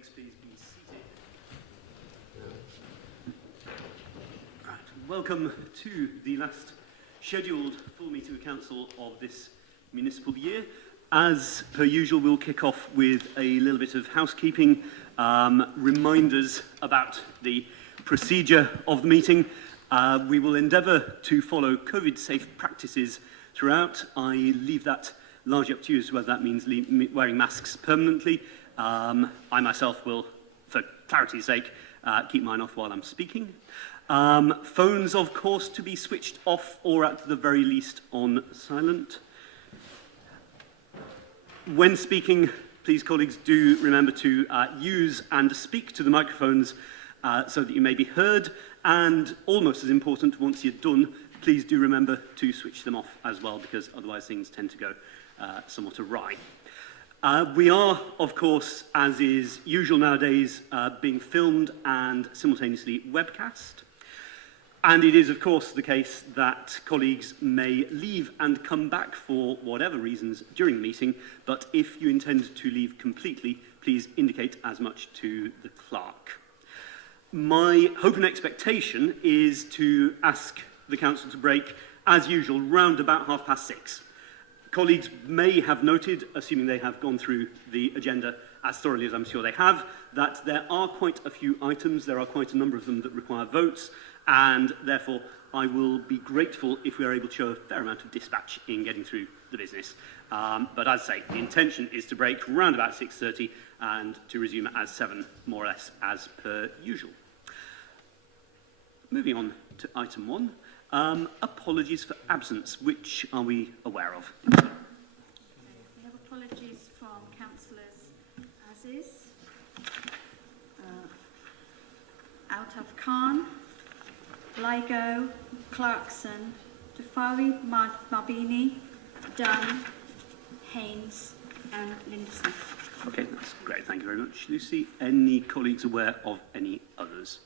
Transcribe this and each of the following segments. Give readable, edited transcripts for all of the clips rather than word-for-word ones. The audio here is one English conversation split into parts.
colleagues please be seated? Right. Welcome to the last scheduled full meeting of Council of this municipal year. As per usual, we'll kick off with a little bit of housekeeping, reminders about the procedure of the meeting. We will endeavour to follow COVID-safe practices throughout. I leave that largely up to you as to whether that means wearing masks permanently. I myself will, for clarity's sake, keep mine off while I'm speaking. Phones, of course, to be switched off or at the very least on silent. When speaking, please, colleagues, do remember to use and speak to the microphones so that you may be heard. And almost as important, once you're done, please do remember to switch them off as well, because otherwise things tend to go somewhat awry. We are, of course, as is usual nowadays, being filmed and simultaneously webcast. And it is, of course, the case that colleagues may leave and come back for whatever reasons during the meeting, but if you intend to leave completely, please indicate as much to the clerk. My hope and expectation is to ask the Council to break, as usual, round about 6:30. Colleagues may have noted, assuming they have gone through the agenda as thoroughly as I'm sure they have, that there are quite a few items, there are quite a number of them that require votes, and therefore I will be grateful if we are able to show a fair amount of dispatch in getting through the business. But as I say, the intention is to break round about 6:30 and to resume at 7, more or less, as per usual. Moving on to item 1. Apologies for absence. Which are we aware of? We have apologies from councillors Aziz, out of Khan, Ligo, Clarkson, Jafari, Marbini, Dunn, Haynes and Linda Smith. Okay, that's great. Thank you very much, Lucy. Any colleagues aware of any others?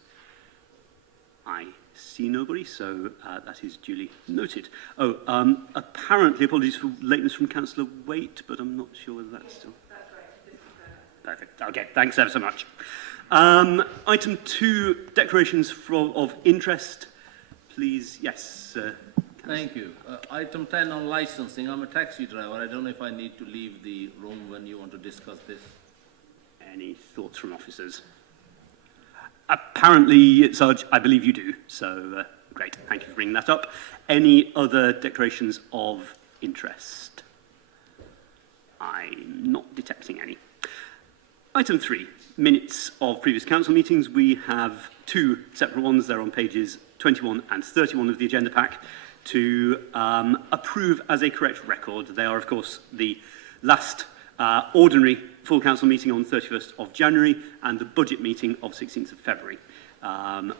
I see nobody, so that is duly noted. Apparently apologies for lateness from Councillor Waite, but I'm not sure whether that's still... That's right. Perfect. Okay, thanks ever so much. Item 2, declarations of interest. Please, yes. Thank you. Item 10 on licensing. I'm a taxi driver. I don't know if I need to leave the room when you want to discuss this. Any thoughts from officers? Apparently, Sarge, I believe you do. So, great. Thank you for bringing that up. Any other declarations of interest? I'm not detecting any. Item 3, minutes of previous council meetings. We have 2 separate ones. They're on pages 21 and 31 of the agenda pack to approve as a correct record. They are, of course, the last ordinary full council meeting on 31st of January and the budget meeting of 16th of February.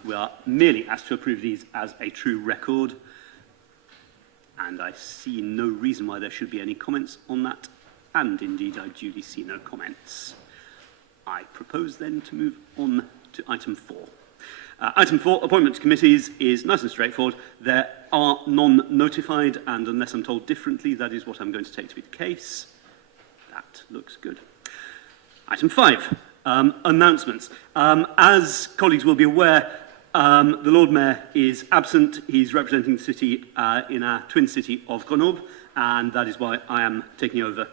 We are merely asked to approve these as a true record, and I see no reason why there should be any comments on that, and indeed I duly see no comments. I propose then to move on to item 4. Item 4, appointment to committees, is nice and straightforward. There are non-notified, and unless I'm told differently, that is what I'm going to take to be the case. That looks good. Item 5, announcements. As colleagues will be aware, the Lord Mayor is absent. He's representing the city in our twin city of Grenoble, and that is why I am taking over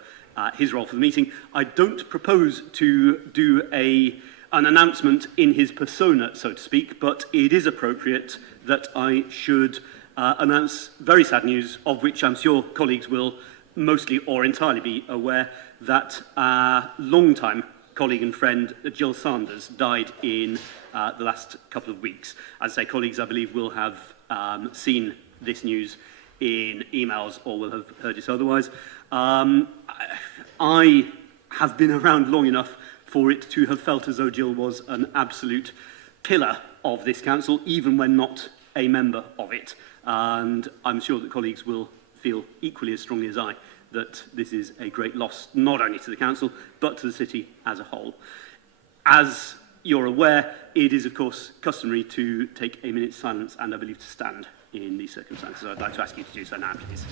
his role for the meeting. I don't propose to do an announcement in his persona, so to speak, but it is appropriate that I should announce very sad news, of which I'm sure colleagues will mostly or entirely be aware, that our long-time colleague and friend Jill Sanders died in the last couple of weeks. As I say, colleagues, I believe, will have seen this news in emails or will have heard it otherwise. I have been around long enough for it to have felt as though Jill was an absolute pillar of this council, even when not a member of it. And I'm sure that colleagues will feel equally as strongly as I that this is a great loss, not only to the council, but to the city as a whole. As you're aware, it is, of course, customary to take a minute's silence and, I believe, to stand in these circumstances. I'd like to ask you to do so now, please.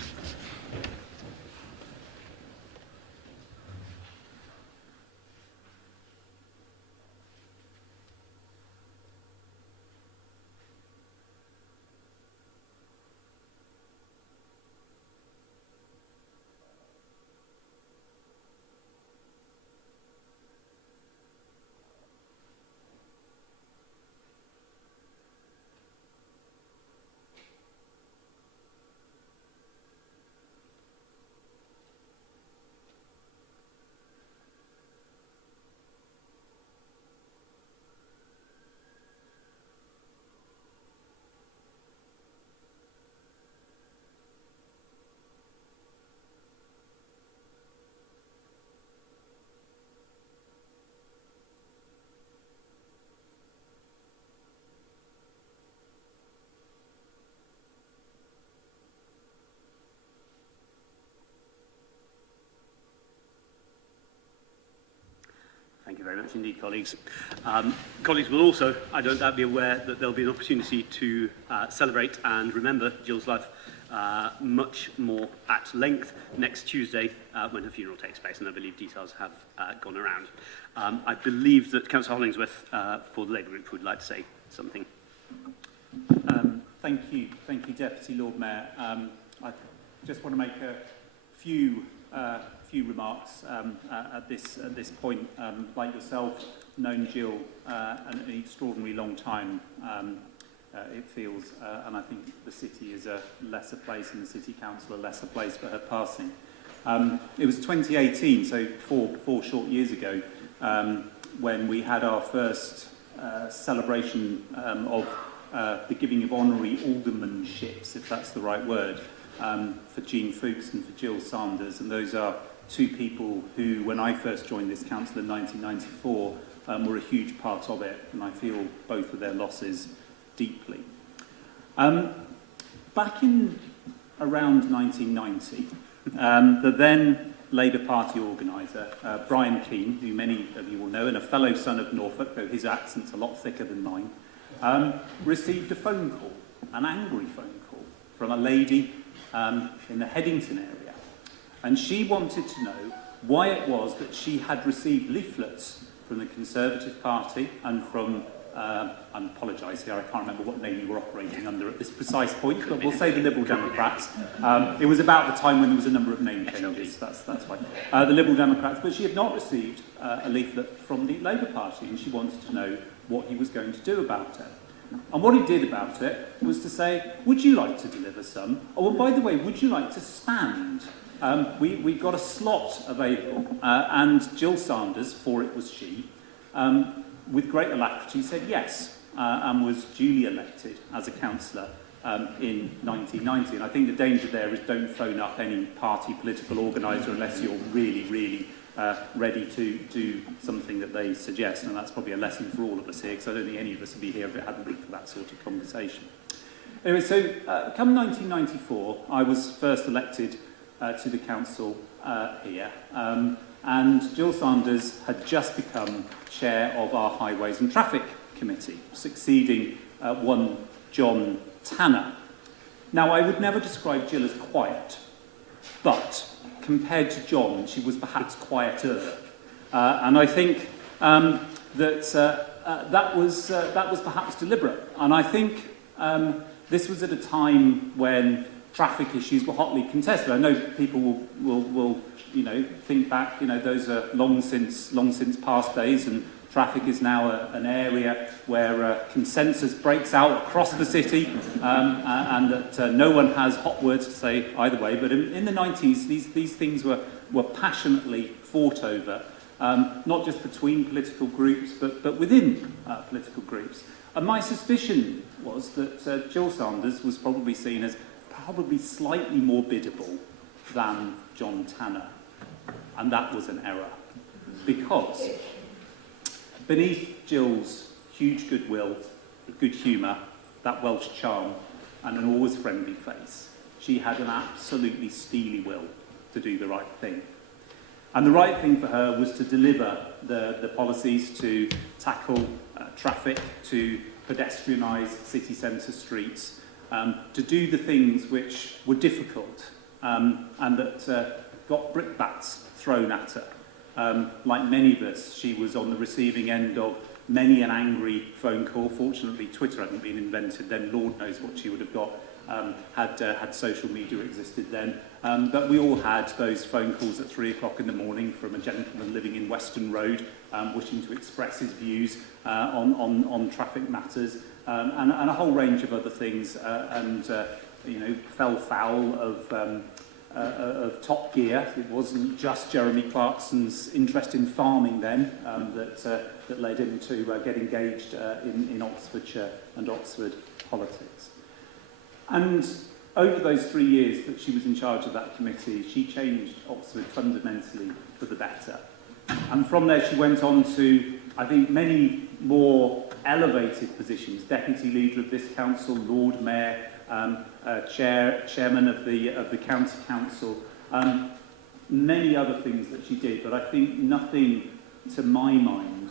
very much indeed, colleagues. Colleagues will also, I don't doubt, be aware that there'll be an opportunity to celebrate and remember Jill's life much more at length next Tuesday when her funeral takes place, and I believe details have gone around. I believe that Councillor Hollingsworth for the Labour Group would like to say something. Thank you, Deputy Lord Mayor. I just want to make a few remarks at this point. Like yourself, known Jill an extraordinarily long time. It feels, and I think the city is a lesser place, and the City Council a lesser place for her passing. It was 2018, so four short years ago, when we had our first celebration of the giving of honorary aldermanships, if that's the right word, for Jean Fuchs and for Jill Sanders. And those are two people who, when I first joined this council in 1994, were a huge part of it, and I feel both of their losses deeply. Back in around 1990, the then Labour Party organiser, Brian Keane, who many of you will know, and a fellow son of Norfolk, though his accent's a lot thicker than mine, received a phone call, an angry phone call, from a lady in the Headington area. And she wanted to know why it was that she had received leaflets from the Conservative Party and from, I apologise here, I can't remember what name you were operating under at this precise point, but we'll say the Liberal Democrats. It was about the time when there was a number of name changes, that's why. The Liberal Democrats, but she had not received a leaflet from the Labour Party, and she wanted to know what he was going to do about it. And what he did about it was to say, would you like to deliver some? Oh, and by the way, would you like to stand? We got a slot available, and Jill Sanders, for it was she, with great alacrity said yes, and was duly elected as a councillor in 1990. And I think the danger there is don't phone up any party political organiser unless you're really ready to do something that they suggest, and that's probably a lesson for all of us here, because I don't think any of us would be here if it hadn't been for that sort of conversation. Anyway, so come 1994, I was first elected to the council here, and Jill Sanders had just become chair of our Highways and Traffic Committee, succeeding one John Tanner. Now, I would never describe Jill as quiet, but compared to John, she was perhaps quieter. And I think that was perhaps deliberate. And I think this was at a time when traffic issues were hotly contested. I know people will think back, those are long since past days, and traffic is now an area where consensus breaks out across the city, and that no one has hot words to say either way. But in the 90s, these things were passionately fought over, not just between political groups, but within political groups. And my suspicion was that Jill Sanders was probably seen as probably slightly more biddable than John Tanner. And that was an error, because beneath Jill's huge goodwill, good humour, that Welsh charm, and an always friendly face, she had an absolutely steely will to do the right thing. And the right thing for her was to deliver the policies to tackle traffic, to pedestrianise city centre streets, to do the things which were difficult, and that got brickbats thrown at her. Like many of us, she was on the receiving end of many an angry phone call. Fortunately, Twitter hadn't been invented then. Lord knows what she would have got had social media existed then. But we all had those phone calls at 3 o'clock in the morning from a gentleman living in Weston Road, wishing to express his views on traffic matters, and a whole range of other things, and fell foul of Top Gear. It wasn't just Jeremy Clarkson's interest in farming then that led him to get engaged in Oxfordshire and Oxford politics. And over those 3 years that she was in charge of that committee, she changed Oxford fundamentally for the better. And from there she went on to, I think, many more elevated positions: Deputy Leader of this Council, Lord Mayor, Chairman of the County Council, many other things that she did, but I think nothing, to my mind,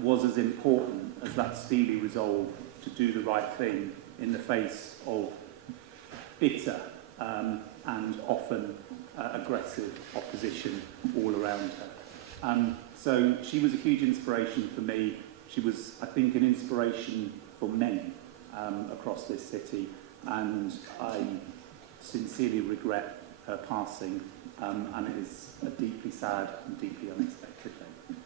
was as important as that steely resolve to do the right thing in the face of bitter and often aggressive opposition all around her. So she was a huge inspiration for me. She was, I think, an inspiration for many across this city, and I sincerely regret her passing, and it is a deeply sad and deeply unexpected thing.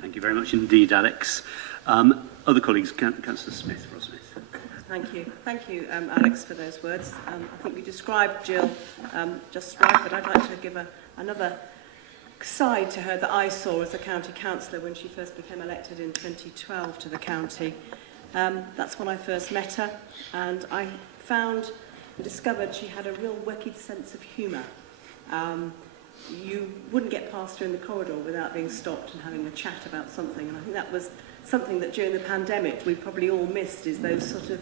Thank you very much indeed, Alex. Other colleagues, Councillor Smith, Ross Smith. Thank you, Alex, for those words. I think you described Jill just right, but I'd like to give another side to her that I saw as a county councillor when she first became elected in 2012 to the county. That's when I first met her, and I found and discovered she had a real wicked sense of humour. You wouldn't get past her in the corridor without being stopped and having a chat about something, and I think that was something that during the pandemic we probably all missed, is those sort of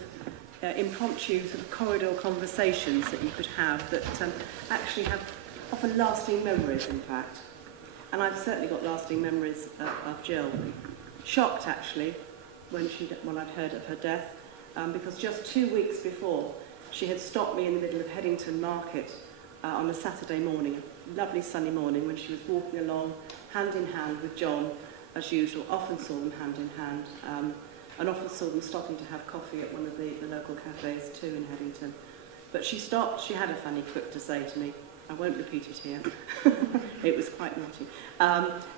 impromptu sort of corridor conversations that you could have that actually have often lasting memories, in fact. And I've certainly got lasting memories of Jill. Shocked, actually, when I'd heard of her death, because just 2 weeks before, she had stopped me in the middle of Headington Market on a Saturday morning, a lovely sunny morning, when she was walking along hand in hand with John, as usual. Often saw them hand in hand, and often saw them stopping to have coffee at one of the local cafes too in Headington. But she stopped. She had a funny quip to say to me. I won't repeat it here. It was quite naughty.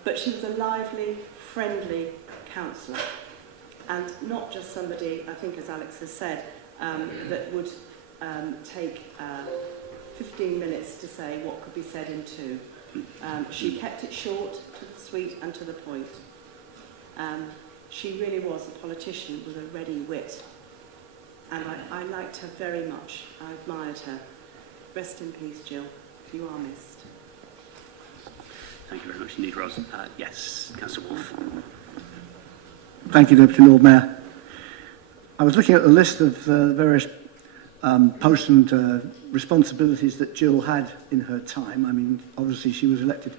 But she was a lively, friendly councillor, and not just somebody, I think, as Alex has said, that would take 15 minutes to say what could be said in 2. She kept it short, to the sweet, and to the point. She really was a politician with a ready wit, and I liked her very much. I admired her. Rest in peace, Jill. You are missed. Thank you very much indeed, Ros. Yes, Councillor Wolfe. Thank you, Deputy Lord Mayor. I was looking at the list of various posts and responsibilities that Jill had in her time. I mean, obviously she was elected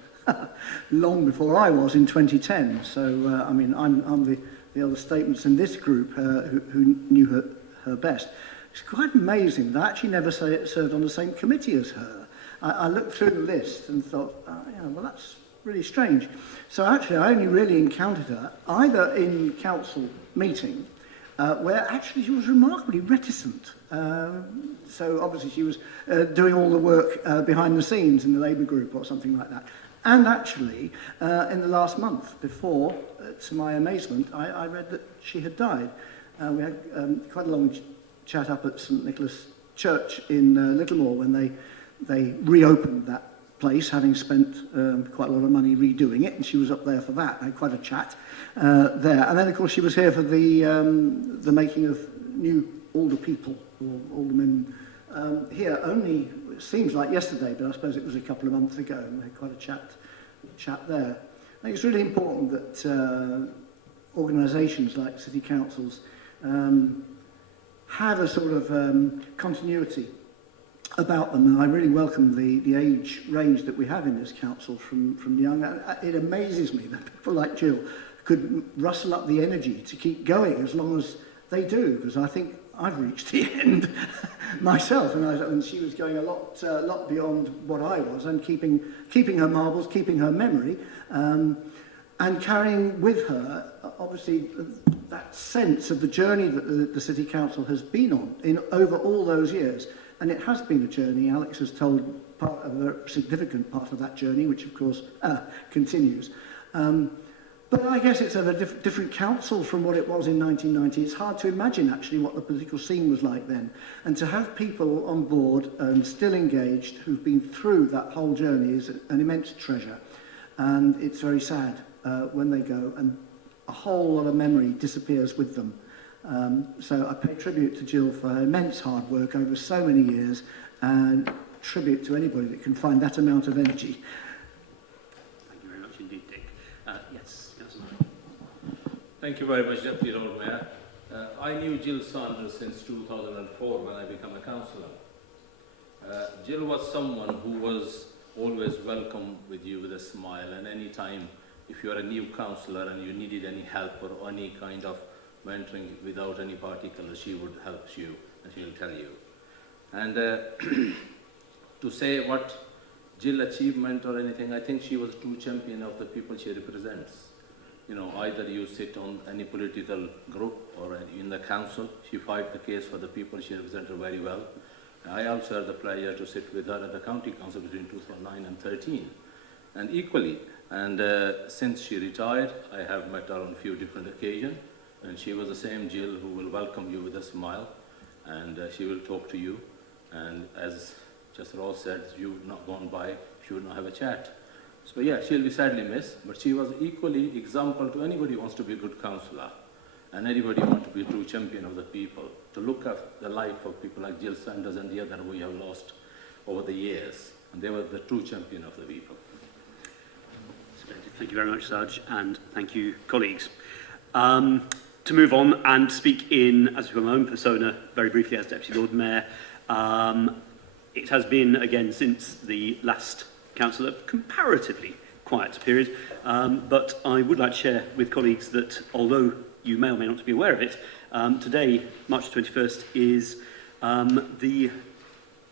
long before I was in 2010. So, I mean, I'm the other statements in this group who knew her best. It's quite amazing that I actually never served on the same committee as her. I looked through the list and thought, well, that's really strange. So actually, I only really encountered her either in council meeting, where actually she was remarkably reticent. So obviously she was doing all the work behind the scenes in the Labour group or something like that. And actually, in the last month before, to my amazement, I read that she had died. We had quite a long chat up at St Nicholas Church in Littlemore when they reopened that place, having spent quite a lot of money redoing it, and she was up there for that. I had quite a chat there. And then, of course, she was here for the making of new older people, or older men, here only, it seems like yesterday, but I suppose it was a couple of months ago, and we had quite a chat there. I think it's really important that organisations like city councils have a sort of continuity about them, and I really welcome the age range that we have in this council from young. It amazes me that people like Jill could rustle up the energy to keep going as long as they do, because I think I've reached the end myself, and she was going a lot beyond what I was, and keeping her marbles, keeping her memory, and carrying with her, obviously, that sense of the journey that the City Council has been on over all those years. And it has been a journey. Alex has told part of a significant part of that journey, which of course continues. But I guess it's a different council from what it was in 1990. It's hard to imagine actually what the political scene was like then. And to have people on board and still engaged who've been through that whole journey is an immense treasure. And it's very sad when they go, and a whole lot of memory disappears with them. So I pay tribute to Jill for her immense hard work over so many years, and tribute to anybody that can find that amount of energy. Thank you very much indeed, Dick. Yes, Councillor. Thank you very much, Deputy Lord Mayor. I knew Jill Saunders since 2004 when I became a councillor. Jill was someone who was always welcome with you with a smile, and any time if you are a new councillor and you needed any help or any kind of mentoring without any party colour, she would help you and she will tell you. And to say what Jill achievement or anything, I think she was a true champion of the people she represents. You know, either you sit on any political group or in the council, she fight the case for the people she represented very well. I also had the pleasure to sit with her at the county council between 2009 and 13. And equally, and since she retired, I have met her on a few different occasions, and she was the same Jill who will welcome you with a smile, and she will talk to you. And as just Ross said, you would not gone by, she would not have a chat. So yeah, she'll be sadly missed, but she was equally example to anybody who wants to be a good councillor, and anybody who wants to be a true champion of the people, to look at the life of people like Jill Sanders and the other we have lost over the years, and they were the true champion of the people. Thank you very much, Sarge, and thank you, colleagues. To move on and speak in, as for my own persona, very briefly as Deputy Lord Mayor, it has been, again, since the last councillor, comparatively quiet period, but I would like to share with colleagues that, although you may or may not be aware of it, today, March 21st, is the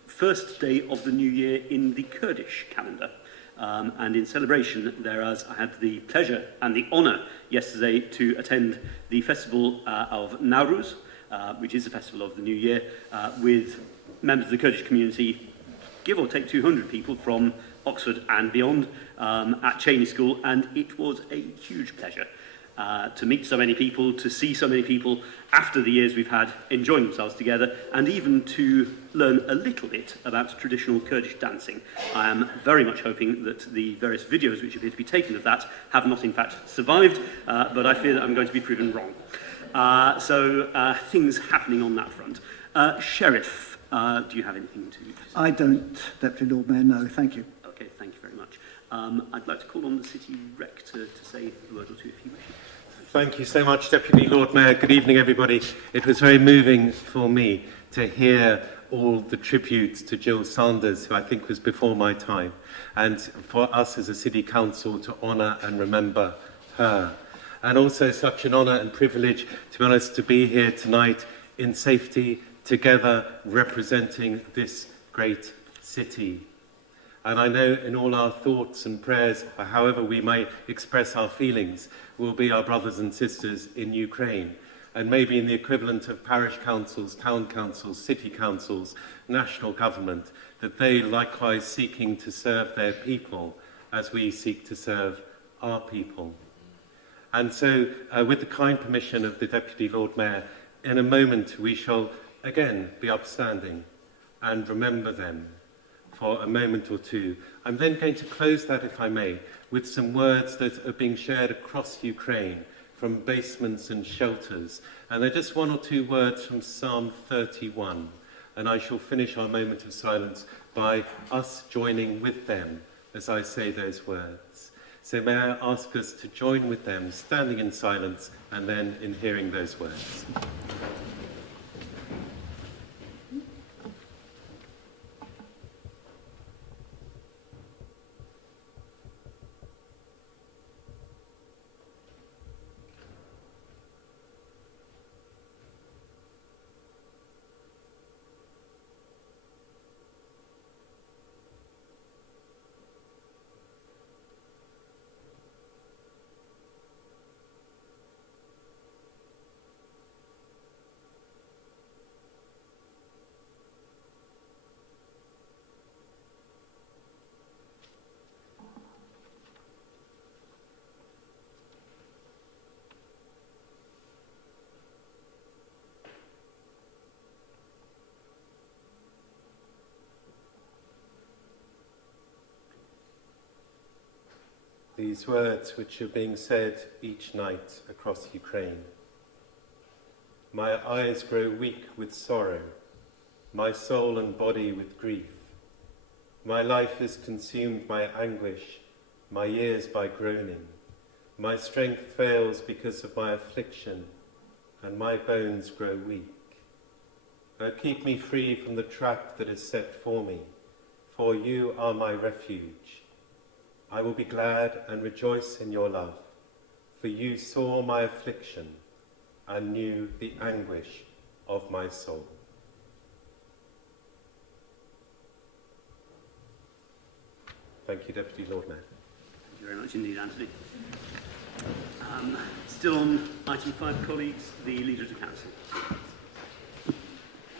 first day of the new year in the Kurdish calendar. And in celebration, thereas I had the pleasure and the honour yesterday to attend the festival of Nowruz, which is the festival of the new year, with members of the Kurdish community, give or take 200 people from Oxford and beyond, at Cheney School, and it was a huge pleasure to meet so many people, to see so many people after the years we've had enjoying themselves together, and even to learn a little bit about traditional Kurdish dancing. I am very much hoping that the various videos which appear to be taken of that have not in fact survived, but I fear that I'm going to be proven wrong. So things happening on that front. Sheriff, do you have anything to say? I don't, Deputy Lord Mayor, no, thank you. Okay, thank you very much. I'd like to call on the City Rector to say a word or two if he wishes. Thank you so much, Deputy Lord Mayor. Good evening, everybody. It was very moving for me to hear all the tributes to Jill Sanders, who I think was before my time, and for us as a City Council to honour and remember her. And also such an honour and privilege, to be honest, to be here tonight in safety, together, representing this great city. And I know in all our thoughts and prayers, however we might express our feelings, will be our brothers and sisters in Ukraine, and maybe in the equivalent of parish councils, town councils, city councils, national government, that they likewise seeking to serve their people as we seek to serve our people. And so, with the kind permission of the Deputy Lord Mayor, in a moment we shall again be upstanding and remember them for a moment or two. I'm then going to close that, if I may, with some words that are being shared across Ukraine from basements and shelters. And they're just one or two words from Psalm 31. And I shall finish our moment of silence by us joining with them as I say those words. So may I ask us to join with them, standing in silence and then in hearing those words. These words which are being said each night across Ukraine. My eyes grow weak with sorrow, my soul and body with grief. My life is consumed by anguish, my years by groaning. My strength fails because of my affliction, and my bones grow weak. Oh, keep me free from the trap that is set for me, for you are my refuge. I will be glad and rejoice in your love, for you saw my affliction and knew the anguish of my soul. Thank you, Deputy Lord Mayor. Thank you very much indeed, Anthony. Still on item 5, colleagues, the Leader of the Council.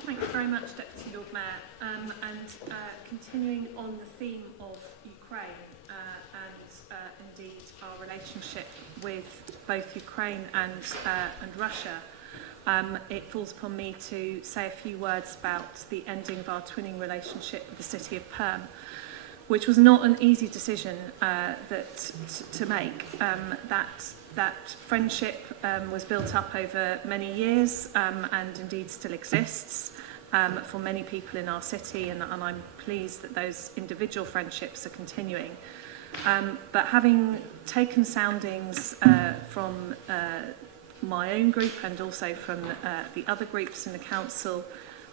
Thank you very much, Deputy Lord Mayor. Continuing on the theme of Ukraine and indeed our relationship with both Ukraine and Russia, it falls upon me to say a few words about the ending of our twinning relationship with the City of Perm, which was not an easy decision to make. That friendship was built up over many years and indeed still exists for many people in our city, and I'm pleased that those individual friendships are continuing. But having taken soundings from my own group and also from the other groups in the council,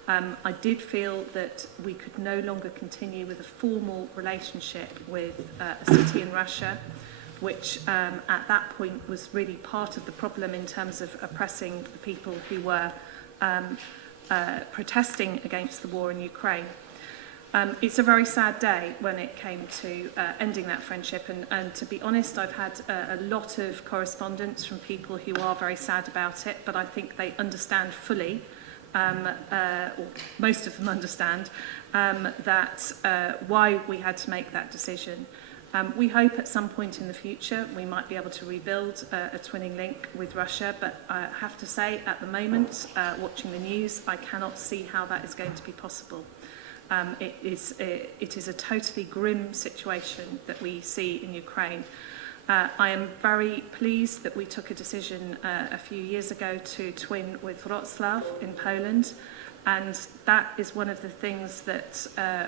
I did feel that we could no longer continue with a formal relationship with a city in Russia, which at that point was really part of the problem in terms of oppressing the people who were protesting against the war in Ukraine. It's a very sad day when it came to ending that friendship, and to be honest, I've had a lot of correspondence from people who are very sad about it, but I think they understand fully, or most of them understand, that why we had to make that decision. We hope at some point in the future we might be able to rebuild a twinning link with Russia, but I have to say at the moment, watching the news, I cannot see how that is going to be possible. It is a totally grim situation that we see in Ukraine. I am very pleased that we took a decision a few years ago to twin with Wrocław in Poland, and that is one of the things that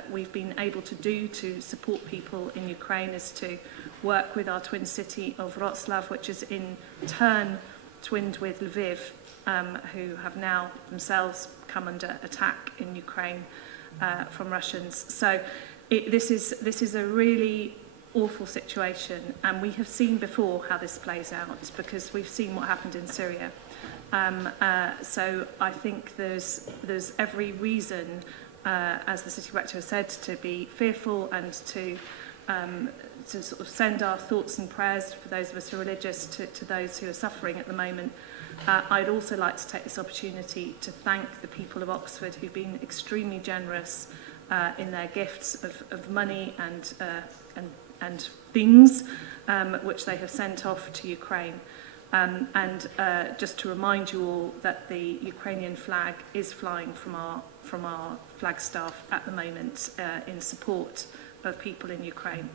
we've been able to do to support people in Ukraine, is to work with our twin city of Wrocław, which is in turn twinned with Lviv, who have now themselves come under attack in Ukraine from Russians. So this is a really awful situation, and we have seen before how this plays out because we've seen what happened in Syria. So I think there's every reason, as the City Rector has said, to be fearful and to sort of send our thoughts and prayers for those of us who are religious to those who are suffering at the moment. I'd also like to take this opportunity to thank the people of Oxford who've been extremely generous in their gifts of money and things which they have sent off to Ukraine. Just to remind you all that the Ukrainian flag is flying from our flagstaff at the moment in support of people in Ukraine.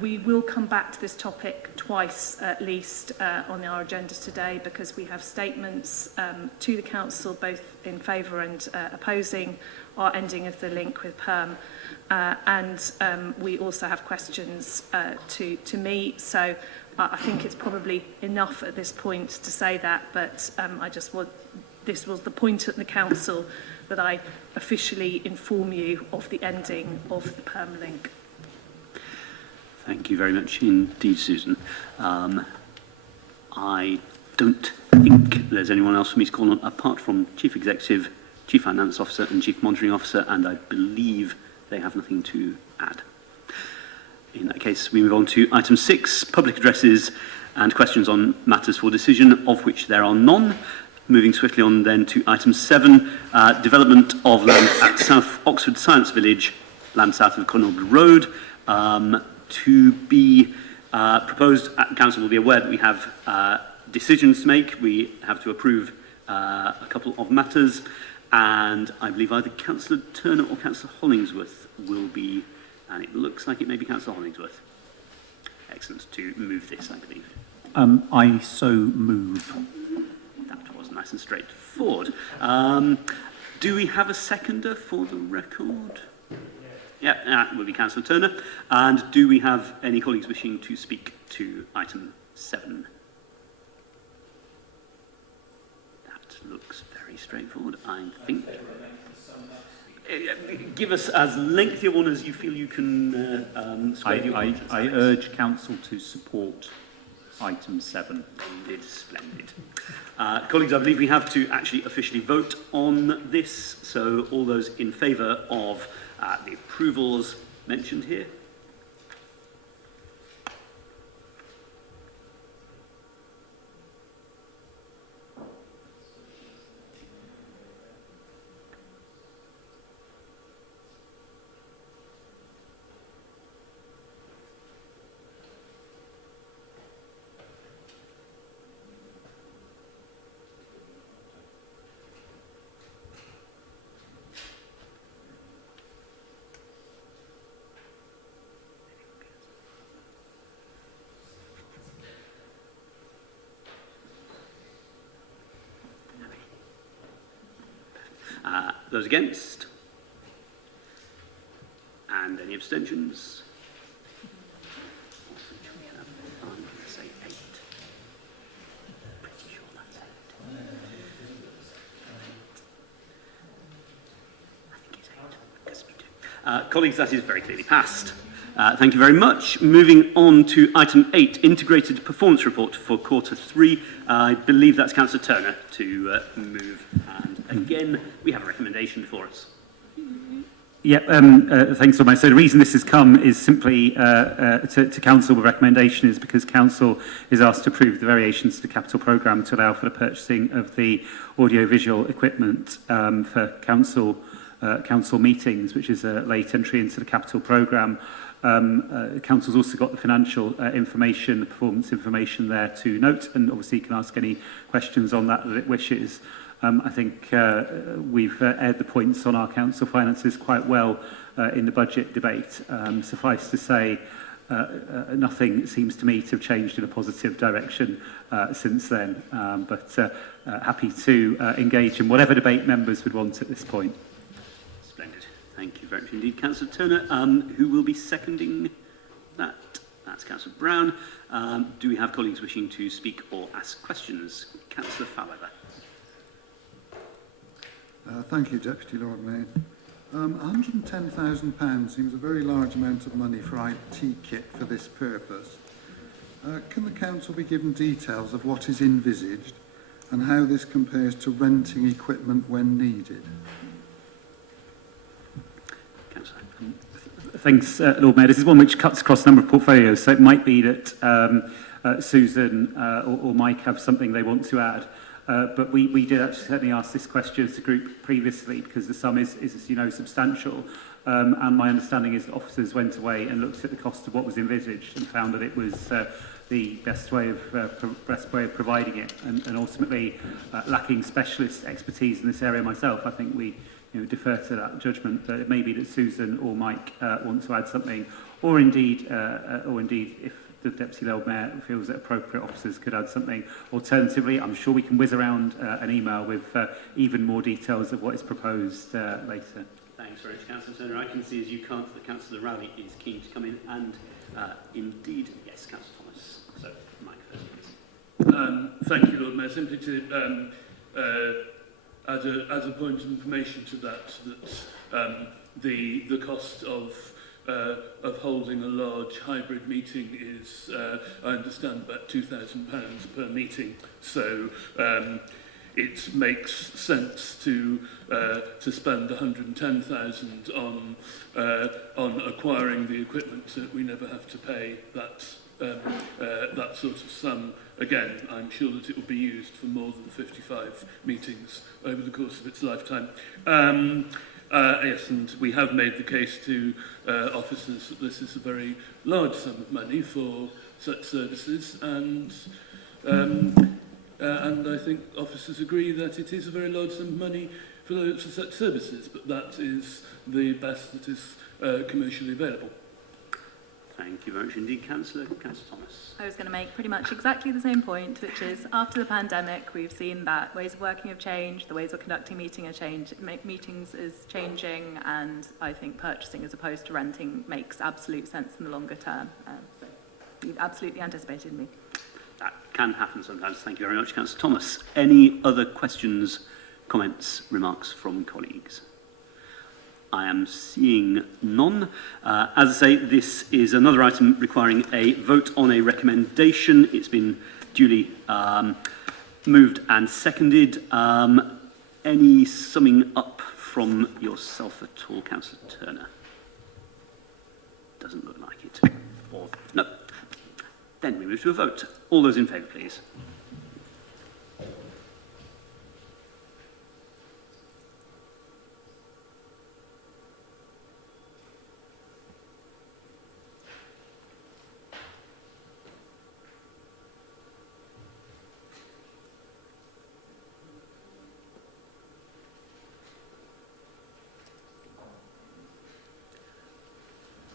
We will come back to this topic twice at least on our agenda today, because we have statements to the Council both in favour and opposing our ending of the link with Perm, and we also have questions to me. So I think it's probably enough at this point to say that, but this was the point at the Council that I officially inform you of the ending of the Perm link. Thank you very much indeed, Susan. I don't think there's anyone else for me to call on apart from Chief Executive, Chief Finance Officer and Chief Monitoring Officer, and I believe they have nothing to add. In that case, we move on to item 6, public addresses and questions on matters for decision, of which there are none. Moving swiftly on then to item 7, development of land at South Oxford Science Village, land south of Connaught Road. To be proposed, Council will be aware that we have decisions to make. We have to approve a couple of matters, and I believe either Councillor Turner or Councillor Hollingsworth will be, and it looks like it may be Councillor Hollingsworth. Excellent, to move this, I believe. I so move. That was nice and straightforward. Do we have a seconder for the record? Yeah, that will be Councillor Turner. And do we have any colleagues wishing to speak to item 7? That looks very straightforward, I think. Give us as lengthy a one as you feel you can square your I conscience. urge Council to support item 7. Splendid, splendid. Colleagues, I believe we have to actually officially vote on this. So all those in favour of the approvals mentioned here? Those against? And any abstentions? Say 8. Pretty sure that's 8. I think it's 8, because we do. Colleagues, that is very clearly passed. Thank you very much. Moving on to item 8, Integrated Performance Report for Quarter 3. I believe that's Councillor Turner to move. And again, we have a recommendation for us. Thanks, Lord Mayor. So the reason this has come is simply to Council with recommendation is because Council is asked to approve the variations to the capital programme to allow for the purchasing of the audio-visual equipment for council meetings, which is a late entry into the capital programme. Council's also got the financial information, the performance information there to note, and obviously you can ask any questions on that it wishes. I think we've aired the points on our council finances quite well in the budget debate. Suffice to say, nothing seems to me to have changed in a positive direction since then, but happy to engage in whatever debate members would want at this point. Splendid. Thank you very much indeed, Councillor Turner. Who will be seconding that? That's Councillor Brown. Do we have colleagues wishing to speak or ask questions? Councillor Fowler. Thank you, Deputy Lord Mayor. £110,000 seems a very large amount of money for IT kit for this purpose. Can the Council be given details of what is envisaged and how this compares to renting equipment when needed? Councillor. Thanks, Lord Mayor. This is one which cuts across a number of portfolios, so it might be that Susan or Mike have something they want to add. But we did actually certainly ask this question as a group previously because the sum is as you know, substantial. And my understanding is that officers went away and looked at the cost of what was envisaged and found that it was the best way of providing it. And ultimately, lacking specialist expertise in this area myself, I think we defer to that judgment. But it may be that Susan or Mike want to add something, or indeed if the Deputy Lord Mayor feels that appropriate officers could add something. Alternatively, I'm sure we can whiz around an email with even more details of what is proposed later. Thanks very much, Councillor Turner. I can see as you can't that Councillor Rowley is keen to come in, and indeed, yes, Councillor Thomas. So, Mike first, please. Thank you, Lord Mayor. Simply to add a point of information to that the cost of holding a large hybrid meeting is, I understand, about £2,000 per meeting. So it makes sense to spend £110,000 on acquiring the equipment so that we never have to pay that sort of sum again. I'm sure that it will be used for more than 55 meetings over the course of its lifetime. Yes, and we have made the case to officers that this is a very large sum of money for such services, and I think officers agree that it is a very large sum of money for such services, but that is the best that is commercially available. Thank you very much indeed, Councillor Thomas. I was going to make pretty much exactly the same point, which is after the pandemic, we've seen that ways of working have changed, the ways of conducting meetings is changing, and I think purchasing as opposed to renting makes absolute sense in the longer term. So you've absolutely anticipated me. That can happen sometimes. Thank you very much, Councillor Thomas. Any other questions, comments, remarks from colleagues? I am seeing none. As I say, this is another item requiring a vote on a recommendation. It's been duly moved and seconded. Any summing up from yourself at all, Councillor Turner? Doesn't look like it. Or, no. Then we move to a vote. All those in favour, please.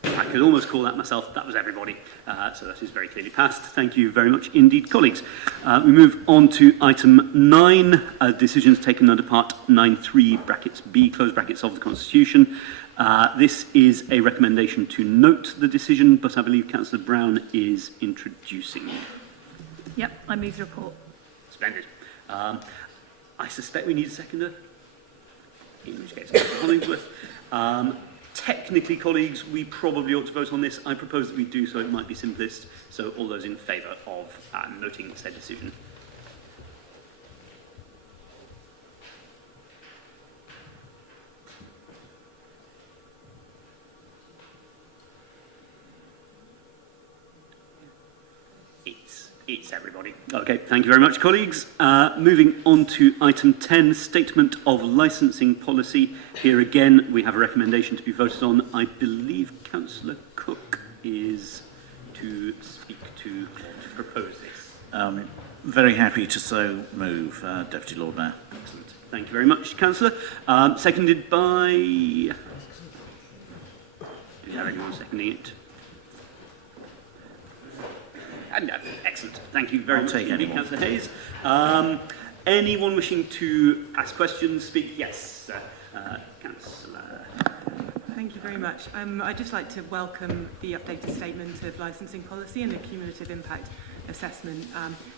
I could almost call that myself. That was everybody. So that is very clearly passed. Thank you very much indeed, colleagues. We move on to item 9, decisions taken under part 9.3 brackets B, close brackets of the Constitution. This is a recommendation to note the decision, but I believe Councillor Brown is introducing. Yep, I move the report. Splendid. I suspect we need a seconder. In which case, Councillor Hollingsworth. Technically, colleagues, we probably ought to vote on this. I propose that we do so. It might be simplest. So all those in favour of noting said decision. It's everybody. Okay, thank you very much, colleagues. Moving on to item 10, Statement of Licensing Policy. Here again, we have a recommendation to be voted on. I believe Councillor Cook is to speak to propose this. Very happy to so move, Deputy Lord Mayor. Excellent. Thank you very much, Councillor. Seconded by... Do you have anyone seconding it? Excellent. Thank you very much indeed, Councillor Hayes. Anyone wishing to ask questions, speak? Yes, Councillor. Thank you very much. I'd just like to welcome the updated statement of licensing policy and the cumulative impact assessment,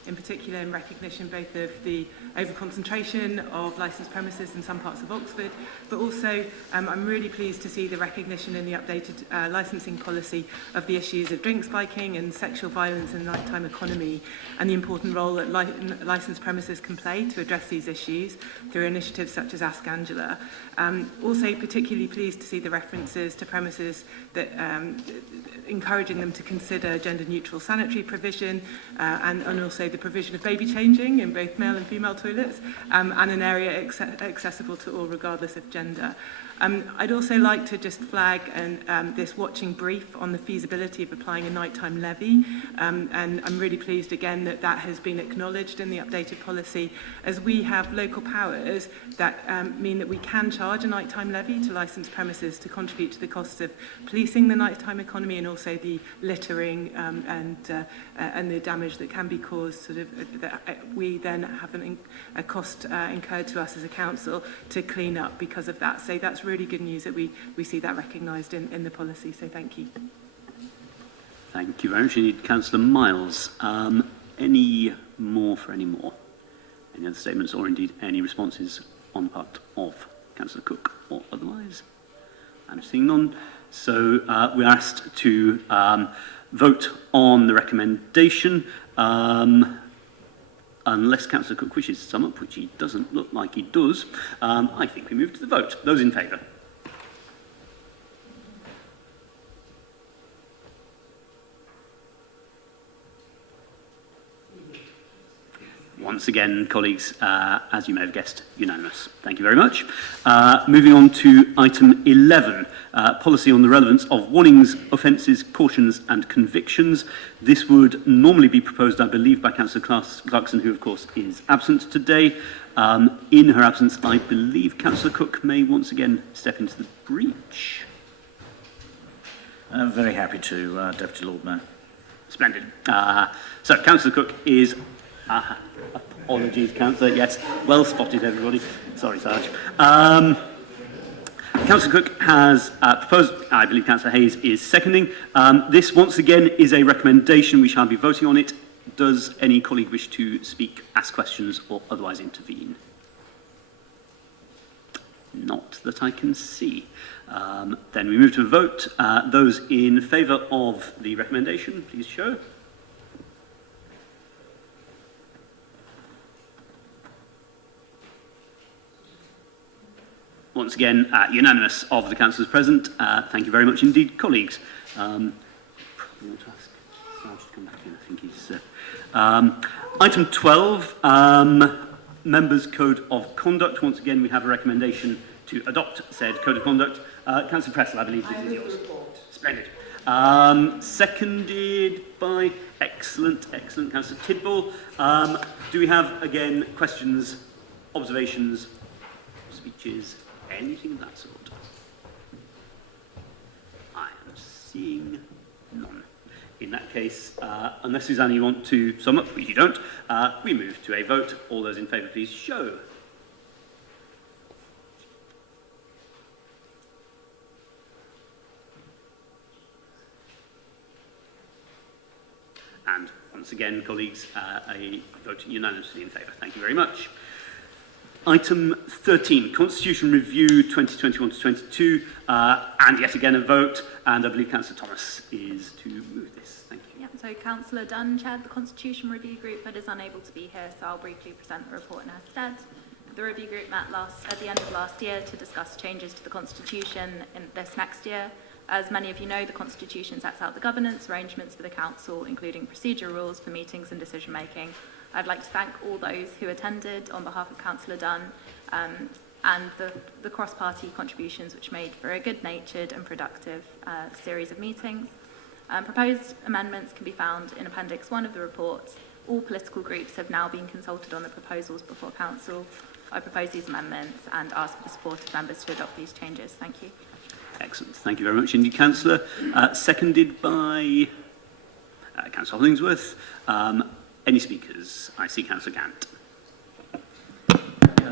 in particular in recognition both of the over-concentration of licensed premises in some parts of Oxford, but also I'm really pleased to see the recognition in the updated licensing policy of the issues of drink spiking and sexual violence in the nighttime economy, and the important role that licensed premises can play to address these issues through initiatives such as Ask Angela. Also particularly pleased to see the references to premises that encouraging them to consider gender-neutral sanitary provision and also the provision of baby changing in both male and female toilets and an area accessible to all regardless of gender. I'd also like to just flag this watching brief on the feasibility of applying a nighttime levy, and I'm really pleased again that that has been acknowledged in the updated policy, as we have local powers that mean that we can charge a nighttime levy to licensed premises to contribute to the costs of policing the nighttime economy and also the littering and the damage that can be caused. Sort of we then have a cost incurred to us as a council to clean up because of that. So that's really good news that we see that recognised in the policy. So thank you. Thank you very much indeed, Councillor Miles. Any more for any more? Any other statements or indeed any responses on part of Councillor Cook or otherwise? I'm seeing none. So we're asked to vote on the recommendation. Unless Councillor Cook wishes to sum up, which he doesn't look like he does, I think we move to the vote. Those in favour? Once again, colleagues, as you may have guessed, unanimous. Thank you very much. Moving on to item 11, policy on the relevance of warnings, offences, cautions and convictions. This would normally be proposed, I believe, by Councillor Clarkson, who of course is absent today. In her absence, I believe Councillor Cook may once again step into the breach. I'm very happy to, Deputy Lord Mayor. Splendid. So Councillor Cook is... apologies, Councillor. Yes, well spotted, everybody. Sorry, Sarge. Councillor Cook has proposed, I believe Councillor Hayes is seconding. This, once again, is a recommendation. We shall be voting on it. Does any colleague wish to speak, ask questions, or otherwise intervene? Not that I can see. Then we move to a vote. Those in favour of the recommendation, please show. Once again, unanimous of the councillors present. Thank you very much indeed, colleagues. Probably want to ask Sarge to come back in. I think he's... item 12, Members' Code of Conduct. Once again, we have a recommendation to adopt said Code of Conduct. Councillor Pressel, I believe this is yours. Splendid. Seconded by... Excellent, Councillor Tidball. Do we have, again, questions, observations, speeches, anything of that sort? I am seeing none. In that case, unless Susanna, you want to sum up, which you don't, we move to a vote. All those in favour, please show. And once again, colleagues, a vote unanimously in favour. Thank you very much. Item 13, Constitution Review 2021 to 22, and yet again a vote, and I believe Councillor Thomas is to move this. Thank you. Yeah, so Councillor Dunn chaired the Constitution Review Group but is unable to be here, so I'll briefly present the report in her stead. The review group met at the end of last year to discuss changes to the Constitution in this next year. As many of you know, the Constitution sets out the governance arrangements for the Council, including procedure rules for meetings and decision-making. I'd like to thank all those who attended on behalf of Councillor Dunn and the cross-party contributions which made for a good-natured and productive series of meetings. Proposed amendments can be found in Appendix 1 of the report. All political groups have now been consulted on the proposals before Council. I propose these amendments and ask for the support of members to adopt these changes. Thank you. Excellent. Thank you very much indeed, Councillor. Seconded by Councillor Hollingsworth. Any speakers? I see Councillor Gant.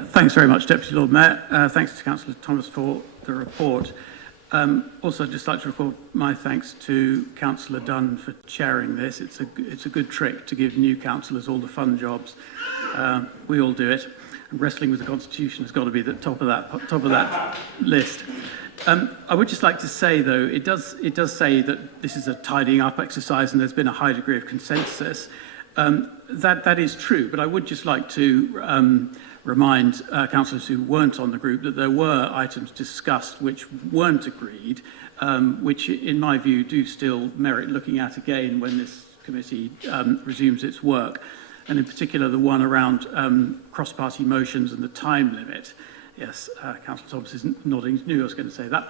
Thanks very much, Deputy Lord Mayor. Thanks to Councillor Thomas for the report. Also, I'd just like to record my thanks to Councillor Dunn for chairing this. It's a good trick to give new councillors all the fun jobs. We all do it. And wrestling with the Constitution has got to be the top of that list. I would just like to say, though, it does say that this is a tidying up exercise and there's been a high degree of consensus. That is true, but I would just like to remind councillors who weren't on the group that there were items discussed which weren't agreed, which in my view do still merit looking at again when this committee resumes its work, and in particular the one around cross-party motions and the time limit. Yes, Councillor Thomas is nodding, knew I was going to say that.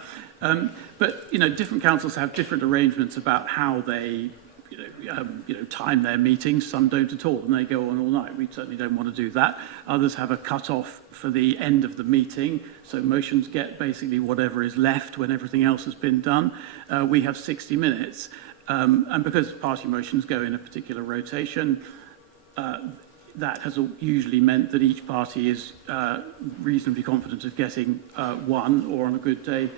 But, you know, different councils have different arrangements about how they time their meetings. Some don't at all, and they go on all night. We certainly don't want to do that. Others have a cut-off for the end of the meeting, so motions get basically whatever is left when everything else has been done. We have 60 minutes, and because party motions go in a particular rotation, that has usually meant that each party is reasonably confident of getting one, or on a good day,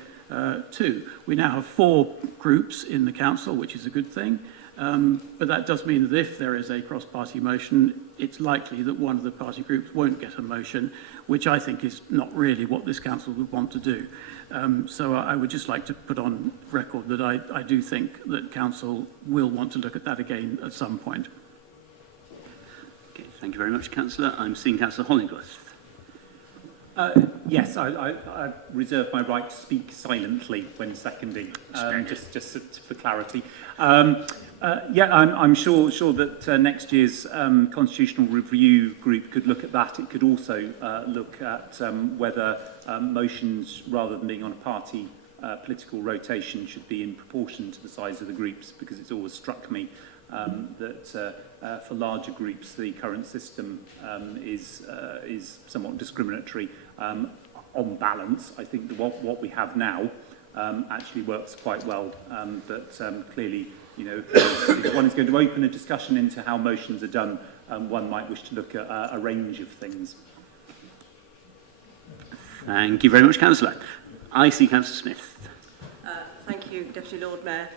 two. We now have 4 groups in the council, which is a good thing. But that does mean that if there is a cross-party motion, it's likely that one of the party groups won't get a motion, which I think is not really what this council would want to do. So I would just like to put on record that I do think that council will want to look at that again at some point. Okay, thank you very much, Councillor. I'm seeing Councillor Hollingsworth. Yes, I reserve my right to speak silently when seconding, just for clarity. I'm sure that next year's Constitutional Review Group could look at that. It could also look at whether motions, rather than being on a party political rotation, should be in proportion to the size of the groups, because it's always struck me that for larger groups the current system is somewhat discriminatory. On balance, I think that what we have now actually works quite well, but clearly, you know, if one is going to open a discussion into how motions are done, one might wish to look at a range of things. Thank you very much, Councillor. I see Councillor Smith. Thank you, Deputy Lord Mayor.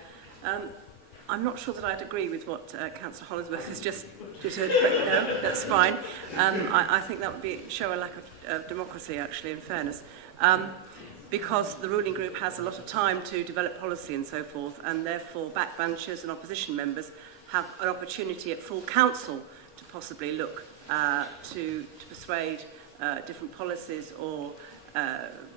I'm not sure that I'd agree with what Councillor Hollingsworth has just said, but no, that's fine. I think that would show a lack of democracy, actually, in fairness. because the ruling group has a lot of time to develop policy and so forth, and therefore backbenchers and opposition members have an opportunity at full council to possibly look to persuade different policies or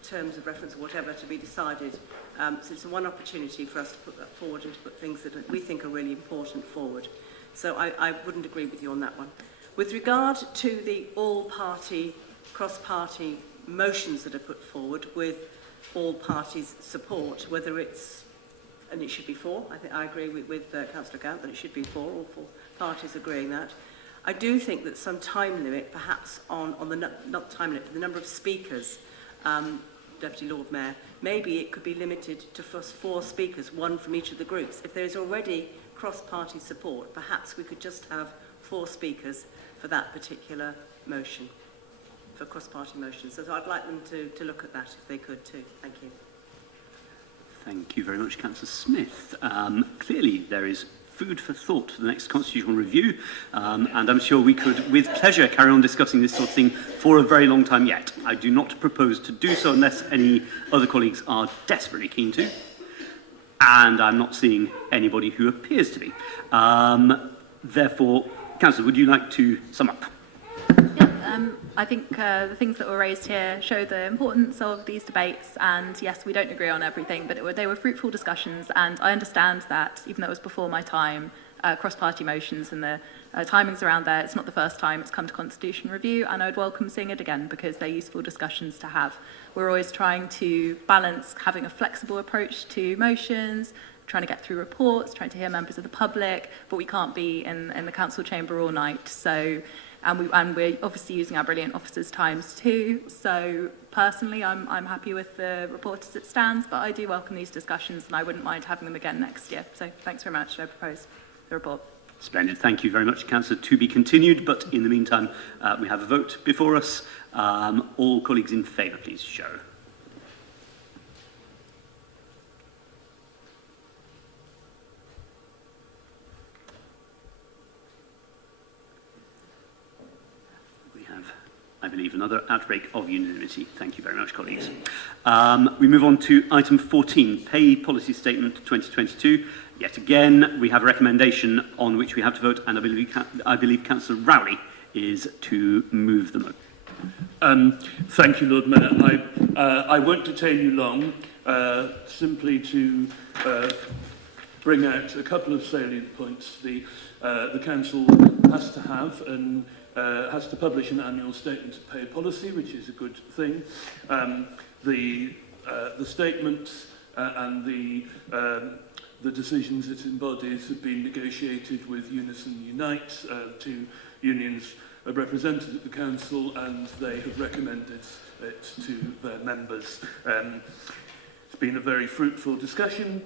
terms of reference or whatever to be decided. So it's one opportunity for us to put that forward and to put things that we think are really important forward. So I wouldn't agree with you on that one. With regard to the all-party, cross-party motions that are put forward with all parties' support, whether it's, and it should be 4, I think I agree with Councillor Gant that it should be 4, all 4 parties agreeing that. I do think that some time limit, perhaps on the, not time limit, but the number of speakers, Deputy Lord Mayor, maybe it could be limited to 4 speakers, 1 from each of the groups. If there is already cross-party support, perhaps we could just have 4 speakers for that particular motion, for cross-party motions. So I'd like them to look at that if they could too. Thank you. Thank you very much, Councillor Smith. Clearly there is food for thought for the next constitutional review, and I'm sure we could, with pleasure, carry on discussing this sort of thing for a very long time yet. I do not propose to do so unless any other colleagues are desperately keen to, and I'm not seeing anybody who appears to be. Therefore, Councillor, would you like to sum up? I think the things that were raised here show the importance of these debates, and yes, we don't agree on everything, but they were fruitful discussions, and I understand that, even though it was before my time, cross-party motions and the timings around there, it's not the first time it's come to Constitution Review, and I would welcome seeing it again because they're useful discussions to have. We're always trying to balance having a flexible approach to motions, trying to get through reports, trying to hear members of the public, but we can't be in the council chamber all night, so... And we're obviously using our brilliant officers' times too. So personally, I'm happy with the report as it stands, but I do welcome these discussions and I wouldn't mind having them again next year. So thanks very much. I propose the report. Splendid. Thank you very much, Councillor. To be continued, but in the meantime, we have a vote before us. All colleagues in favour, please show. I believe, another outbreak of unanimity. Thank you very much, colleagues. We move on to item 14, Pay Policy Statement 2022. Yet again, we have a recommendation on which we have to vote, and I believe Councillor Rowley is to move the motion. Thank you, Lord Mayor. I won't detain you long, simply to bring out a couple of salient points. The Council has to have and has to publish an annual statement of pay policy, which is a good thing. The statements and the decisions it embodies have been negotiated with Unison Unite, 2 unions are represented at the Council, and they have recommended it to their members. It's been a very fruitful discussion.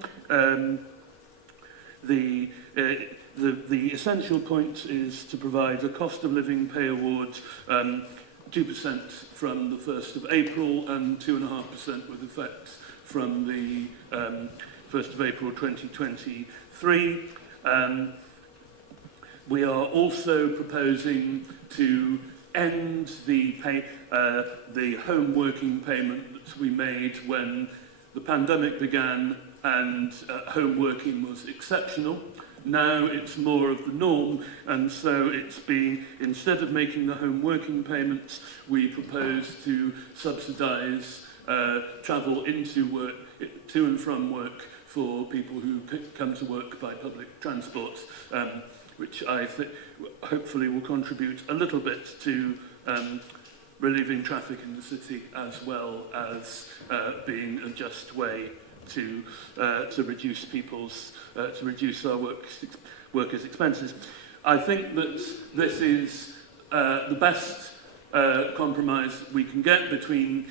The essential point is to provide a cost of living pay award 2% from the 1st of April and 2.5% with effect from the 1st of April 2023. We are also proposing to end the home working payment that we made when the pandemic began and home working was exceptional. Now it's more of the norm, and so it's been, instead of making the home working payments, we propose to subsidise travel into work, to and from work for people who come to work by public transport, which I think hopefully will contribute a little bit to relieving traffic in the city, as well as being a just way to reduce our workers' expenses. I think that this is the best compromise we can get between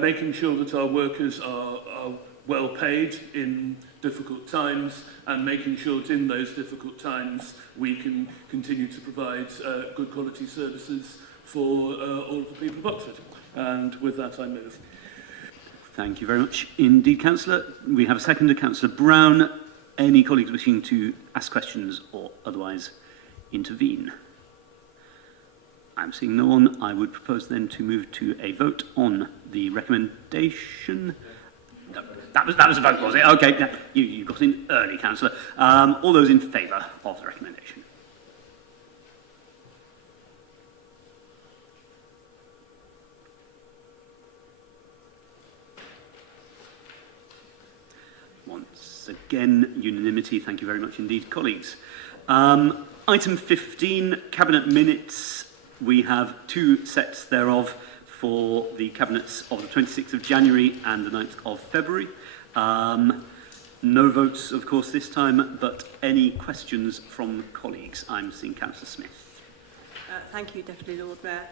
making sure that our workers are well paid in difficult times and making sure that in those difficult times we can continue to provide good quality services for all of the people of Oxford. And with that I move. Thank you very much indeed, Councillor. We have a second to Councillor Brown. Any colleagues wishing to ask questions or otherwise intervene? I'm seeing no one. I would propose then to move to a vote on the recommendation. No, that was a vote, was it? Okay, yeah, you got in early, Councillor. All those in favour of the recommendation? Once again, unanimity. Thank you very much indeed, colleagues. Item 15, Cabinet Minutes. We have two sets thereof for the Cabinets of the 26th of January and the 9th of February. No votes, of course, this time, but any questions from colleagues? I'm seeing Councillor Smith. Thank you, Deputy Lord Mayor.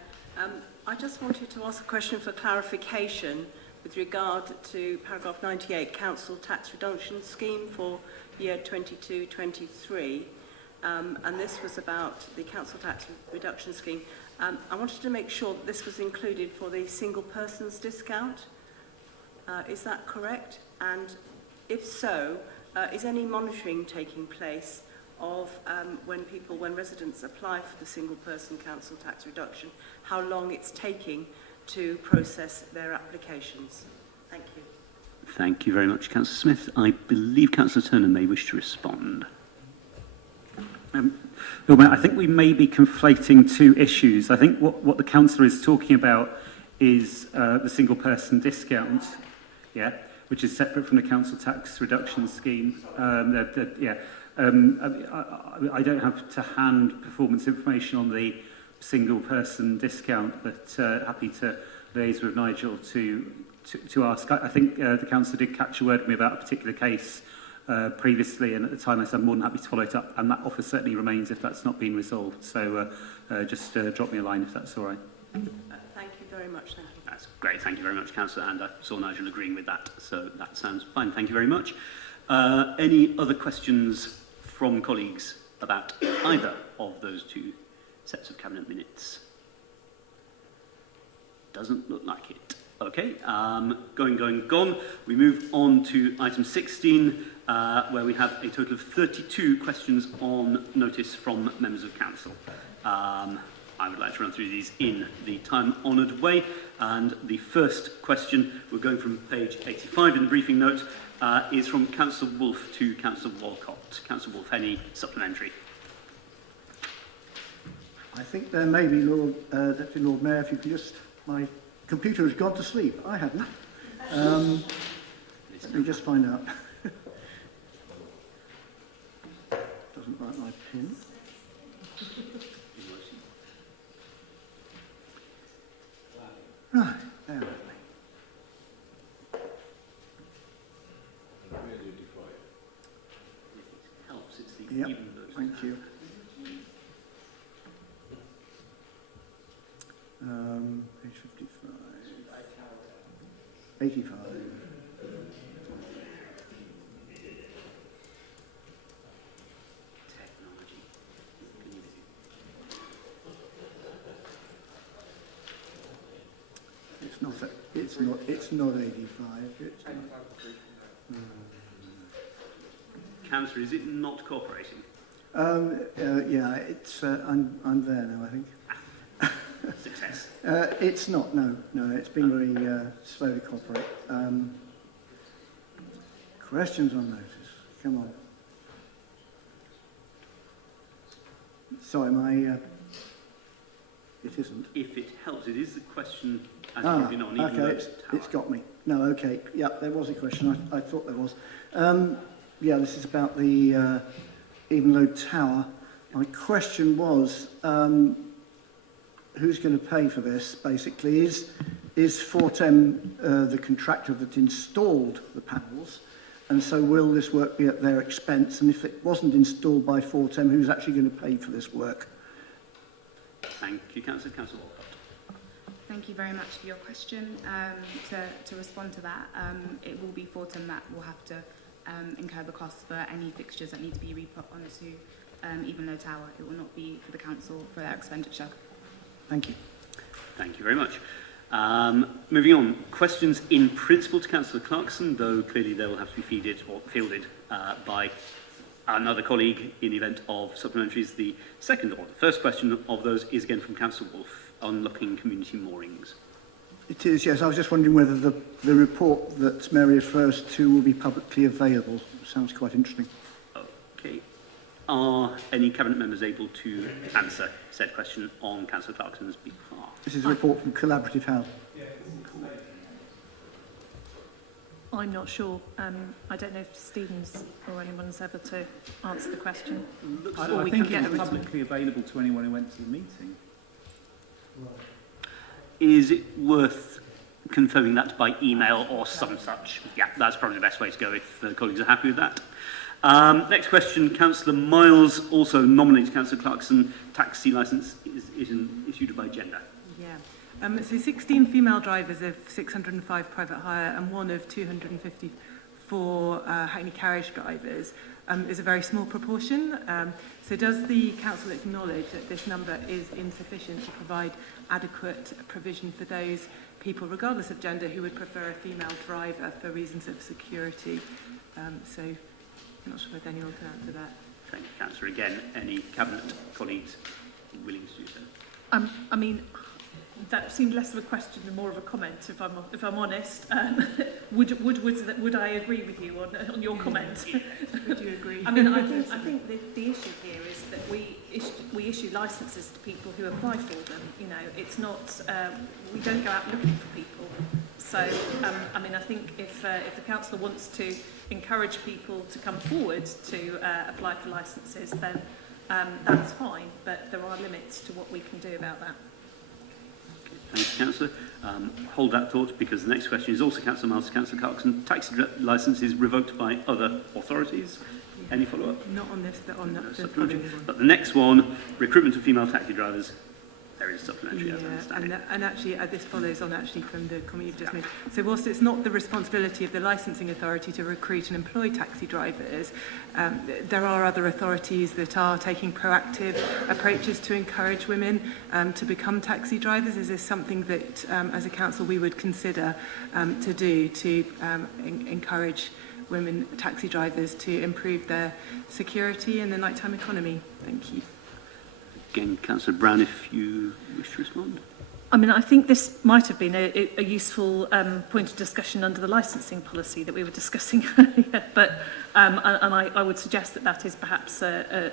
I just wanted to ask a question for clarification with regard to paragraph 98, Council Tax Reduction Scheme for year 22-23. And this was about the Council Tax Reduction Scheme. I wanted to make sure that this was included for the single person's discount. Is that correct? And if so, is any monitoring taking place of when residents apply for the single person council tax reduction, how long it's taking to process their applications? Thank you. Thank you very much, Councillor Smith. I believe Councillor Turner may wish to respond. Lord Mayor, I think we may be conflating two issues. I think what the Councillor is talking about is the single person discount, yeah, which is separate from the council tax reduction scheme. I don't have to hand performance information on the single person discount, but happy to liaise with Nigel to ask. I think the Councillor did catch a word with me about a particular case previously, and at the time I said I'm more than happy to follow it up, and that offer certainly remains if that's not been resolved. So just drop me a line if that's all right. Thank you very much. Thank you. That's great. Thank you very much, Councillor, and I saw Nigel agreeing with that, so that sounds fine. Thank you very much. Any other questions from colleagues about either of those two sets of Cabinet Minutes? Doesn't look like it. Okay, gone. We move on to item 16, where we have a total of 32 questions on notice from members of council. I would like to run through these in the time-honoured way. And the first question, we're going from page 85 in the briefing note, is from Councillor Wolfe to Councillor Walcott. Councillor Wolfe, any supplementary? I think there may be, Deputy Lord Mayor, if you could just... My computer has gone to sleep. I hadn't. Let me just find out. Doesn't like my pin. Right, bear with me. Helps, it's the Yep, even note. thank you. Page 55. 85. Technology. It's not 85. It's not. Councillor, is it not cooperating? Yeah, it's. I'm there now, I think. Success. It's not. No. It's been very slow to cooperate. Questions on notice. Come on. Sorry, it isn't. If it helps, it is the question as you know, on even okay, it's got me. No, okay. Yeah, there was a question. I thought there was. Yeah, this is about the even load tower. My question was, who's going to pay for this? Basically, is Fortem the contractor that installed the panels, and so will this work be at their expense? And if it wasn't installed by Fortem, who's actually going to pay for this work? Thank you, Councillor. Councillor Walcott. Thank you very much for your question. To respond to that, it will be Fortem that will have to incur the costs for any fixtures that need to be re-put onto even low tower. It will not be for the council for their expenditure. Thank you. Thank you very much. Moving on, questions in principle to Councillor Clarkson, though clearly they will have to be fielded by another colleague in the event of supplementaries. The second or the first question of those is again from Councillor Wolfe, unlocking community moorings. It is, yes. I was just wondering whether the report that Mary refers to will be publicly available. Sounds quite interesting. Okay. Are any Cabinet members able to answer said question on Councillor Clarkson's behalf? This is a report from Collaborative Health. I'm not sure. I don't know if Stephen's or anyone's able to answer the question. I think it's publicly available to anyone who went to the meeting. Is it worth confirming that by email or some such? Yeah, that's probably the best way to go if the colleagues are happy with that. Next question, Councillor Miles also nominated Councillor Clarkson. Taxi licence is issued by gender. Yeah. So 16 female drivers of 605 private hire and one of 254 Hackney carriage drivers is a very small proportion. So does the Council acknowledge that this number is insufficient to provide adequate provision for those people, regardless of gender, who would prefer a female driver for reasons of security? So I'm not sure if anyone can answer that. Thank you, Councillor. Again, any Cabinet colleagues willing to do so? I mean, that seemed less of a question and more of a comment, if I'm honest. Would I agree with you on your comment? Would you agree? I mean, I think the issue here is that we issue licences to people who apply for them. You know, it's not we don't go out looking for people. So, I mean, I think if the councillor wants to encourage people to come forward to apply for licences, then that's fine. But there are limits to what we can do about that. Thank you, Councillor. Hold that thought, because the next question is also Councillor Miles to Councillor Clarkson. Taxi licences revoked by other authorities. Any follow-up? Not on this, but on No, the supplementary. following one. But the next one, recruitment of female taxi drivers. There is supplementary, as I understand it. And actually, this follows on actually from the comment you've just made. So whilst it's not the responsibility of the licensing authority to recruit and employ taxi drivers, there are other authorities that are taking proactive approaches to encourage women to become taxi drivers. Is this something that, as a council, we would consider to do to encourage women taxi drivers to improve their security in the nighttime economy? Thank you. Again, Councillor Brown, if you wish to respond. I mean, I think this might have been a useful point of discussion under the licensing policy that we were discussing earlier, but I would suggest that is perhaps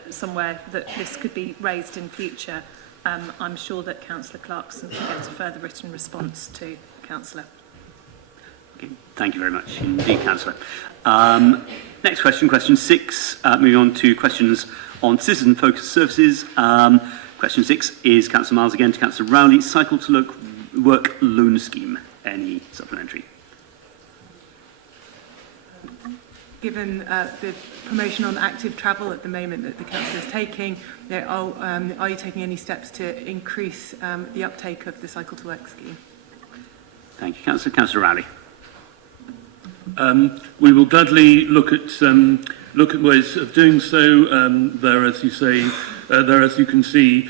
somewhere that this could be raised in future. I'm sure that Councillor Clarkson can get a further written response to Councillor. Okay, thank you very much indeed, Councillor. Next question, question 6. Moving on to questions on citizen-focused services. Question 6 is Councillor Miles again to Councillor Rowley. Cycle to work loan scheme. Any supplementary? Given the promotion on active travel at the moment that the council is taking, are you taking any steps to increase the uptake of the Cycle to Work scheme? Thank you, Councillor. Councillor Rowley. We will gladly look at ways of doing so. There, as you say, as you can see,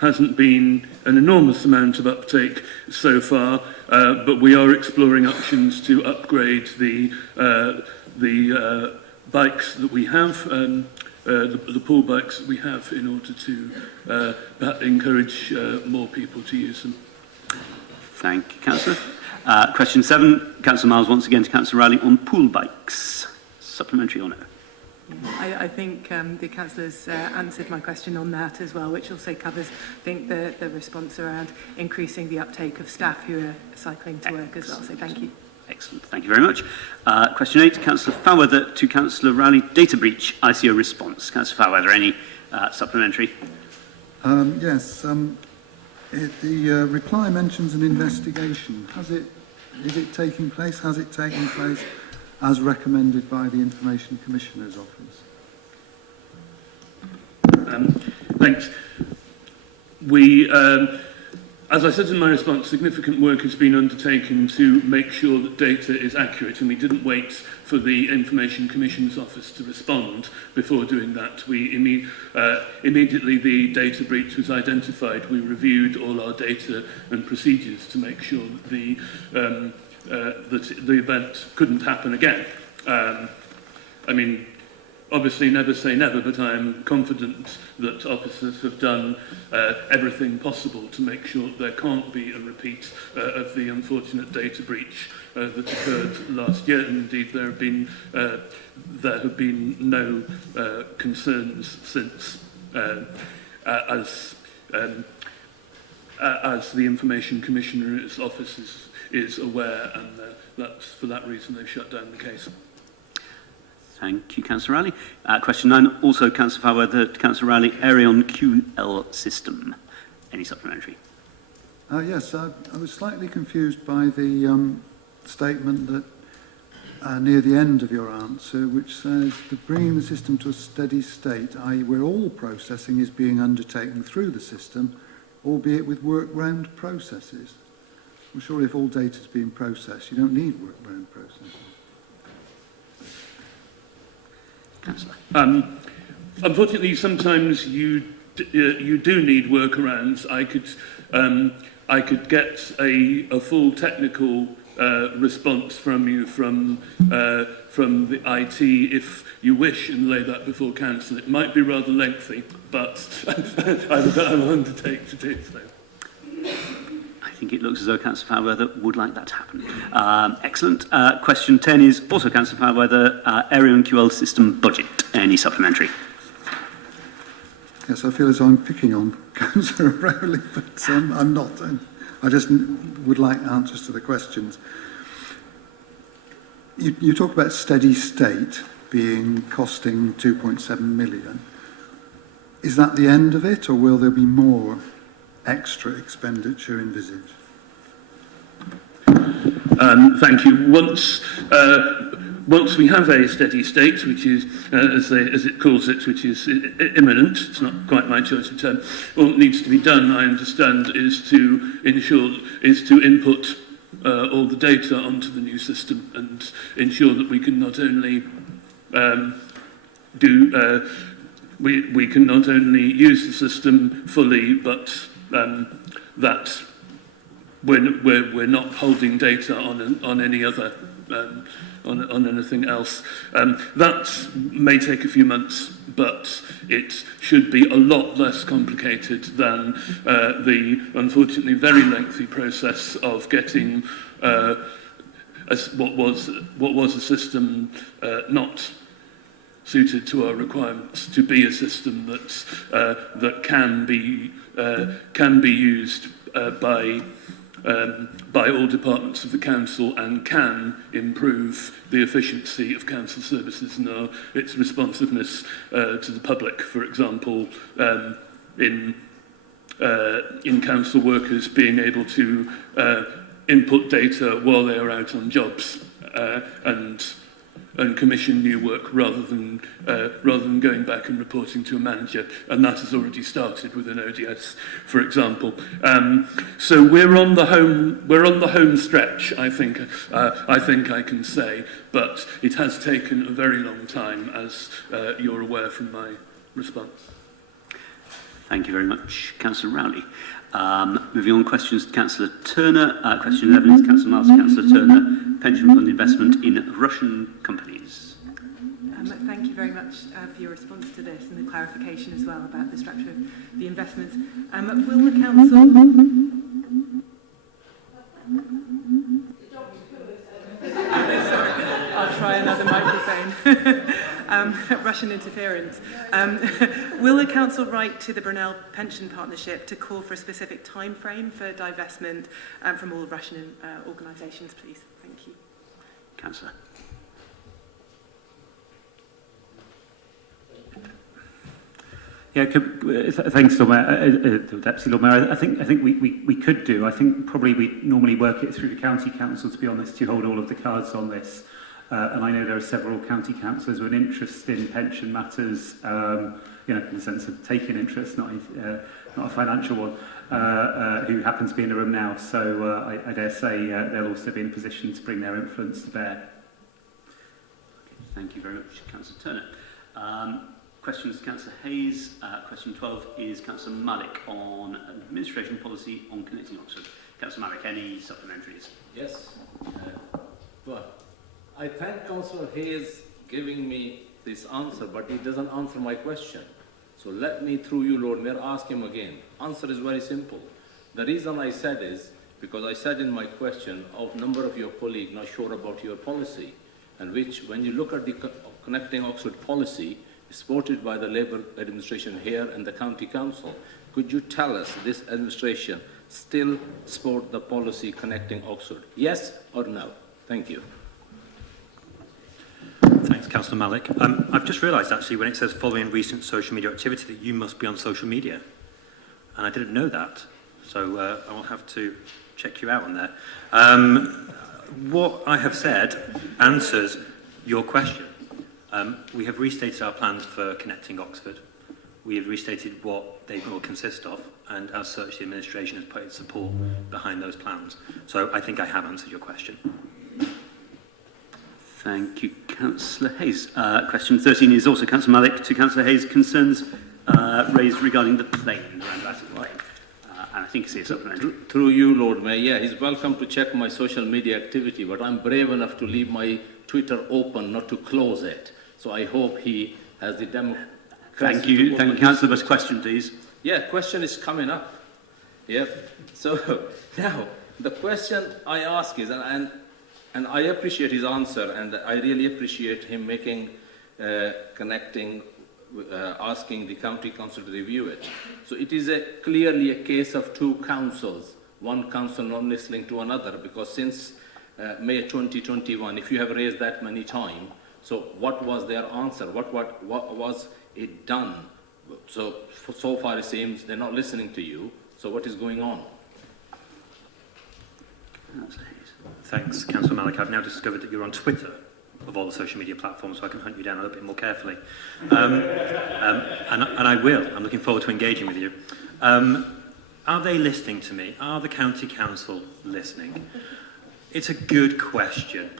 hasn't been an enormous amount of uptake so far, but we are exploring options to upgrade the bikes that we have, the pool bikes that we have, in order to encourage more people to use them. Thank you, Councillor. Question 7, Councillor Miles once again to Councillor Rowley on pool bikes. Supplementary or no? I think the councillor's answered my question on that as well, which also covers, I think, the response around increasing the uptake of staff who are cycling to work as well. So thank you. Excellent. Thank you very much. Question 8, Councillor Fairweather to Councillor Rowley. Data breach, ICO response. Councillor Fairweather, any supplementary? Yes. The reply mentions an investigation. Is it taking place? Has it taken place as recommended by the Information Commissioner's Office? Thanks. We, as I said in my response, significant work has been undertaken to make sure that data is accurate, and we didn't wait for the Information Commissioner's Office to respond before doing that. We immediately the data breach was identified, we reviewed all our data and procedures to make sure that the event couldn't happen again. I mean, obviously never say never, but I am confident that officers have done everything possible to make sure that there can't be a repeat of the unfortunate data breach that occurred last year. And indeed, there have been no concerns since, as the Information Commissioner's office is aware, and that's for that reason they've shut down the case. Thank you, Councillor Rowley. Question 9, also Councillor Fairweather to Councillor Rowley, area on QL system. Any supplementary? Yes, I was slightly confused by the statement that near the end of your answer, which says that bringing the system to a steady state, i.e. where all processing is being undertaken through the system, albeit with work-round processes. Well, surely if all data is being processed, you don't need work-round processes. Unfortunately, sometimes you do need workarounds. I could get a full technical response from you from the IT if you wish, and lay that before council. It might be rather lengthy, but I'll undertake to do so. I think it looks as though Councillor Fairweather would like that to happen. Excellent. Question 10 is also Councillor Fairweather, area and QL system budget. Any supplementary? Yes, I feel as though I'm picking on Councillor Rowley, but I'm not. I just would like answers to the questions. You talk about steady state being costing 2.7 million. Is that the end of it, or will there be more extra expenditure envisaged? Thank you. Once we have a steady state, which is, as it calls it, which is imminent, it's not quite my choice of term, all that needs to be done, I understand, is to input all the data onto the new system and ensure that we can not only we can not only use the system fully, but that we're not holding data on any other on anything else. That may take a few months, but it should be a lot less complicated than the unfortunately very lengthy process of getting what was a system not suited to our requirements to be a system that can be used by all departments of the council and can improve the efficiency of council services and its responsiveness to the public. For example, in council workers being able to input data while they are out on jobs and commission new work rather than going back and reporting to a manager, and that has already started with an ODS, for example. So we're on the home stretch, I think I can say, but it has taken a very long time, as you're aware from my response. Thank you very much, Councillor Rowley. Moving on, questions to Councillor Turner. Question 11 is Councillor Miles to Councillor Turner. Pension fund investment in Russian companies. Thank you very much for your response to this and the clarification as well about the structure of the investment. Will the council... I'll try another microphone. Russian interference. Will the council write to the Brunel Pension Partnership to call for a specific time frame for divestment from all Russian organisations, please? Thank you. Councillor. Yeah, thanks, Lord Mayor, Deputy Lord Mayor. I think we could do. I think probably we normally work it through the county council, to be honest, to hold all of the cards on this. And I know there are several county councillors with an interest in pension matters, in the sense of taking interest, not a financial one, who happen to be in the room now. So I dare say they'll also be in a position to bring their influence to bear. Thank you very much, Councillor Turner. Questions to Councillor Hayes. Question 12 is Councillor Malik on administration policy on connecting Oxford. Councillor Malik, any supplementaries? Yes. Well, I thank Councillor Hayes giving me this answer, but it doesn't answer my question. So let me, through you, Lord Mayor, ask him again. Answer is very simple. The reason I said is because I said in my question of number of your colleagues not sure about your policy, and which, when you look at the Connecting Oxford policy, supported by the Labour administration here and the County Council, could you tell us this administration still support the policy Connecting Oxford? Yes or no? Thank you. Thanks, Councillor Malik. I've just realised, actually, when it says following recent social media activity, that you must be on social media. And I didn't know that. So I will have to check you out on there. What I have said answers your question. We have restated our plans for Connecting Oxford. We have restated what they will consist of, and as such, the administration has put its support behind those plans. So I think I have answered your question. Thank you, Councillor Hayes. Question 13 is also Councillor Malik to Councillor Hayes. Concerns raised regarding the plane, the roundabout line. And I think it's a supplementary. Through you, Lord Mayor, yeah, he's welcome to check my social media activity, but I'm brave enough to leave my Twitter open, not to close it. So I hope he has the democracy. Thank you, Councillor. But question, please. Yeah, question is coming up. Yeah. So now the question I ask is, and I appreciate his answer, and I really appreciate him making, connecting, asking the County Council to review it. So it is clearly a case of two councils, one council not listening to another, because since May 2021, if you have raised that many times, so what was their answer? What was it done? So far it seems they're not listening to you. So what is going on? Thanks, Councillor Malik. I've now discovered that you're on Twitter, of all the social media platforms, so I can hunt you down a little bit more carefully. And I will. I'm looking forward to engaging with you. Are they listening to me? Are the County Council listening? It's a good question.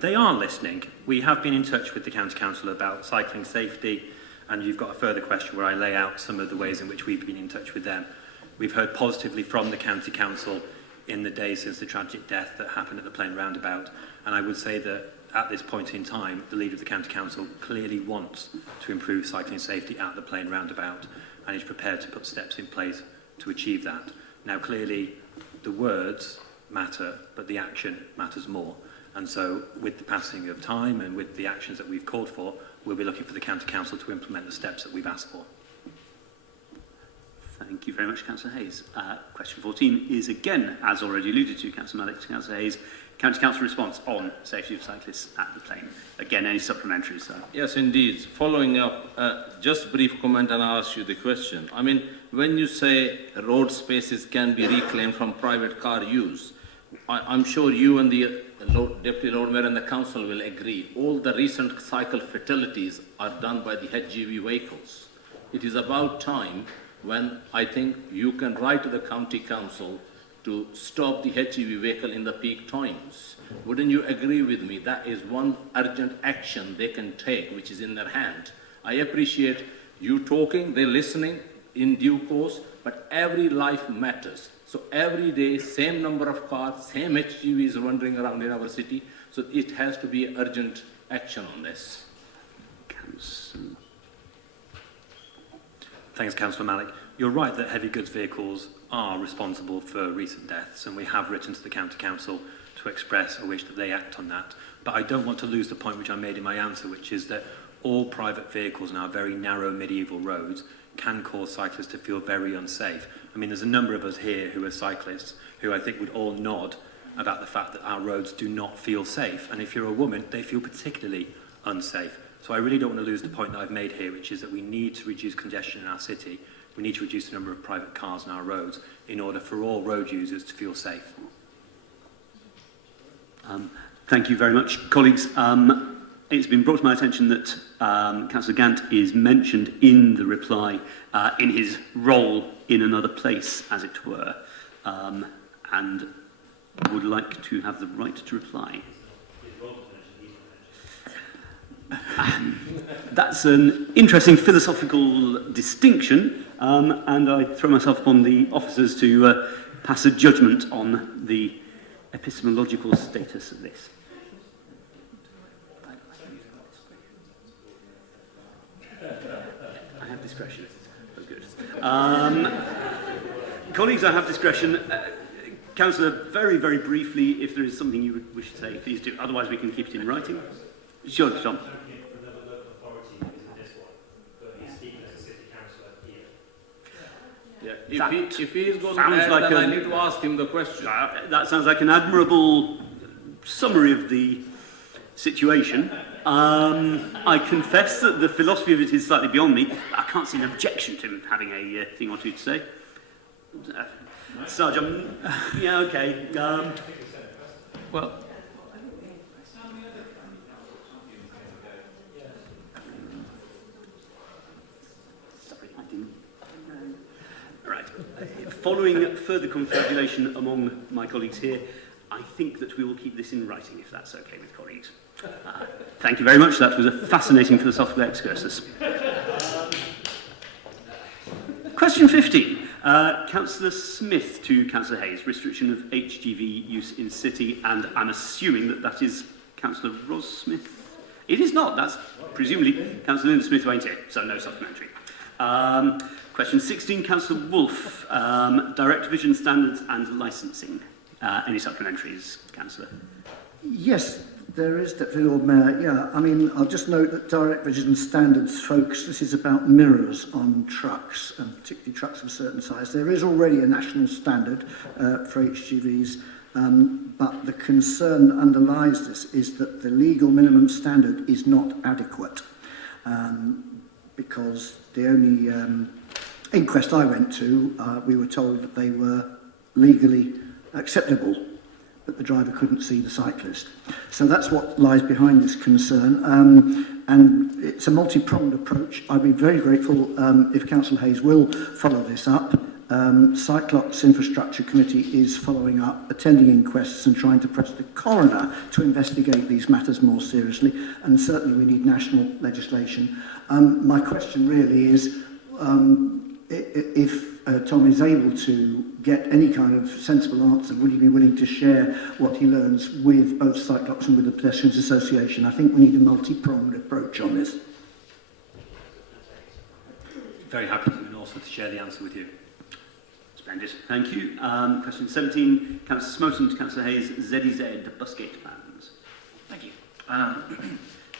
They are listening. We have been in touch with the County Council about cycling safety, and you've got a further question where I lay out some of the ways in which we've been in touch with them. We've heard positively from the County Council in the days since the tragic death that happened at the Plain Roundabout, and I would say that at this point in time, the leader of the County Council clearly wants to improve cycling safety at the Plain Roundabout and is prepared to put steps in place to achieve that. Now, clearly, the words matter, but the action matters more. And so, with the passing of time and with the actions that we've called for, we'll be looking for the County Council to implement the steps that we've asked for. Thank you very much, Councillor Hayes. Question 14 is again, as already alluded to, Councillor Malik to Councillor Hayes, County Council response on safety of cyclists at the Plain. Again, any supplementaries, sir? Yes, indeed. Following up, just brief comment and I'll ask you the question. I mean, when you say road spaces can be reclaimed from private car use, I'm sure you and the Deputy Lord Mayor and the Council will agree. All the recent cycle fatalities are done by the HGV vehicles. It is about time when I think you can write to the County Council to stop the HGV vehicle in the peak times. Wouldn't you agree with me? That is one urgent action they can take, which is in their hand. I appreciate you talking, they're listening in due course, but every life matters. So every day, same number of cars, same HGVs wandering around in our city. So it has to be urgent action on this. Thanks, Councillor Malik. You're right that heavy goods vehicles are responsible for recent deaths, and we have written to the County Council to express a wish that they act on that. But I don't want to lose the point which I made in my answer, which is that all private vehicles on our very narrow medieval roads can cause cyclists to feel very unsafe. I mean, there's a number of us here who are cyclists who I think would all nod about the fact that our roads do not feel safe. And if you're a woman, they feel particularly unsafe. So I really don't want to lose the point that I've made here, which is that we need to reduce congestion in our city. We need to reduce the number of private cars on our roads in order for all road users to feel safe. Thank you very much, colleagues. It's been brought to my attention that Councillor Gant is mentioned in the reply in his role in another place, as it were, and would like to have the right to reply. That's an interesting philosophical distinction, and I throw myself upon the officers to pass a judgment on the epistemological status of this. discretion. Oh, good. Colleagues, I have discretion. Councillor, very, very briefly, if there is something you would wish to say, please do. Otherwise, we can keep it in writing. Sure, Tom. Yeah. If he is going to add, like then I need to ask him the question. That sounds like an admirable summary of the situation. I confess that the philosophy of it is slightly beyond me. I can't see an objection to him having a thing or two to say. Sergeant, yeah, okay. Well, sorry, I didn't. Right. Following further confabulation among my colleagues here, I think that we will keep this in writing, if that's okay with colleagues. Thank you very much. That was a fascinating philosophical excursus. Question 15. Councillor Smith to Councillor Hayes. Restriction of HGV use in city, and I'm assuming that that is Councillor Ros Smith. It is not. That's presumably Councillor Linda Smith Waintier, so no supplementary. Question 16. Councillor Wolfe. Direct vision standards and licensing. Any supplementaries, Councillor? Yes, there is, Deputy Lord Mayor. Yeah, I mean, I'll just note that direct vision standards, folks, this is about mirrors on trucks, and particularly trucks of a certain size. There is already a national standard for HGVs, but the concern that underlies this is that the legal minimum standard is not adequate, because the only inquest I went to, we were told that they were legally acceptable, but the driver couldn't see the cyclist. So that's what lies behind this concern, and it's a multi-pronged approach. I'd be very grateful if Councillor Hayes will follow this up. Cyclops Infrastructure Committee is following up, attending inquests and trying to press the coroner to investigate these matters more seriously, and certainly we need national legislation. My question really is, if Tom is able to get any kind of sensible answer, would he be willing to share what he learns with both Cyclops and with the Pedestrians Association? I think we need a multi-pronged approach on this. Very happy to, and also to share the answer with you. Splendid, thank you. Question 17, Councillor Smoten to Councillor Hayes, ZEZ Busgate plans. Thank you.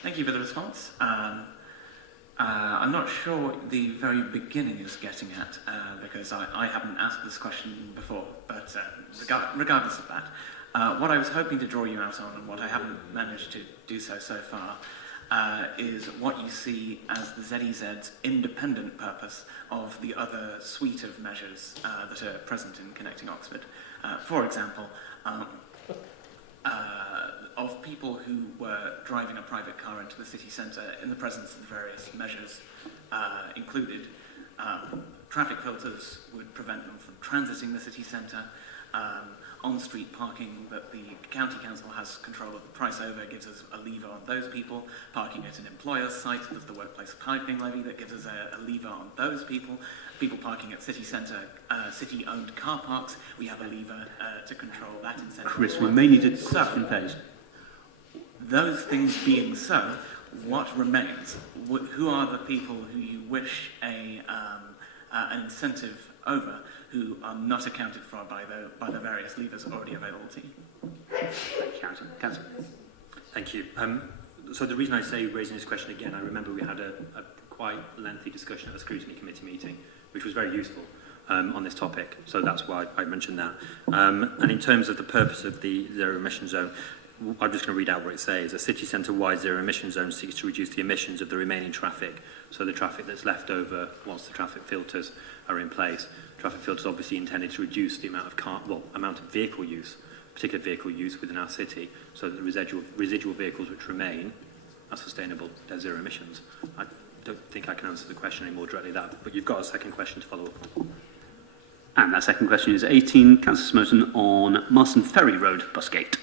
Thank you for the response. I'm not sure what the very beginning is getting at, because I haven't asked this question before, but regardless of that, what I was hoping to draw you out on, and what I haven't managed to do so far, is what you see as the ZEZ's independent purpose of the other suite of measures that are present in Connecting Oxford. For example, of people who were driving a private car into the city centre in the presence of the various measures included. Traffic filters would prevent them from transiting the city centre. On-street parking that the county council has control of the price over gives us a lever on those people. Parking at an employer's site, there's the workplace parking levy that gives us a lever on those people. People parking at city centre, city-owned car parks, we have a lever to control that incentive. Chris, we may need to question phase. Those things being so, what remains? Who are the people who you wish an incentive over, who are not accounted for by the various levers already available to you? Councillor. Thank you. So the reason I say raising this question again, I remember we had a quite lengthy discussion at the Scrutiny Committee meeting, which was very useful on this topic. So that's why I mentioned that. And in terms of the purpose of the zero emission zone, I'm just going to read out what it says. A city centre-wide zero emission zone seeks to reduce the emissions of the remaining traffic, so the traffic that's left over once the traffic filters are in place. Traffic filters obviously intended to reduce the amount of vehicle use, particular vehicle use within our city, so that the residual vehicles which remain are sustainable, they're zero emissions. I don't think I can answer the question any more directly than that, but you've got a second question to follow up on. And that second question is 18, Councillor Smoten on Marston Ferry Road, Busgate.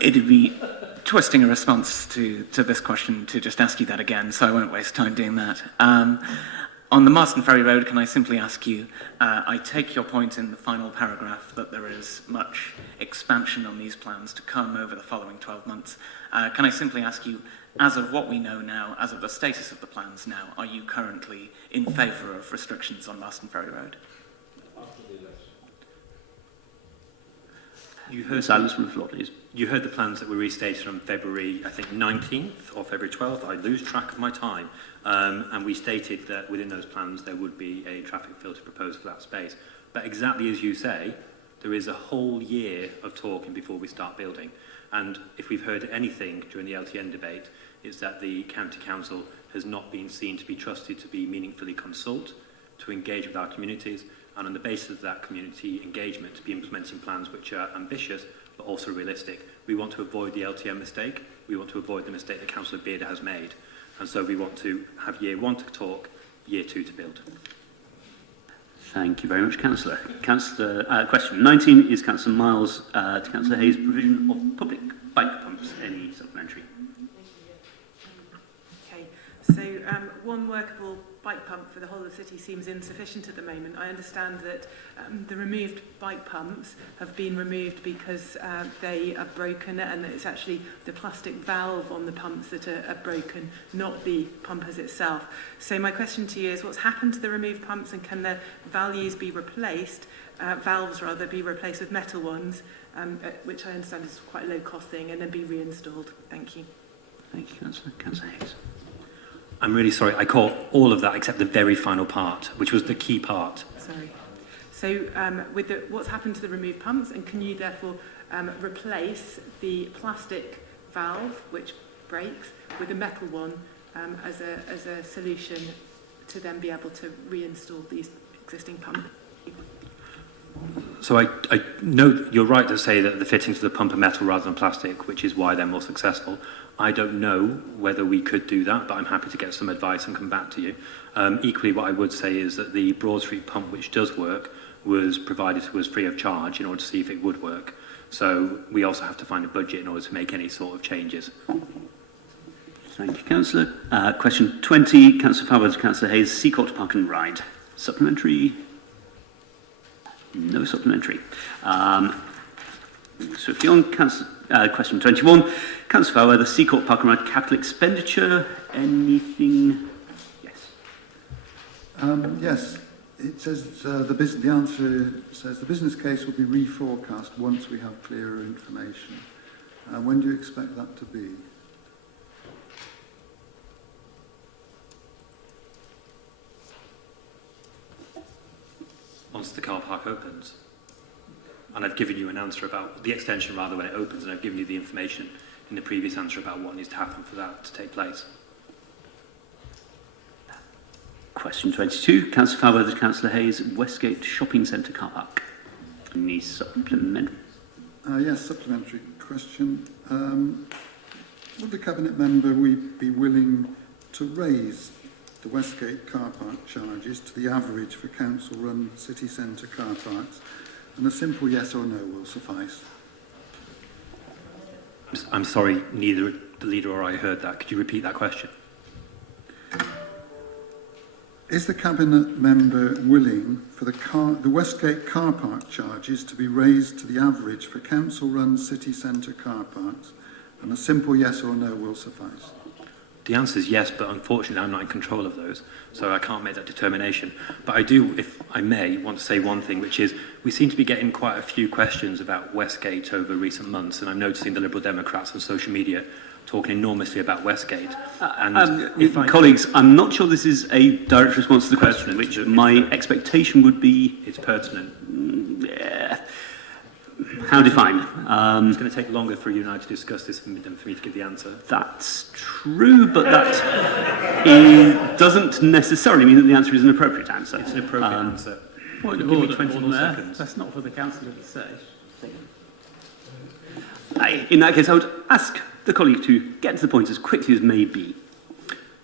It'd be twisting a response to this question to just ask you that again, so I won't waste time doing that. On the Marston Ferry Road, can I simply ask you, I take your point in the final paragraph that there is much expansion on these plans to come over the following 12 months. Can I simply ask you, as of what we know now, as of the status of the plans now, are you currently in favour of restrictions on Marston Ferry Road? You heard silence from the floor, please. You heard the plans that were restated on February, I think, 19th or February 12th. I lose track of my time. And we stated that within those plans there would be a traffic filter proposed for that space. But exactly as you say, there is a whole year of talking before we start building. And if we've heard anything during the LTN debate, it's that the County Council has not been seen to be trusted to be meaningfully consult, to engage with our communities, and on the basis of that community engagement to be implementing plans which are ambitious but also realistic. We want to avoid the LTM mistake. We want to avoid the mistake that Councillor Bearder has made. And so we want to have year 1 to talk, year 2 to build. Thank you very much, Councillor. Question 19 is Councillor Miles to Councillor Hayes, provision of public bike pumps. Any supplementary? Okay, so one workable bike pump for the whole of the city seems insufficient at the moment. I understand that the removed bike pumps have been removed because they are broken, and that it's actually the plastic valve on the pumps that are broken, not the pump as itself. So my question to you is, what's happened to the removed pumps, and can the valves be replaced with metal ones, which I understand is quite a low cost thing, and then be reinstalled? Thank you. Thank you, Councillor. Councillor Hayes. I'm really sorry, I caught all of that except the very final part, which was the key part. Sorry. So what's happened to the removed pumps, and can you therefore replace the plastic valve, which breaks, with a metal one as a solution to then be able to reinstall these existing pumps? So I know you're right to say that the fittings of the pump are metal rather than plastic, which is why they're more successful. I don't know whether we could do that, but I'm happy to get some advice and come back to you. Equally, what I would say is that the Broad Street pump, which does work, was provided to us free of charge in order to see if it would work. So we also have to find a budget in order to make any sort of changes. Thank you, Councillor. Question 20, Councillor Fowler to Councillor Hayes, Seacourt Park and Ride. Supplementary? No supplementary. Swiftly on, question 21, Councillor Fowler, the Seacourt Park and Ride capital expenditure. Anything? Yes. Yes. It says the answer says the business case will be reforecast once we have clearer information. When do you expect that to be? Once the car park opens. And I've given you an answer about the extension rather when it opens, and I've given you the information in the previous answer about what needs to happen for that to take place. Question 22, Councillor Fowler to Councillor Hayes, Westgate Shopping Centre car park. Any supplementary? Yes, supplementary question. Would the Cabinet member be willing to raise the Westgate car park charges to the average for council-run city centre car parks? And a simple yes or no will suffice. I'm sorry, neither the leader or I heard that. Could you repeat that question? Is the Cabinet member willing for the Westgate car park charges to be raised to the average for council-run city centre car parks? And a simple yes or no will suffice. The answer is yes, but unfortunately I'm not in control of those, so I can't make that determination. But I do, if I may, want to say one thing, which is we seem to be getting quite a few questions about Westgate over recent months, and I'm noticing the Liberal Democrats on social media talking enormously about Westgate. Colleagues, I'm not sure this is a direct response to the question, which my expectation would be... It's pertinent. Yeah. How defined? It's going to take longer for you and I to discuss this than for me to give the answer. That's true, but that doesn't necessarily mean that the answer is an appropriate answer. It's an appropriate answer. Point of order, seconds. That's not for the councillor to say. In that case, I would ask the colleague to get to the point as quickly as may be.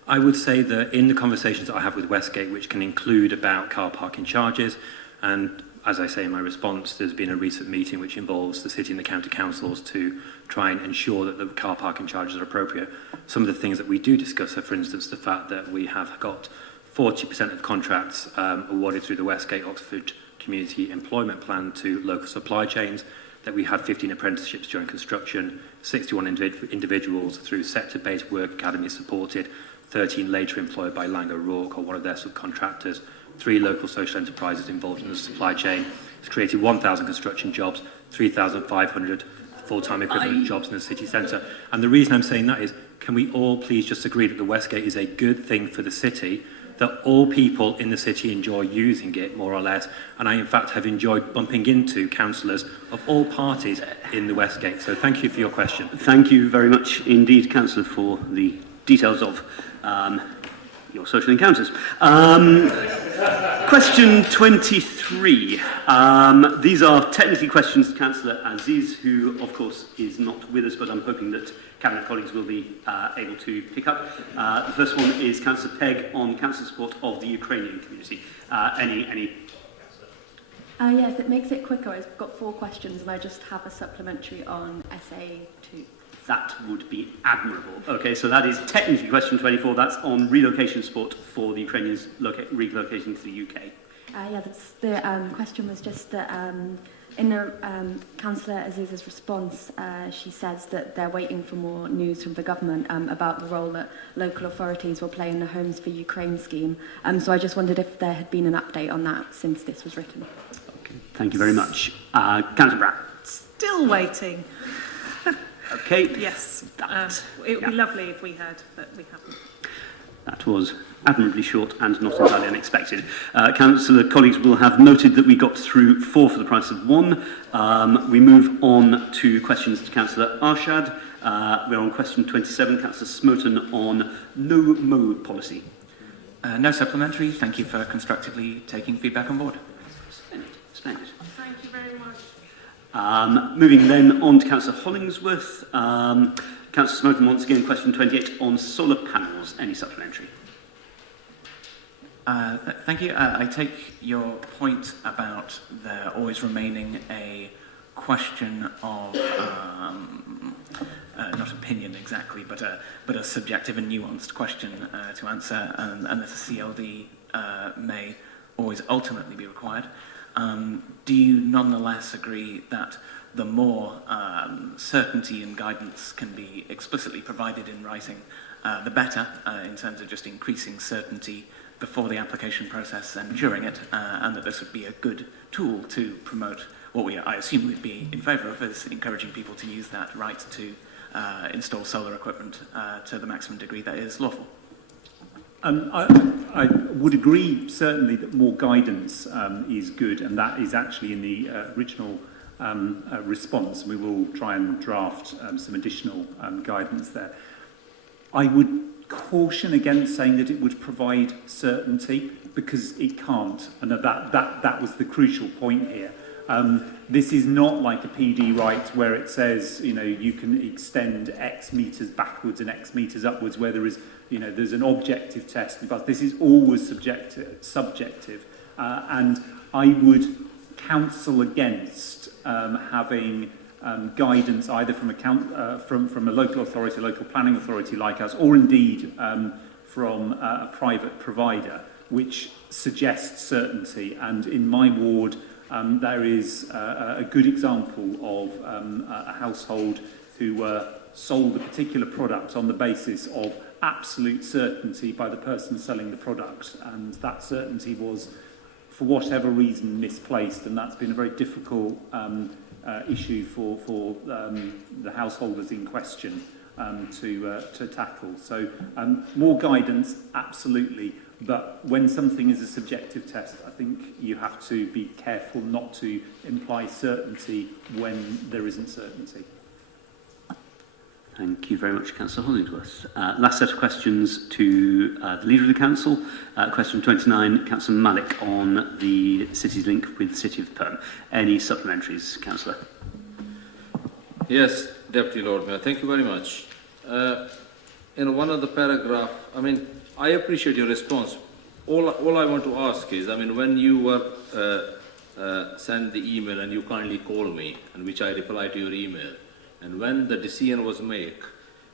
I would say that in the conversations that I have with Westgate, which can include about car parking charges, and as I say in my response, there's been a recent meeting which involves the city and the county councils to try and ensure that the car parking charges are appropriate. Some of the things that we do discuss are, for instance, the fact that we have got 40% of contracts awarded through the Westgate Oxford Community Employment Plan to local supply chains, that we had 15 apprenticeships during construction, 61 individuals through sector-based work academy supported, 13 later employed by Lang O'Rourke or one of their subcontractors, 3 local social enterprises involved in the supply chain. It's created 1,000 construction jobs, 3,500 full-time equivalent jobs in the city centre. And the reason I'm saying that is, can we all please just agree that the Westgate is a good thing for the city, that all people in the city enjoy using it, more or less, and I, in fact, have enjoyed bumping into councillors of all parties in the Westgate. So thank you for your question. Thank you very much indeed, Councillor, for the details of your social encounters. Question 23. These are technically questions to Councillor Aziz, who, of course, is not with us, but I'm hoping that Cabinet colleagues will be able to pick up. The first one is Councillor Pegg on council support of the Ukrainian community. Any? Yes, it makes it quicker. I've got 4 questions and I just have a supplementary on SA2. That would be admirable. Okay, so that is technically question 24. That's on relocation support for the Ukrainians relocating to the UK. Yeah, the question was just that in Councillor Aziz's response, she says that they're waiting for more news from the government about the role that local authorities will play in the Homes for Ukraine scheme. So I just wondered if there had been an update on that since this was written. Okay, thank you very much. Councillor Brown. Still waiting. Okay. Yes. It would be lovely if we had, but we haven't. That was admirably short and not entirely unexpected. Councillor colleagues will have noted that we got through 4 for the price of 1. We move on to questions to Councillor Arshad. We're on question 27. Councillor Smoten on no-mo policy. No supplementary. Thank you for constructively taking feedback on board. Splendid. Thank you very much. Moving then on to Councillor Hollingsworth. Councillor Smoten, once again, question 28 on solar panels. Any supplementary? Thank you. I take your point about there always remaining a question of, not opinion exactly, but a subjective and nuanced question to answer, and that the CLD may always ultimately be required. Do you nonetheless agree that the more certainty and guidance can be explicitly provided in writing, the better, in terms of just increasing certainty before the application process and during it, and that this would be a good tool to promote what I assume we'd be in favour of, is encouraging people to use that right to install solar equipment to the maximum degree that is lawful? I would agree certainly that more guidance is good, and that is actually in the original response. We will try and draft some additional guidance there. I would caution against saying that it would provide certainty, because it can't, and that was the crucial point here. This is not like a PD right where it says, you can extend X metres backwards and X metres upwards, where there is, there's an objective test. In fact, this is always subjective, and I would counsel against having guidance either from a local authority, local planning authority like us, or indeed from a private provider, which suggests certainty. And in my ward, there is a good example of a household who sold a particular product on the basis of absolute certainty by the person selling the product, and that certainty was, for whatever reason, misplaced, and that's been a very difficult issue for the householders in question to tackle. So more guidance, absolutely, but when something is a subjective test, I think you have to be careful not to imply certainty when there isn't certainty. Thank you very much, Councillor Hollingsworth. Last set of questions to the Leader of the Council. Question 29, Councillor Malik on the city's link with the City of Perm. Any supplementaries, Councillor? Yes, Deputy Lord Mayor, thank you very much. In one of the paragraph, I appreciate your response. All I want to ask is, when you were sent the email and you kindly called me, and which I replied to your email, and when the decision was made,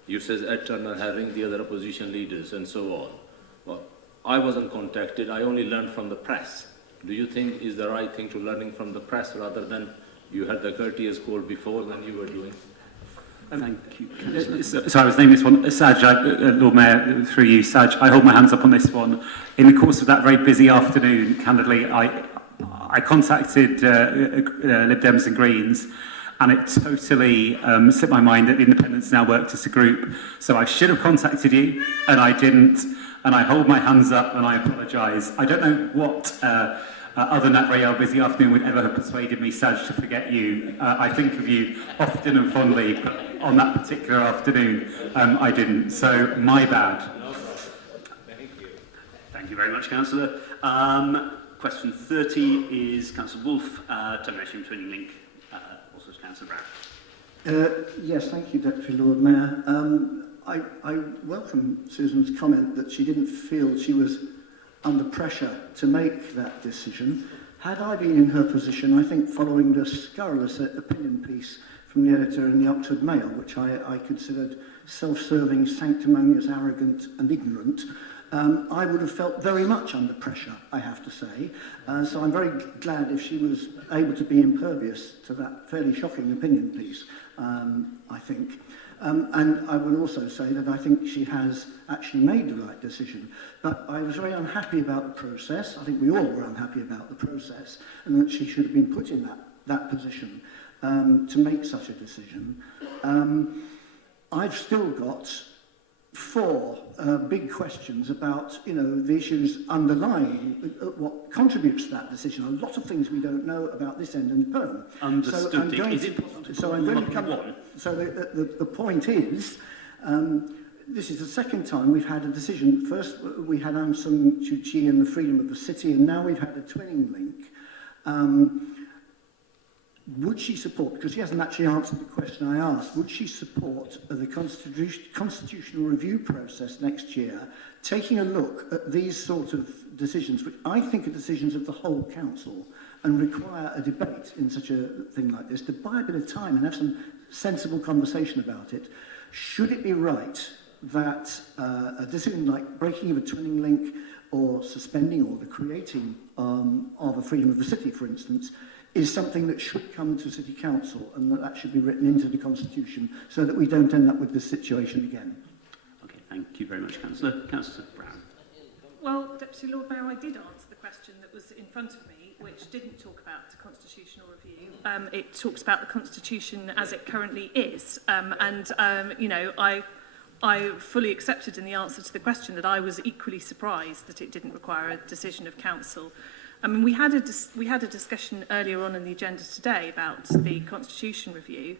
you said Ed Turner had ringed the other opposition leaders and so on. Well, I wasn't contacted. I only learned from the press. Do you think is the right thing to learning from the press rather than you had the courteous call before than you were doing? Thank you. So I was naming this one. Saj, Lord Mayor, through you, Saj, I hold my hands up on this one. In the course of that very busy afternoon, candidly, I contacted Lib Dems and Greens, and it totally slipped my mind that the Independents now worked as a group. So I should have contacted you, and I didn't. And I hold my hands up and I apologise. I don't know what other than that very busy afternoon would ever have persuaded me, Saj, to forget you. I think of you often and fondly, but on that particular afternoon, I didn't. So, my bad. Thank you. Thank you very much, Councillor. Question 30 is Councillor Wolfe, termination between link, also to Councillor Brown. Yes, thank you, Deputy Lord Mayor. I welcome Susan's comment that she didn't feel she was under pressure to make that decision. Had I been in her position, I think following the scurrilous opinion piece from the editor in the Oxford Mail, which I considered self-serving, sanctimonious, arrogant and ignorant, I would have felt very much under pressure, I have to say. So I'm very glad if she was able to be impervious to that fairly shocking opinion piece, I think. And I would also say that I think she has actually made the right decision. But I was very unhappy about the process. I think we all were unhappy about the process, and that she should have been put in that position to make such a decision. I've still got 4 big questions about, the issues underlying what contributes to that decision. A lot of things we don't know about this end and perm. Understood. I'm going to come on. So the point is, this is the second time we've had a decision. First, we had Aung San Suu Kyi and the freedom of the city, and now we've had a twinning link. Would she support, because she hasn't actually answered the question I asked, would she support the constitutional review process next year, taking a look at these sort of decisions, which I think are decisions of the whole council, and require a debate in such a thing like this, to buy a bit of time and have some sensible conversation about it? Should it be right that a decision like breaking of a twinning link or suspending or the creating of a freedom of the city, for instance, is something that should come to City Council and that should be written into the Constitution so that we don't end up with this situation again? Okay, thank you very much, Councillor. Councillor Brown. Well, Deputy Lord Mayor, I did answer the question that was in front of me, which didn't talk about the constitutional review. It talks about the Constitution as it currently is. I fully accepted in the answer to the question that I was equally surprised that it didn't require a decision of council. I mean, we had a discussion earlier on in the agenda today about the Constitution review,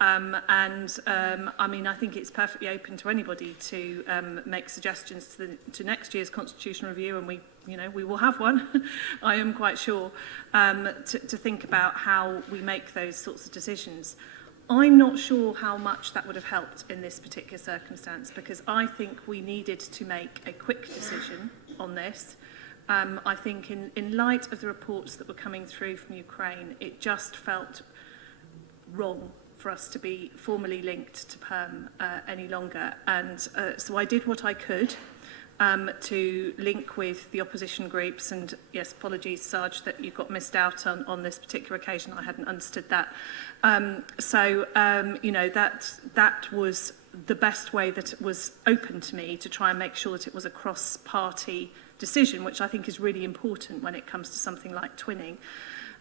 I mean, I think it's perfectly open to anybody to make suggestions to next year's Constitution review, and we will have one, I am quite sure, to think about how we make those sorts of decisions. I'm not sure how much that would have helped in this particular circumstance, because I think we needed to make a quick decision on this. I think in light of the reports that were coming through from Ukraine, it just felt wrong for us to be formally linked to PERM any longer. And so I did what I could to link with the opposition groups. And yes, apologies, Sarge, that you got missed out on this particular occasion. I hadn't understood that. That was the best way that it was open to me to try and make sure that it was a cross-party decision, which I think is really important when it comes to something like twinning.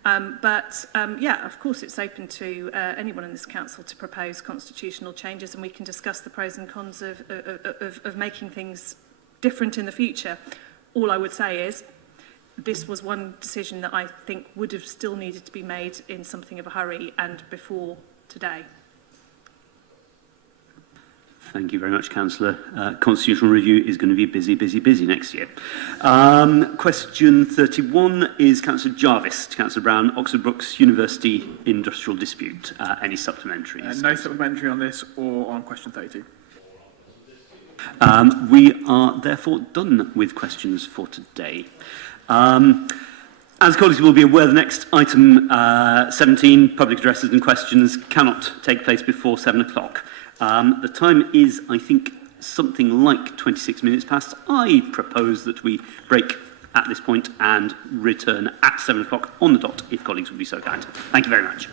Of course, it's open to anyone in this council to propose constitutional changes, and we can discuss the pros and cons of making things different in the future. All I would say is this was one decision that I think would have still needed to be made in something of a hurry and before today. Thank you very much, Councillor. Constitutional review is going to be busy next year. Question 31 is Councillor Jarvis to Councillor Brown, Oxford Brookes University Industrial Dispute. Any supplementaries? No supplementary on this or on question 32. We are therefore done with questions for today. As colleagues will be aware, the next item 17, public addresses and questions, cannot take place before 7 o'clock. The time is, I think, something like 26 minutes past. I propose that we break at this point and return at 7 o'clock on the dot, if colleagues would be so kind. Thank you very much.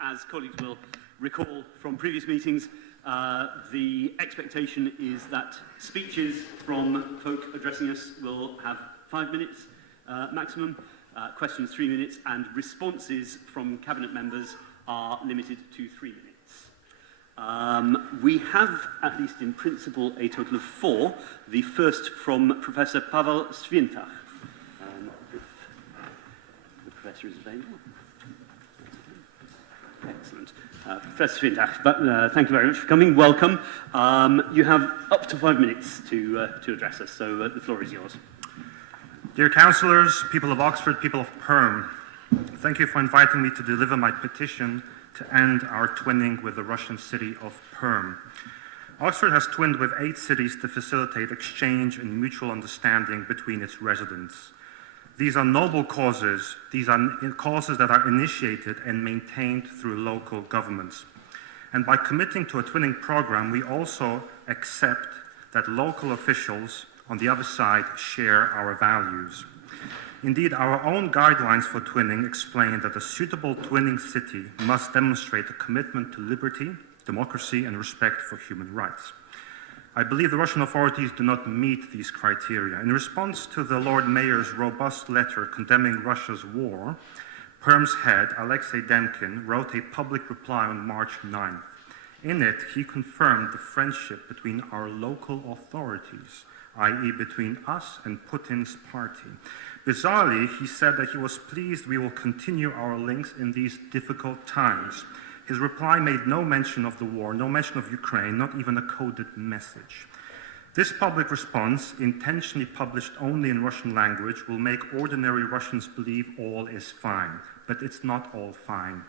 As colleagues will recall from previous meetings, the expectation is that speeches from folk addressing us will have 5 minutes maximum, questions 3 minutes, and responses from Cabinet members are limited to 3 minutes. We have, at least in principle, a total of 4. The first from Professor Pavel Svientach. If the Professor is available. Excellent. Professor Svientach, thank you very much for coming. Welcome. You have up to 5 minutes to address us, so the floor is yours. Dear councillors, people of Oxford, people of Perm, thank you for inviting me to deliver my petition to end our twinning with the Russian city of Perm. Oxford has twinned with 8 cities to facilitate exchange and mutual understanding between its residents. These are noble causes. These are causes that are initiated and maintained through local governments. And by committing to a twinning program, we also accept that local officials on the other side share our values. Indeed, our own guidelines for twinning explain that a suitable twinning city must demonstrate a commitment to liberty, democracy, and respect for human rights. I believe the Russian authorities do not meet these criteria. In response to the Lord Mayor's robust letter condemning Russia's war, Perm's head, Alexei Demkin, wrote a public reply on March 9th. In it, he confirmed the friendship between our local authorities, i.e. between us and Putin's party. Bizarrely, he said that he was pleased we will continue our links in these difficult times. His reply made no mention of the war, no mention of Ukraine, not even a coded message. This public response, intentionally published only in Russian language, will make ordinary Russians believe all is fine. But it's not all fine.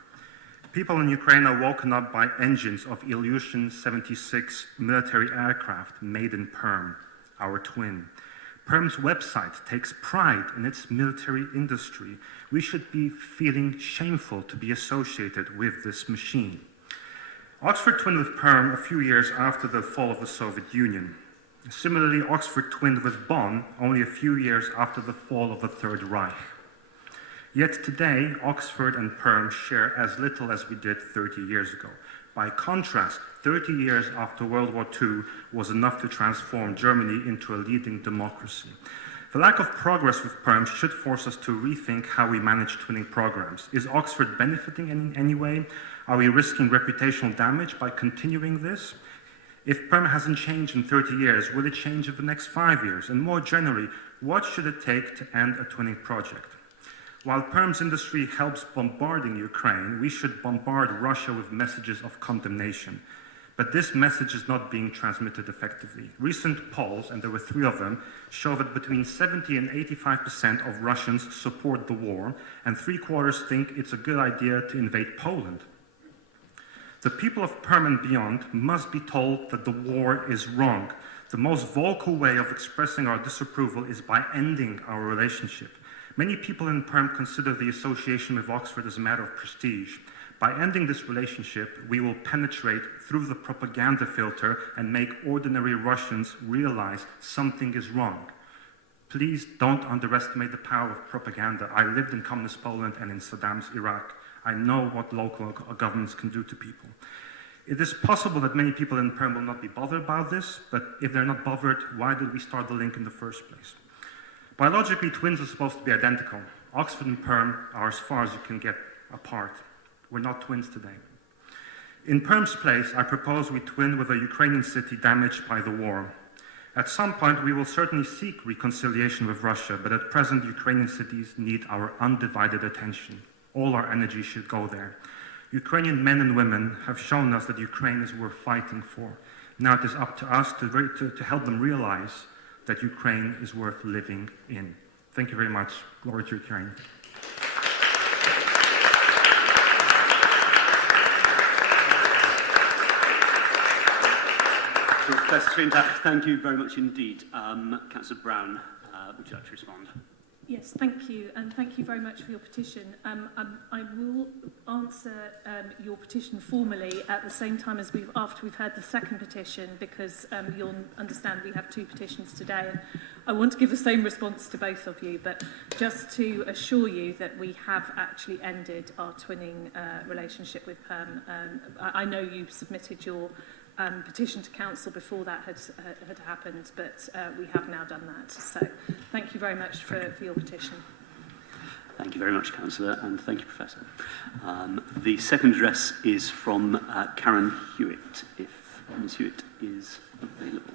People in Ukraine are woken up by engines of Ilyushin-76 military aircraft made in Perm, our twin. Perm's website takes pride in its military industry. We should be feeling shameful to be associated with this machine. Oxford twinned with Perm a few years after the fall of the Soviet Union. Similarly, Oxford twinned with Bonn only a few years after the fall of the Third Reich. Yet today, Oxford and Perm share as little as we did 30 years ago. By contrast, 30 years after World War II was enough to transform Germany into a leading democracy. The lack of progress with Perm should force us to rethink how we manage twinning programs. Is Oxford benefiting in any way? Are we risking reputational damage by continuing this? If Perm hasn't changed in 30 years, will it change in the next 5 years? And more generally, what should it take to end a twinning project? While Perm's industry helps bombarding Ukraine, we should bombard Russia with messages of condemnation. But this message is not being transmitted effectively. Recent polls, and there were 3 of them, show that between 70 and 85% of Russians support the war, and 3/4 think it's a good idea to invade Poland. The people of Perm and beyond must be told that the war is wrong. The most vocal way of expressing our disapproval is by ending our relationship. Many people in Perm consider the association with Oxford as a matter of prestige. By ending this relationship, we will penetrate through the propaganda filter and make ordinary Russians realize something is wrong. Please don't underestimate the power of propaganda. I lived in communist Poland and in Saddam's Iraq. I know what local governments can do to people. It is possible that many people in Perm will not be bothered about this, but if they're not bothered, why did we start the link in the first place? Biologically, twins are supposed to be identical. Oxford and Perm are as far as you can get apart. We're not twins today. In Perm's place, I propose we twin with a Ukrainian city damaged by the war. At some point, we will certainly seek reconciliation with Russia, but at present, Ukrainian cities need our undivided attention. All our energy should go there. Ukrainian men and women have shown us that Ukraine is worth fighting for. Now it is up to us to help them realize that Ukraine is worth living in. Thank you very much. Glory to Ukraine. Professor Svientach, thank you very much indeed. Councillor Brown, would you like to respond? Yes, thank you, and thank you very much for your petition. I will answer your petition formally at the same time as after we've heard the second petition, because you'll understand we have 2 petitions today. I want to give the same response to both of you, but just to assure you that we have actually ended our twinning relationship with Perm. I know you submitted your petition to council before that had happened, but we have now done that. So thank you very much for your petition. Thank you very much, Councillor, and thank you, Professor. The second address is from Karen Hewitt, if Ms Hewitt is available.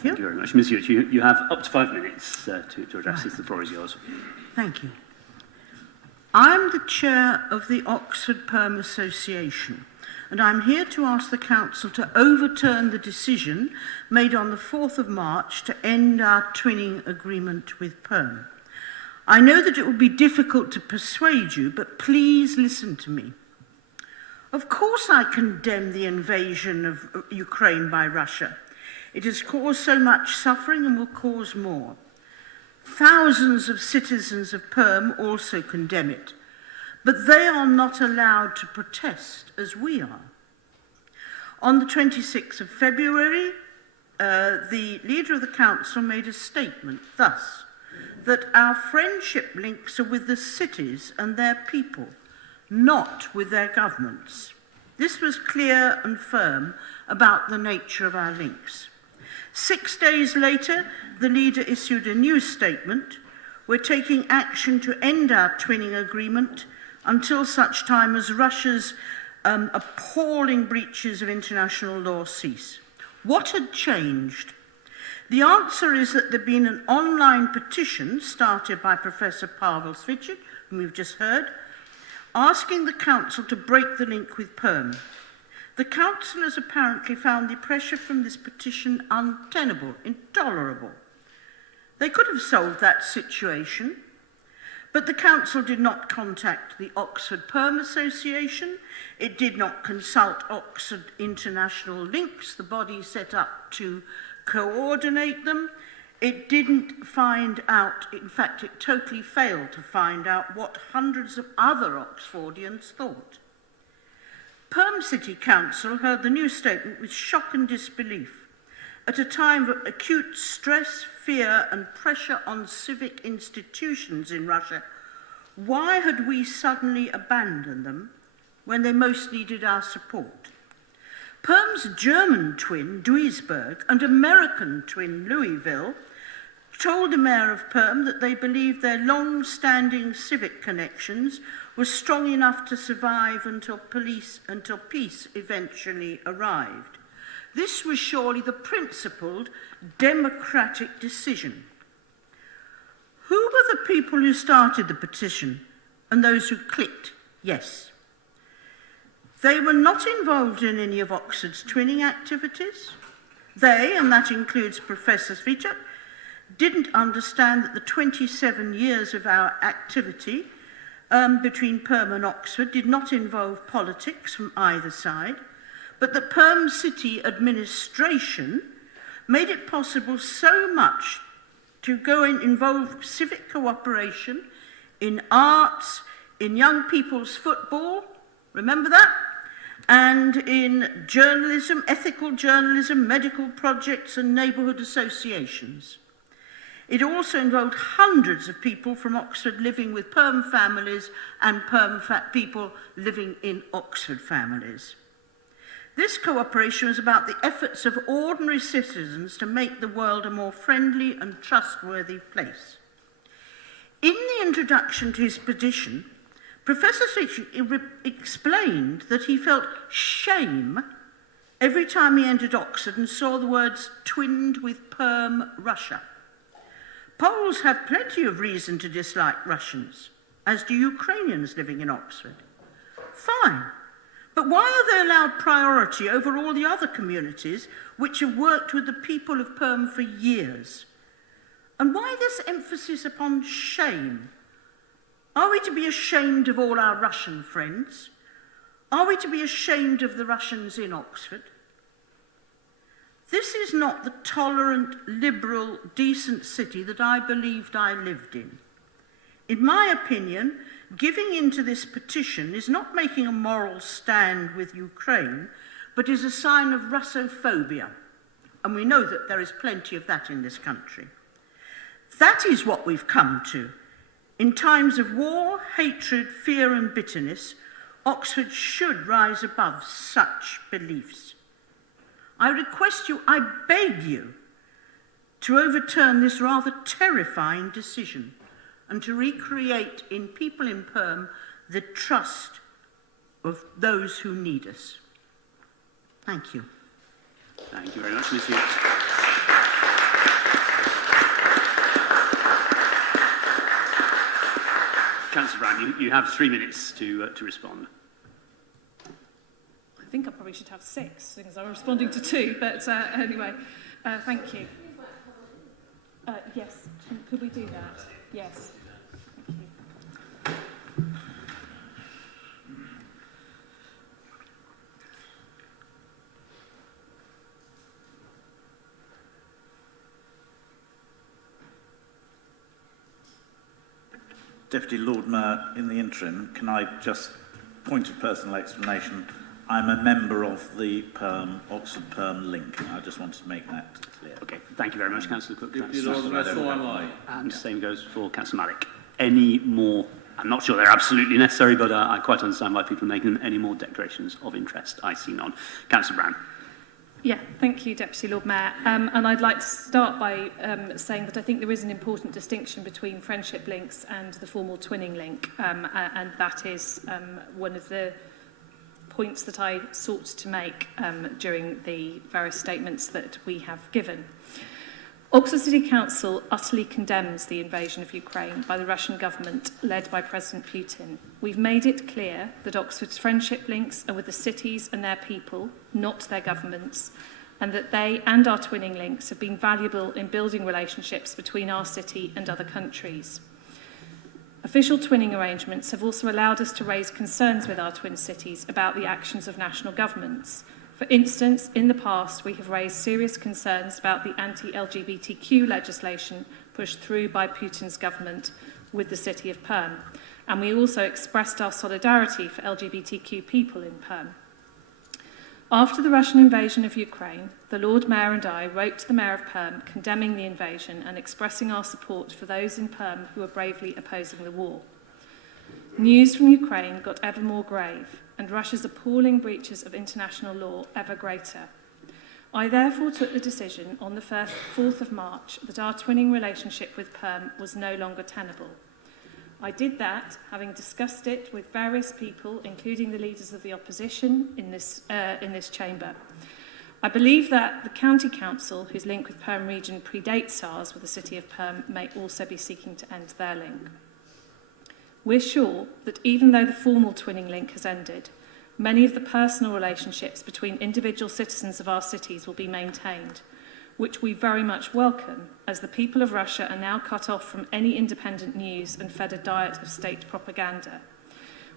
Thank you very much. Ms Hewitt, you have up to 5 minutes to address this. The floor is yours. Thank you. I'm the chair of the Oxford Perm Association, and I'm here to ask the council to overturn the decision made on the 4th of March to end our twinning agreement with Perm. I know that it will be difficult to persuade you, but please listen to me. Of course I condemn the invasion of Ukraine by Russia. It has caused so much suffering and will cause more. Thousands of citizens of Perm also condemn it, but they are not allowed to protest as we are. On the 26th of February, the leader of the council made a statement thus, that our friendship links are with the cities and their people, not with their governments. This was clear and firm about the nature of our links. 6 days later, the leader issued a new statement. We're taking action to end our twinning agreement until such time as Russia's appalling breaches of international law cease. What had changed? The answer is that there had been an online petition started by Professor Pavel Svichik, whom we've just heard, asking the council to break the link with Perm. The councillors apparently found the pressure from this petition untenable, intolerable. They could have solved that situation, but the council did not contact the Oxford Perm Association. It did not consult Oxford International Links, the body set up to coordinate them. It didn't find out, in fact, it totally failed to find out what hundreds of other Oxfordians thought. Perm City Council heard the new statement with shock and disbelief. At a time of acute stress, fear and pressure on civic institutions in Russia, why had we suddenly abandoned them when they most needed our support? Perm's German twin, Duisburg, and American twin, Louisville, told the mayor of Perm that they believed their long-standing civic connections were strong enough to survive until peace eventually arrived. This was surely the principled democratic decision. Who were the people who started the petition and those who clicked yes? They were not involved in any of Oxford's twinning activities. They, and that includes Professor Svichik, didn't understand that the 27 years of our activity between Perm and Oxford did not involve politics from either side, but the Perm City administration made it possible so much to go and involve civic cooperation in arts, in young people's football, remember that? And in journalism, ethical journalism, medical projects and neighbourhood associations. It also involved hundreds of people from Oxford living with Perm families and Perm people living in Oxford families. This cooperation was about the efforts of ordinary citizens to make the world a more friendly and trustworthy place. In the introduction to his petition, Professor Svichik explained that he felt shame every time he entered Oxford and saw the words twinned with Perm Russia. Poles have plenty of reason to dislike Russians, as do Ukrainians living in Oxford. Fine, but why are they allowed priority over all the other communities which have worked with the people of Perm for years? And why this emphasis upon shame? Are we to be ashamed of all our Russian friends? Are we to be ashamed of the Russians in Oxford? This is not the tolerant, liberal, decent city that I believed I lived in. In my opinion, giving in to this petition is not making a moral stand with Ukraine, but is a sign of Russophobia. And we know that there is plenty of that in this country. That is what we've come to. In times of war, hatred, fear and bitterness, Oxford should rise above such beliefs. I request you, I beg you, to overturn this rather terrifying decision and to recreate in people in Perm the trust of those who need us. Thank you. Thank you very much, Ms. Hughes. Councillor Brown, you have 3 minutes to respond. I think I probably should have 6, because I'm responding to 2, but anyway, thank you. Yes, could we do that? Yes. Thank you. Deputy Lord Mayor, in the interim, can I just point of personal explanation? I'm a member of the Oxford Perm link. I just wanted to make that clear. Okay, thank you very much, Councillor Cook. Deputy Lord Mayor, so am I. And the same goes for Councillor Malik. Any more? I'm not sure they're absolutely necessary, but I quite understand why people are making any more declarations of interest. I see none. Councillor Brown. Yeah, thank you, Deputy Lord Mayor. And I'd like to start by saying that I think there is an important distinction between friendship links and the formal twinning link, and that is one of the points that I sought to make during the various statements that we have given. Oxford City Council utterly condemns the invasion of Ukraine by the Russian government led by President Putin. We've made it clear that Oxford's friendship links are with the cities and their people, not their governments, and that they and our twinning links have been valuable in building relationships between our city and other countries. Official twinning arrangements have also allowed us to raise concerns with our twin cities about the actions of national governments. For instance, in the past, we have raised serious concerns about the anti-LGBTQ legislation pushed through by Putin's government with the city of Perm, and we also expressed our solidarity for LGBTQ people in Perm. After the Russian invasion of Ukraine, the Lord Mayor and I wrote to the Mayor of Perm condemning the invasion and expressing our support for those in Perm who are bravely opposing the war. News from Ukraine got ever more grave, and Russia's appalling breaches of international law ever greater. I therefore took the decision on the 4th of March that our twinning relationship with Perm was no longer tenable. I did that, having discussed it with various people, including the leaders of the opposition in this chamber. I believe that the County Council, whose link with Perm region predates ours with the City of Perm, may also be seeking to end their link. We're sure that even though the formal twinning link has ended, many of the personal relationships between individual citizens of our cities will be maintained, which we very much welcome, as the people of Russia are now cut off from any independent news and fed a diet of state propaganda.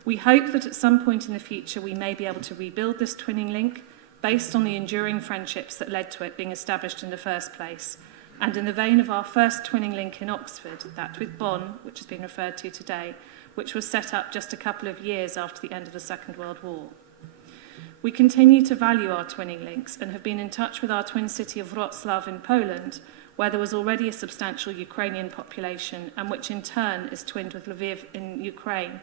We hope that at some point in the future we may be able to rebuild this twinning link based on the enduring friendships that led to it being established in the first place, and in the vein of our first twinning link in Oxford, that with Bonn, which has been referred to today, which was set up just a couple of years after the end of the Second World War. We continue to value our twinning links and have been in touch with our twin city of Wrocław in Poland, where there was already a substantial Ukrainian population and which in turn is twinned with Levy in Ukraine,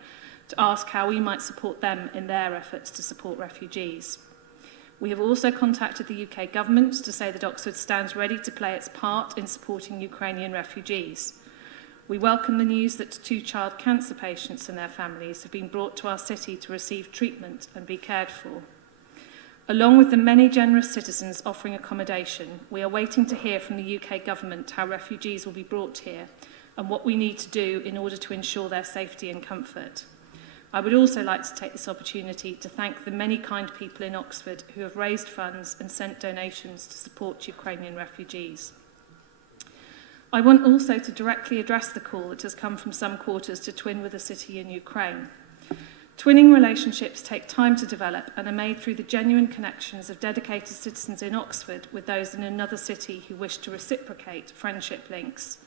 to ask how we might support them in their efforts to support refugees. We have also contacted the UK government to say that Oxford stands ready to play its part in supporting Ukrainian refugees. We welcome the news that 2 child cancer patients and their families have been brought to our city to receive treatment and be cared for. Along with the many generous citizens offering accommodation, we are waiting to hear from the UK government how refugees will be brought here and what we need to do in order to ensure their safety and comfort. I would also like to take this opportunity to thank the many kind people in Oxford who have raised funds and sent donations to support Ukrainian refugees. I want also to directly address the call that has come from some quarters to twin with a city in Ukraine. Twinning relationships take time to develop and are made through the genuine connections of dedicated citizens in Oxford with those in another city who wish to reciprocate friendship links.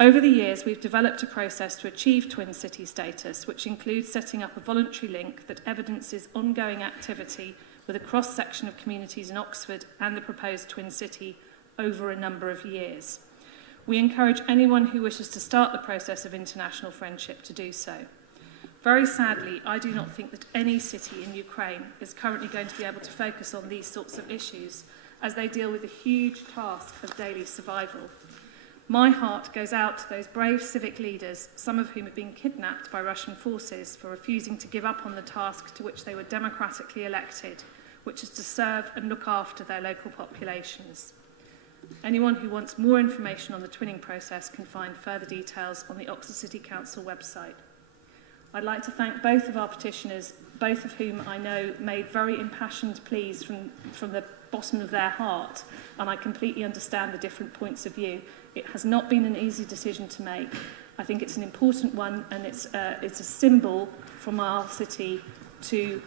Over the years, we've developed a process to achieve Twin City status, which includes setting up a voluntary link that evidences ongoing activity with a cross-section of communities in Oxford and the proposed Twin City over a number of years. We encourage anyone who wishes to start the process of international friendship to do so. Very sadly, I do not think that any city in Ukraine is currently going to be able to focus on these sorts of issues as they deal with the huge task of daily survival. My heart goes out to those brave civic leaders, some of whom have been kidnapped by Russian forces for refusing to give up on the task to which they were democratically elected, which is to serve and look after their local populations. Anyone who wants more information on the twinning process can find further details on the Oxford City Council website. I'd like to thank both of our petitioners, both of whom I know made very impassioned pleas from the bottom of their heart, and I completely understand the different points of view. It has not been an easy decision to make. I think it's an important one, and it's a symbol from our city to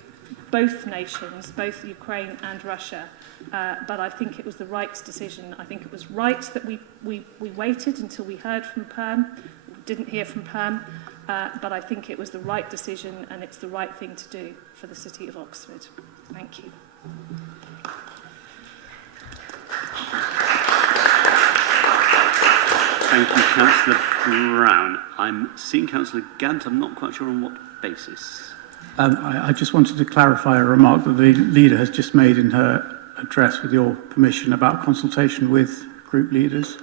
both nations, both Ukraine and Russia. But I think it was the right decision. I think it was right that we waited until we heard from Perm, didn't hear from Perm, but I think it was the right decision, and it's the right thing to do for the City of Oxford. Thank you. Thank you, Councillor Brown. I'm seeing Councillor Gant. I'm not quite sure on what basis. I just wanted to clarify a remark that the leader has just made in her address, with your permission, about consultation with group leaders.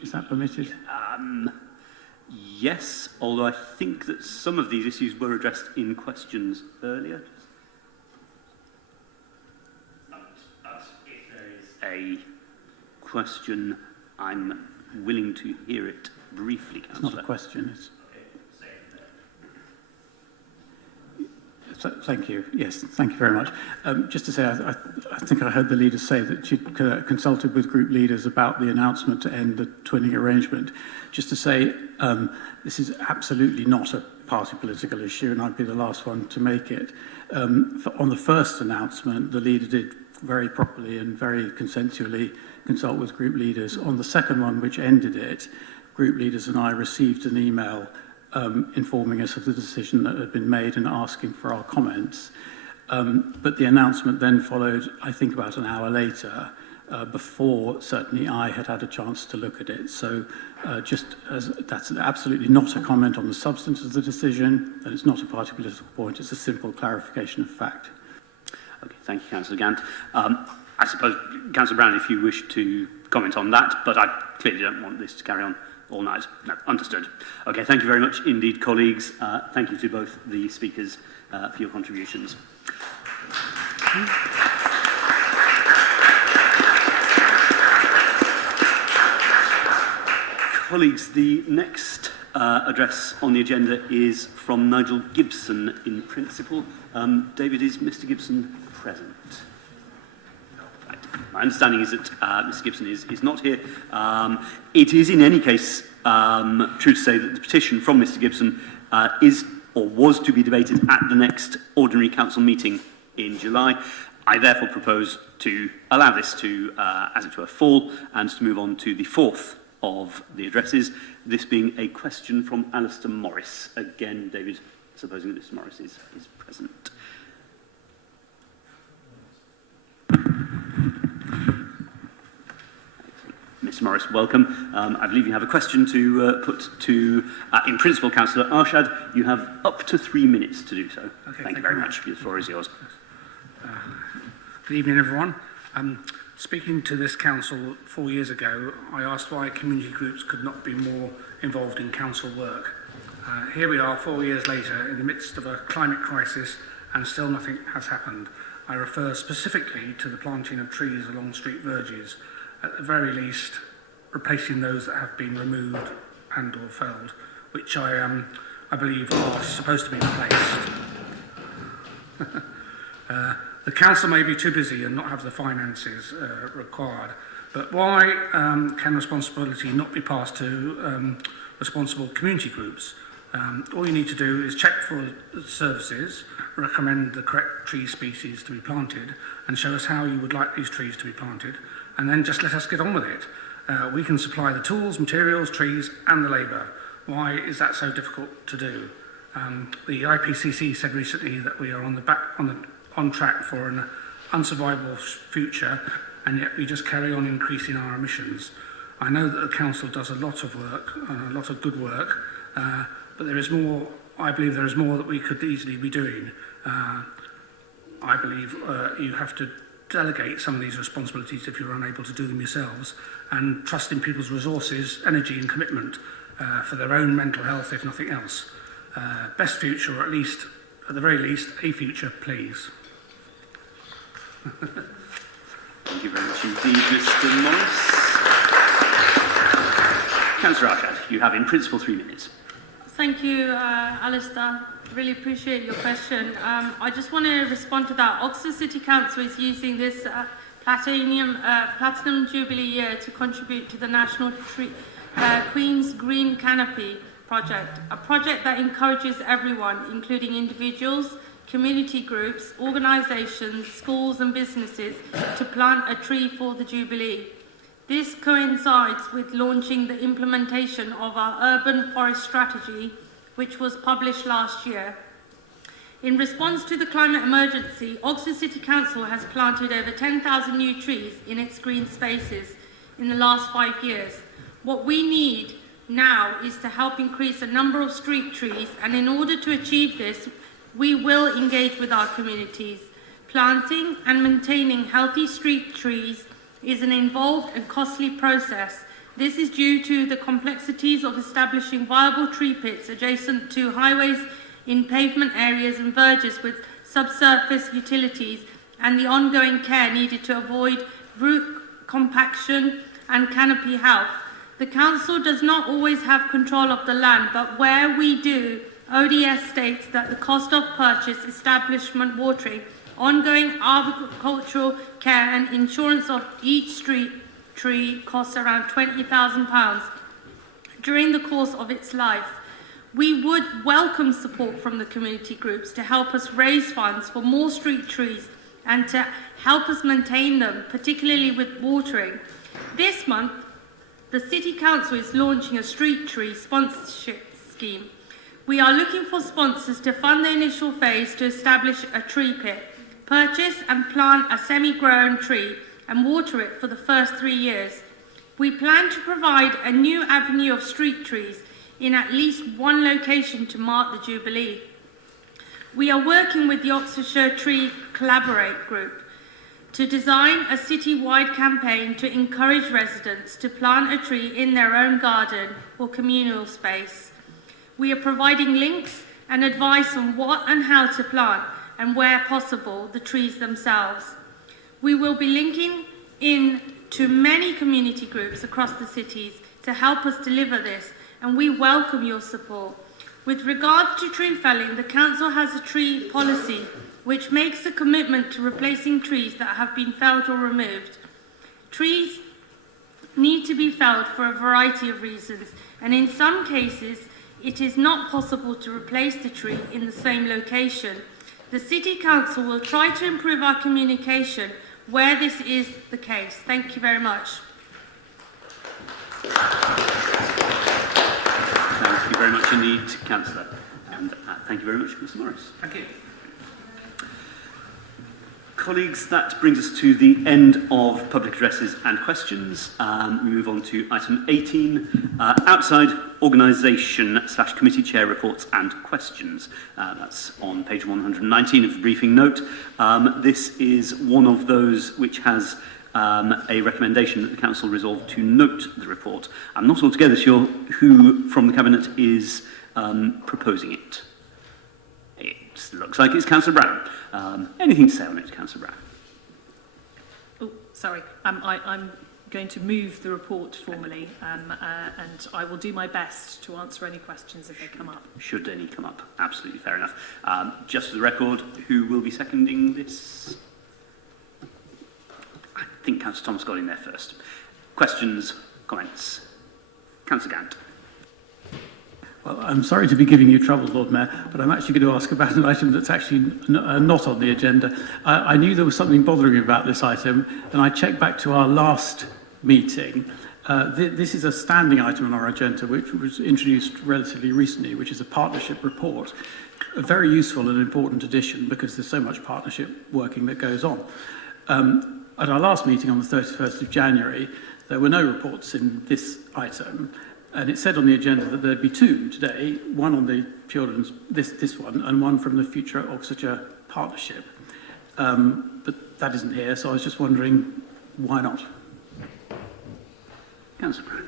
Is that permitted? Yes, although I think that some of these issues were addressed in questions earlier. If there is a question, I'm willing to hear it briefly, Councillor. It's not a question, it's... Thank you. Yes, thank you very much. Just to say, I think I heard the leader say that she'd consulted with group leaders about the announcement to end the twinning arrangement. Just to say, this is absolutely not a party political issue, and I'd be the last one to make it. On the first announcement, the leader did very properly and very consensually consult with group leaders. On the second one, which ended it, group leaders and I received an email informing us of the decision that had been made and asking for our comments. But the announcement then followed, I think, about an hour later, before certainly I had had a chance to look at it. So just as that's absolutely not a comment on the substance of the decision, and it's not a party political point, it's a simple clarification of fact. Okay, thank you, Councillor Gant. I suppose, Councillor Brown, if you wish to comment on that, but I clearly don't want this to carry on all night. No, understood. Okay, thank you very much indeed, colleagues. Thank you to both the speakers for your contributions. Colleagues, the next address on the agenda is from Nigel Gibson in principle. David, is Mr. Gibson present? My understanding is that Mr. Gibson is not here. It is in any case true to say that the petition from Mr. Gibson is or was to be debated at the next ordinary council meeting in July. I therefore propose to allow this to, as it were, fall and to move on to the fourth of the addresses, this being a question from Alistair Morris. Again, David, supposing that Mr. Morris is present. Mr. Morris, welcome. I believe you have a question to put to, in principle, Councillor Arshad. You have up to 3 minutes to do so. Okay, thank you very much. The floor is yours. Good evening, everyone. Speaking to this council 4 years ago, I asked why community groups could not be more involved in council work. Here we are 4 years later in the midst of a climate crisis and still nothing has happened. I refer specifically to the planting of trees along street verges, at the very least replacing those that have been removed and or felled, which I believe are supposed to be replaced. The council may be too busy and not have the finances required, but why can responsibility not be passed to responsible community groups? All you need to do is check for services, recommend the correct tree species to be planted, and show us how you would like these trees to be planted, and then just let us get on with it. We can supply the tools, materials, trees and the labour. Why is that so difficult to do? The IPCC said recently that we are on track for an unsurvivable future, and yet we just carry on increasing our emissions. I know that the council does a lot of work, a lot of good work, but there is more. I believe there is more that we could easily be doing. I believe you have to delegate some of these responsibilities if you're unable to do them yourselves, and trust in people's resources, energy and commitment for their own mental health, if nothing else. Best future, or at the very least, a future, please. Thank you very much indeed, Mr. Morris. Councillor Arshad, you have in principle 3 minutes. Thank you, Alistair. Really appreciate your question. I just want to respond to that. Oxford City Council is using this Platinum Jubilee year to contribute to the National Queen's Green Canopy project, a project that encourages everyone, including individuals, community groups, organisations, schools and businesses, to plant a tree for the Jubilee. This coincides with launching the implementation of our urban forest strategy, which was published last year. In response to the climate emergency, Oxford City Council has planted over 10,000 new trees in its green spaces in the last 5 years. What we need now is to help increase the number of street trees, and in order to achieve this, we will engage with our communities. Planting and maintaining healthy street trees is an involved and costly process. This is due to the complexities of establishing viable tree pits adjacent to highways in pavement areas and verges with subsurface utilities, and the ongoing care needed to avoid root compaction and canopy health. The council does not always have control of the land, but where we do, ODS states that the cost of purchase, establishment watering, ongoing arboricultural care and insurance of each street tree costs around £20,000 during the course of its life. We would welcome support from the community groups to help us raise funds for more street trees and to help us maintain them, particularly with watering. This month, the City Council is launching a street tree sponsorship scheme. We are looking for sponsors to fund the initial phase to establish a tree pit, purchase and plant a semi-grown tree and water it for the first 3 years. We plan to provide a new avenue of street trees in at least one location to mark the Jubilee. We are working with the Oxfordshire Tree Collaborate Group to design a city-wide campaign to encourage residents to plant a tree in their own garden or communal space. We are providing links and advice on what and how to plant, and where possible, the trees themselves. We will be linking in to many community groups across the cities to help us deliver this, and we welcome your support. With regard to tree felling, the council has a tree policy which makes a commitment to replacing trees that have been felled or removed. Trees need to be felled for a variety of reasons, and in some cases it is not possible to replace the tree in the same location. The City Council will try to improve our communication where this is the case. Thank you very much. Thank you very much indeed, Councillor. And thank you very much, Mr. Morris. Thank you. Colleagues, that brings us to the end of public addresses and questions. We move on to item 18, outside organisation/committee chair reports and questions. That's on page 119 of the briefing note. This is one of those which has a recommendation that the Council resolved to note the report. I'm not altogether sure who from the Cabinet is proposing it. It looks like it's Councillor Brown. Anything to say on it, Councillor Brown? Oh, sorry. I'm going to move the report formally, and I will do my best to answer any questions if they come up. Should any come up, absolutely fair enough. Just for the record, who will be seconding this? I think Councillor Thomas got in there first. Questions, comments? Councillor Gant. Well, I'm sorry to be giving you trouble, Lord Mayor, but I'm actually going to ask about an item that's actually not on the agenda. I knew there was something bothering me about this item, and I checked back to our last meeting, This is a standing item on our agenda, which was introduced relatively recently, which is a partnership report. A very useful and important addition because there's so much partnership working that goes on. At our last meeting on the 31st of January, there were no reports in this item, and it said on the agenda that there'd be two today, one on the children's, this one, and one from the Future Oxfordshire Partnership. But that isn't here, so I was just wondering, why not? Councillor.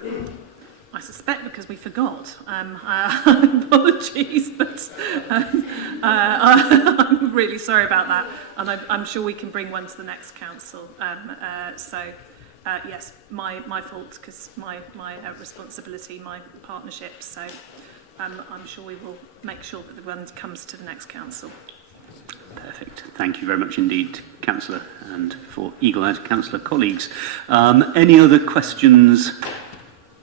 I suspect because we forgot. Apologies, but I'm really sorry about that. And I'm sure we can bring one to the next council. Yes, my fault, because my responsibility, my partnership. So I'm sure we will make sure that the one comes to the next council. Perfect. Thank you very much indeed, Councillor, and for eagle-eyed Councillor colleagues. Any other questions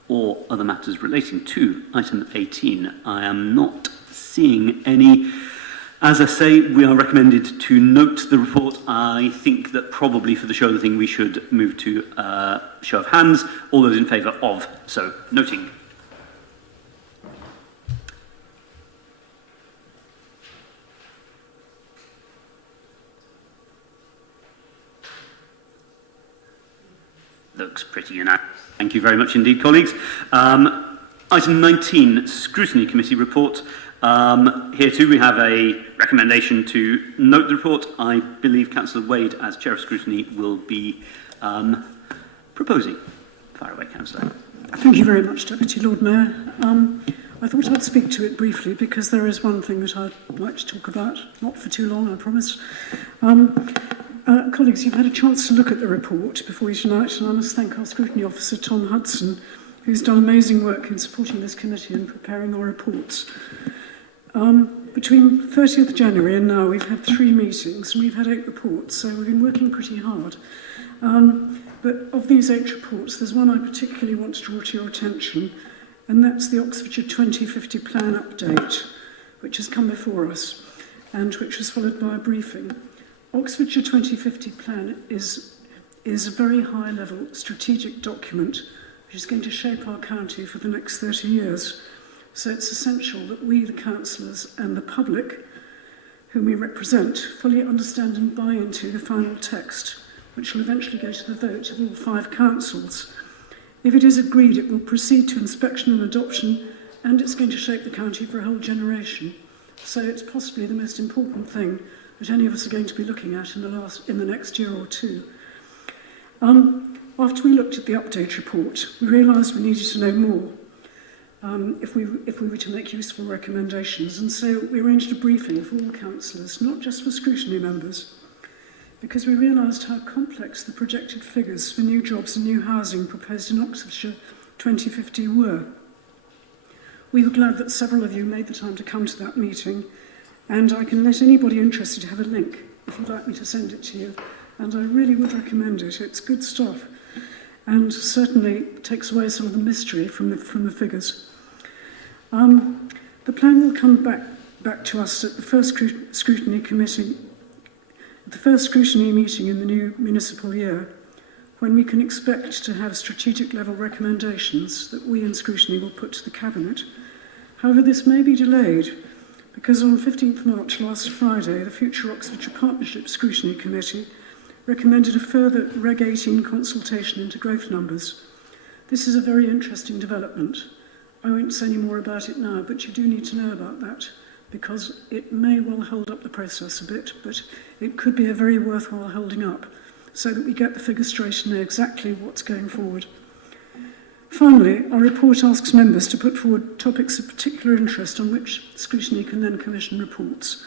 or other matters relating to item 18? I am not seeing any. As I say, we are recommended to note the report. I think that probably for the show of the thing we should move to show of hands. All those in favour of so noting. Looks pretty unanimous. Thank you very much indeed, colleagues. Item 19, Scrutiny Committee report. Here too we have a recommendation to note the report. I believe Councillor Wade, as Chair of Scrutiny, will be proposing. Fire away, Councillor. Thank you very much, Deputy Lord Mayor. I thought I'd speak to it briefly because there is one thing that I'd like to talk about, not for too long, I promise. Colleagues, you've had a chance to look at the report before you tonight, and I must thank our Scrutiny Officer, Tom Hudson, who's done amazing work in supporting this committee and preparing our reports. Between 30th January and now, we've had 3 meetings, and we've had 8 reports, so we've been working pretty hard. But of these 8 reports, there's one I particularly want to draw to your attention, and that's the Oxfordshire 2050 Plan Update, which has come before us, and which was followed by a briefing. Oxfordshire 2050 Plan is a very high-level strategic document which is going to shape our county for the next 30 years. So it's essential that we, the councillors, and the public, whom we represent, fully understand and buy into the final text, which will eventually go to the vote of all 5 councils. If it is agreed, it will proceed to inspection and adoption, and it's going to shape the county for a whole generation. So it's possibly the most important thing that any of us are going to be looking at in the next year or two. After we looked at the update report, we realised we needed to know more if we were to make useful recommendations, and so we arranged a briefing for all councillors, not just for scrutiny members, because we realised how complex the projected figures for new jobs and new housing proposed in Oxfordshire 2050 were. We were glad that several of you made the time to come to that meeting, and I can let anybody interested have a link if you'd like me to send it to you. And I really would recommend it. It's good stuff, and certainly takes away some of the mystery from the figures. The plan will come back to us at the first scrutiny committee, the first scrutiny meeting in the new municipal year, when we can expect to have strategic level recommendations that we in scrutiny will put to the cabinet. However, this may be delayed, because on 15th March last Friday, the Future Oxfordshire Partnership Scrutiny Committee recommended a further Reg 18 consultation into growth numbers. This is a very interesting development. I won't say any more about it now, but you do need to know about that, because it may well hold up the process a bit, but it could be a very worthwhile holding up, so that we get the figures straight and know exactly what's going forward. Finally, our report asks members to put forward topics of particular interest on which scrutiny can then commission reports.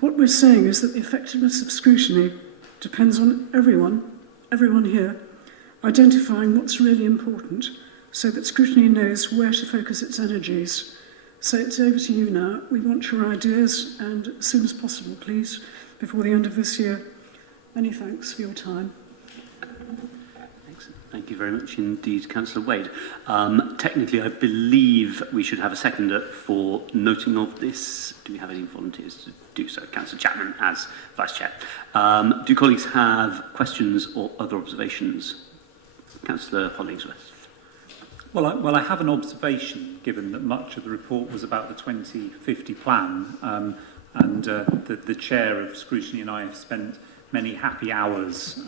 What we're saying is that the effectiveness of scrutiny depends on everyone here, identifying what's really important so that scrutiny knows where to focus its energies. So it's over to you now. We want your ideas, and as soon as possible, please, before the end of this year. Many thanks for your time. Thank you very much indeed, Councillor Wade. Technically, I believe we should have a seconder for noting of this. Do we have any volunteers to do so? Councillor Chapman as Vice Chair. Do colleagues have questions or other observations? Councillor Hollingsworth. Well, I have an observation, given that much of the report was about the 2050 plan, and the chair of Scrutiny and I have spent many happy hours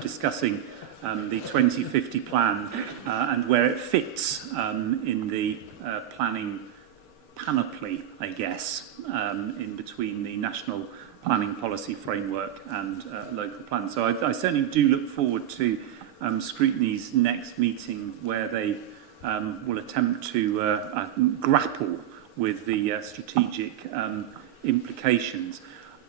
discussing the 2050 plan and where it fits in the planning panoply, I guess, in between the national planning policy framework and local plans. So I certainly do look forward to Scrutiny's next meeting, where they will attempt to grapple with the strategic implications.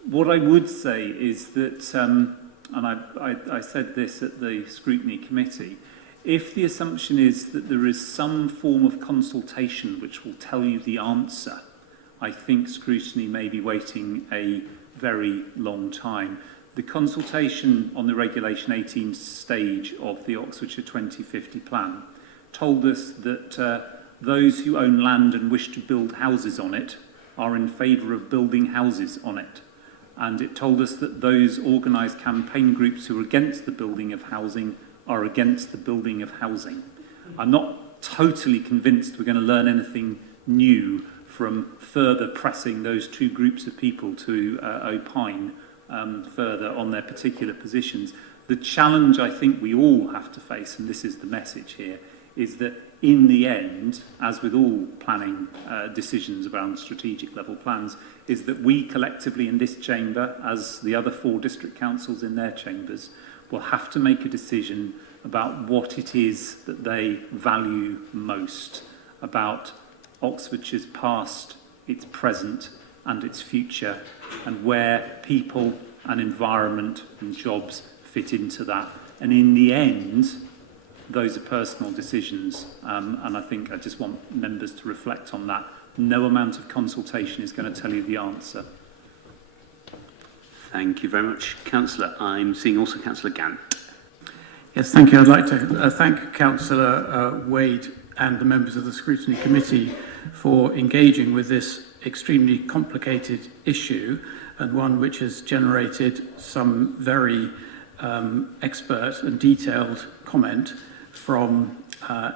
What I would say is that, and I said this at the Scrutiny Committee, if the assumption is that there is some form of consultation which will tell you the answer, I think Scrutiny may be waiting a very long time. The consultation on the Regulation 18 stage of the Oxfordshire 2050 plan told us that those who own land and wish to build houses on it are in favour of building houses on it. And it told us that those organised campaign groups who are against the building of housing are against the building of housing. I'm not totally convinced we're going to learn anything new from further pressing those two groups of people to opine further on their particular positions. The challenge I think we all have to face, and this is the message here, is that in the end, as with all planning decisions around strategic level plans, is that we collectively in this chamber, as the other 4 district councils in their chambers, will have to make a decision about what it is that they value most about Oxfordshire's past, its present and its future, and where people and environment and jobs fit into that. And in the end, those are personal decisions, and I think I just want members to reflect on that. No amount of consultation is going to tell you the answer. Thank you very much, Councillor. I'm seeing also Councillor Gant. Yes, thank you. I'd like to thank Councillor Wade and the members of the Scrutiny Committee for engaging with this extremely complicated issue, and one which has generated some very expert and detailed comment from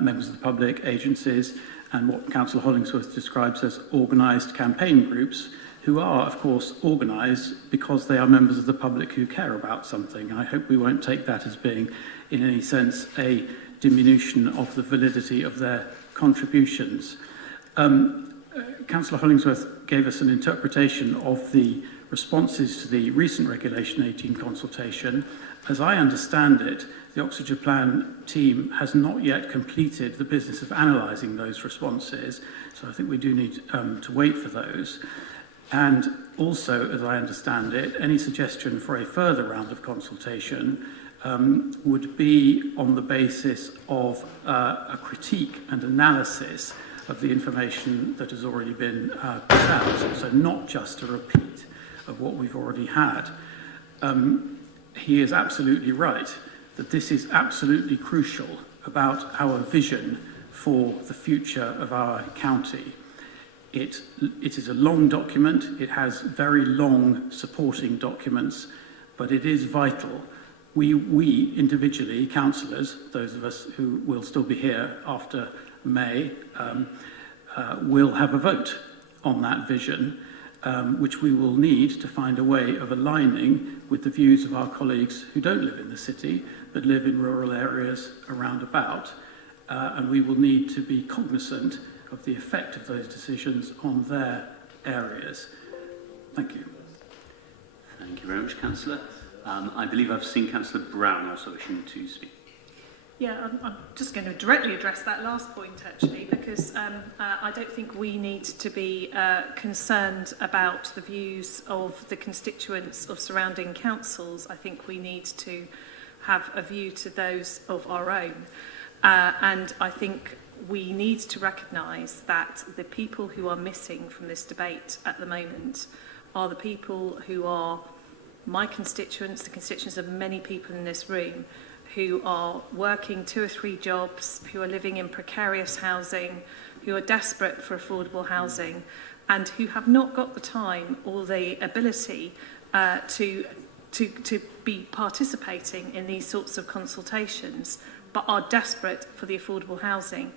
members of the public, agencies, and what Councillor Hollingsworth describes as organised campaign groups, who are, of course, organised because they are members of the public who care about something. And I hope we won't take that as being, in any sense, a diminution of the validity of their contributions. Councillor Hollingsworth gave us an interpretation of the responses to the recent Regulation 18 consultation. As I understand it, the Oxfordshire Plan team has not yet completed the business of analysing those responses, so I think we do need to wait for those. And also, as I understand it, any suggestion for a further round of consultation would be on the basis of a critique and analysis of the information that has already been put out, so not just a repeat of what we've already had. He is absolutely right that this is absolutely crucial about our vision for the future of our county. It is a long document, it has very long supporting documents, but it is vital. We individually, councillors, those of us who will still be here after May, will have a vote on that vision, which we will need to find a way of aligning with the views of our colleagues who don't live in the city, but live in rural areas around about. And we will need to be cognizant of the effect of those decisions on their areas. Thank you. Thank you very much, Councillor. I believe I've seen Councillor Brown also wishing to speak. Yeah, I'm just going to directly address that last point, actually, because I don't think we need to be concerned about the views of the constituents of surrounding councils. I think we need to have a view to those of our own. And I think we need to recognise that the people who are missing from this debate at the moment are the people who are my constituents, the constituents of many people in this room, who are working 2 or 3 jobs, who are living in precarious housing, who are desperate for affordable housing, and who have not got the time or the ability to to be participating in these sorts of consultations, but are desperate for the affordable housing.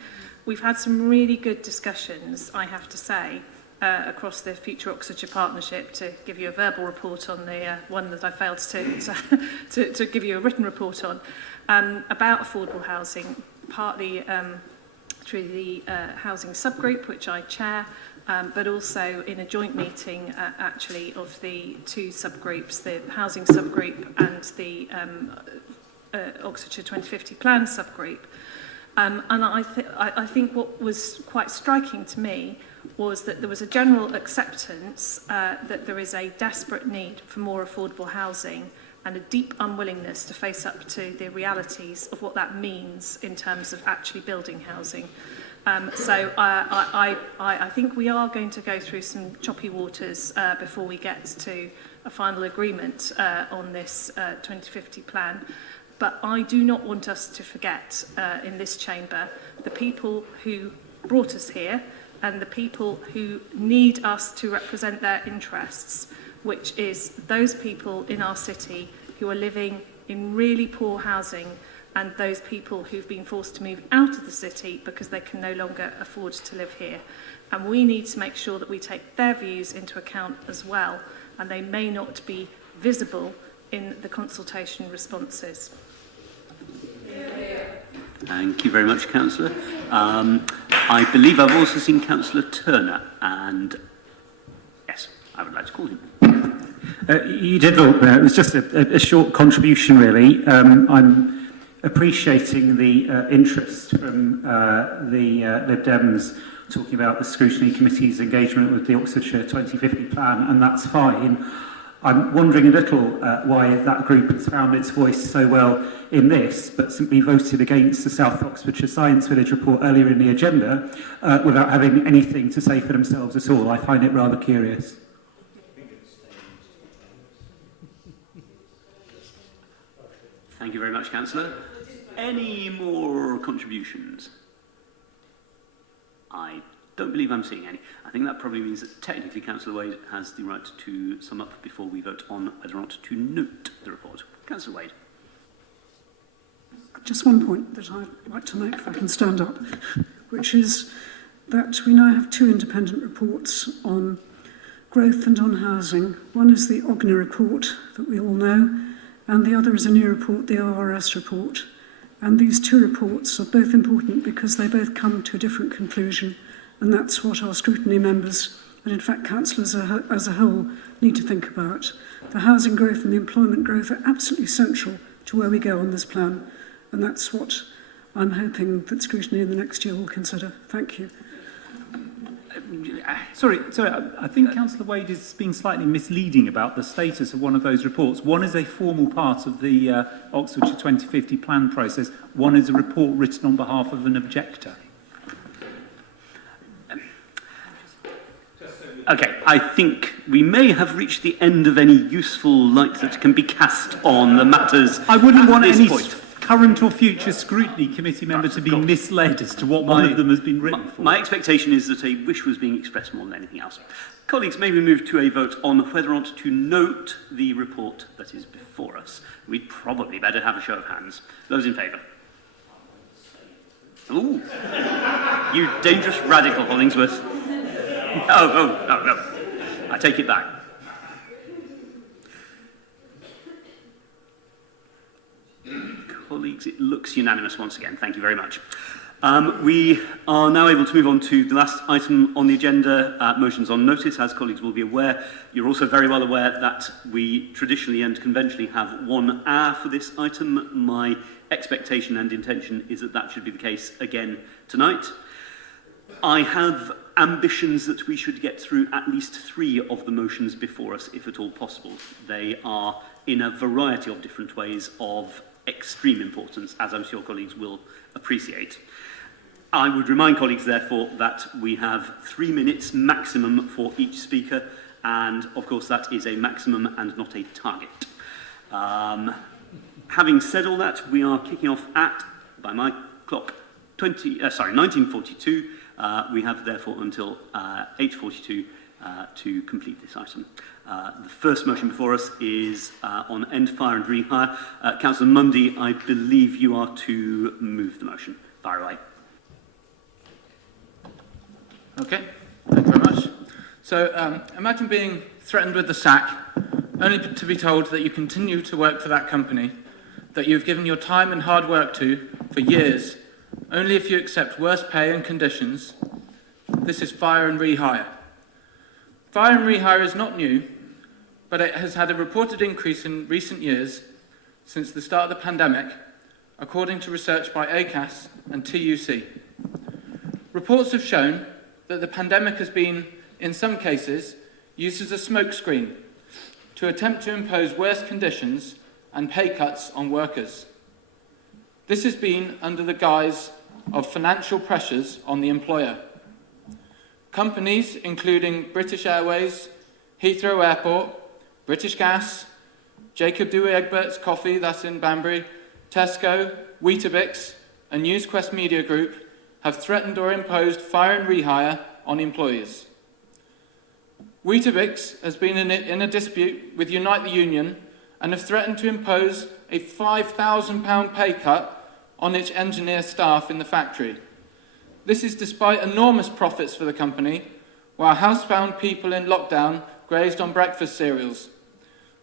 We've had some really good discussions, I have to say, across the Future Oxfordshire Partnership, to give you a verbal report on the one that I failed to give you a written report on, about affordable housing, partly through the housing subgroup, which I chair, but also in a joint meeting, actually, of the two subgroups, the housing subgroup and the Oxfordshire 2050 plan subgroup. And I think what was quite striking to me was that there was a general acceptance that there is a desperate need for more affordable housing and a deep unwillingness to face up to the realities of what that means in terms of actually building housing. So I think we are going to go through some choppy waters before we get to a final agreement on this 2050 plan. But I do not want us to forget in this chamber the people who brought us here and the people who need us to represent their interests, which is those people in our city who are living in really poor housing and those people who've been forced to move out of the city because they can no longer afford to live here. And we need to make sure that we take their views into account as well, and they may not be visible in the consultation responses. Thank you very much, Councillor. I believe I've also seen Councillor Turner, and yes, I would like to call him. You did, Lord Mayor. It was just a short contribution, really. I'm appreciating the interest from the Lib Dems talking about the Scrutiny Committee's engagement with the Oxfordshire 2050 plan, and that's fine. I'm wondering a little why that group has found its voice so well in this, but simply voted against the South Oxfordshire Science Village report earlier in the agenda without having anything to say for themselves at all. I find it rather curious. Thank you very much, Councillor. Any more contributions? I don't believe I'm seeing any. I think that probably means that technically Councillor Wade has the right to sum up before we vote on whether or not to note the report. Councillor Wade. Just one point that I'd like to make, if I can stand up, which is that we now have two independent reports on growth and on housing. One is the OGNA report that we all know, and the other is a new report, the ORS report. And these two reports are both important because they both come to a different conclusion, and that's what our scrutiny members, and in fact councillors as a whole, need to think about. The housing growth and the employment growth are absolutely central to where we go on this plan, and that's what I'm hoping that scrutiny in the next year will consider. Thank you. Sorry, I think Councillor Wade is being slightly misleading about the status of one of those reports. One is a formal part of the Oxfordshire 2050 plan process. One is a report written on behalf of an objector. Okay, I think we may have reached the end of any useful light that can be cast on the matters. I wouldn't want any point. Current or future scrutiny committee member to be misled as to what one of them has been written for. My expectation is that a wish was being expressed more than anything else. Colleagues, may we move to a vote on whether or not to note the report that is before us. We'd probably better have a show of hands. Those in favour? Ooh, you dangerous radical, Hollingsworth. No. I take it back. Colleagues, it looks unanimous once again. Thank you very much. We are now able to move on to the last item on the agenda, motions on notice. As colleagues will be aware, you're also very well aware that we traditionally and conventionally have 1 hour for this item. My expectation and intention is that that should be the case again tonight. I have ambitions that we should get through at least 3 of the motions before us, if at all possible. They are in a variety of different ways of extreme importance, as I'm sure colleagues will appreciate. I would remind colleagues, therefore, that we have 3 minutes maximum for each speaker, and of course that is a maximum and not a target. Having said all that, we are kicking off at, by my clock, 1942. We have therefore until 8:42 to complete this item. The first motion before us is on end fire and rehire. Councillor Mundy, I believe you are to move the motion. Fire away. Okay, thank you very much. So imagine being threatened with the sack, only to be told that you continue to work for that company that you've given your time and hard work to for years, only if you accept worse pay and conditions. This is fire and rehire. Fire and rehire is not new, but it has had a reported increase in recent years since the start of the pandemic, according to research by ACAS and TUC. Reports have shown that the pandemic has been, in some cases, used as a smokescreen to attempt to impose worse conditions and pay cuts on workers. This has been under the guise of financial pressures on the employer. Companies including British Airways, Heathrow Airport, British Gas, Jacob Dewey Egbert's Coffee, that's in Banbury, Tesco, Weetabix and Newsquest Media Group have threatened or imposed fire and rehire on employees. Weetabix has been in a dispute with Unite the Union and have threatened to impose a £5,000 pay cut on its engineer staff in the factory. This is despite enormous profits for the company, while housebound people in lockdown grazed on breakfast cereals.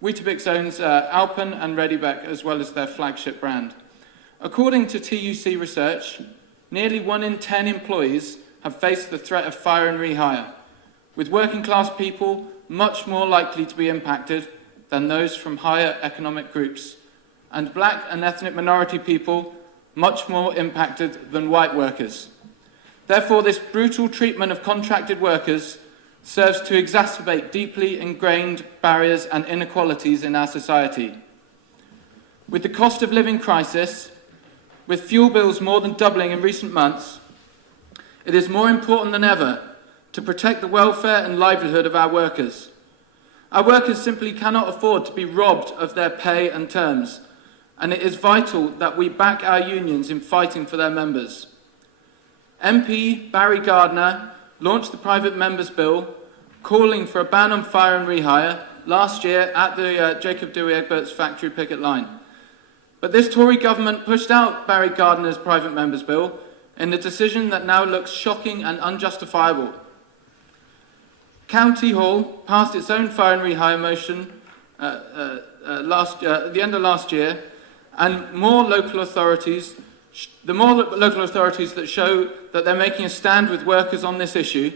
Weetabix owns Alpen and Readyback, as well as their flagship brand. According to TUC research, nearly 1 in 10 employees have faced the threat of fire and rehire, with working class people much more likely to be impacted than those from higher economic groups, and black and ethnic minority people much more impacted than white workers. Therefore, this brutal treatment of contracted workers serves to exacerbate deeply ingrained barriers and inequalities in our society. With the cost of living crisis, with fuel bills more than doubling in recent months, it is more important than ever to protect the welfare and livelihood of our workers. Our workers simply cannot afford to be robbed of their pay and terms, and it is vital that we back our unions in fighting for their members. MP Barry Gardiner launched the private members' bill calling for a ban on fire and rehire last year at the Jacob Dewey Egbert's factory picket line. But this Tory government pushed out Barry Gardiner's private members' bill in a decision that now looks shocking and unjustifiable. County Hall passed its own fire and rehire motion at the end of last year, and the more local authorities that show that they're making a stand with workers on this issue,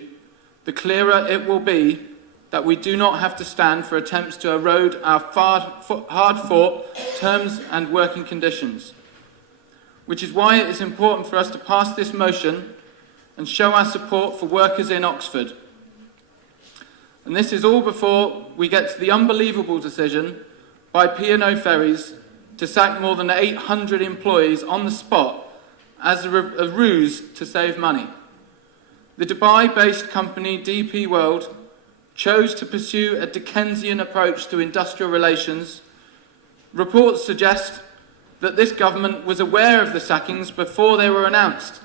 the clearer it will be that we do not have to stand for attempts to erode our hard-fought terms and working conditions. Which is why it is important for us to pass this motion and show our support for workers in Oxford. And this is all before we get to the unbelievable decision by P&O Ferries to sack more than 800 employees on the spot as a ruse to save money. The Dubai-based company DP World chose to pursue a Dickensian approach to industrial relations. Reports suggest that this government was aware of the sackings before they were announced,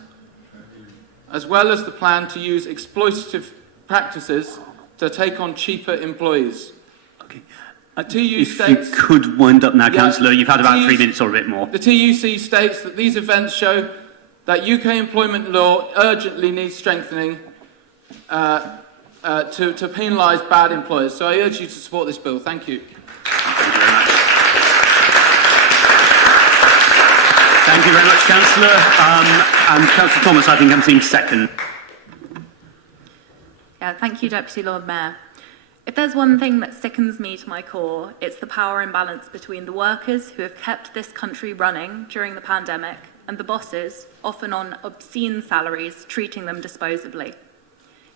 as well as the plan to use exploitative practices to take on cheaper employees. Okay. TUC if states, you could wind up now, Councillor, you've had about 3 minutes or a bit more. The TUC states that these events show that UK employment law urgently needs strengthening to penalise bad employers. So I urge you to support this bill. Thank you. Thank you very much. Thank you very much, Councillor. And Councillor Thomas, I think I'm seeing second. Yeah, thank you, Deputy Lord Mayor. If there's one thing that sickens me to my core, it's the power imbalance between the workers who have kept this country running during the pandemic and the bosses, often on obscene salaries, treating them disposably.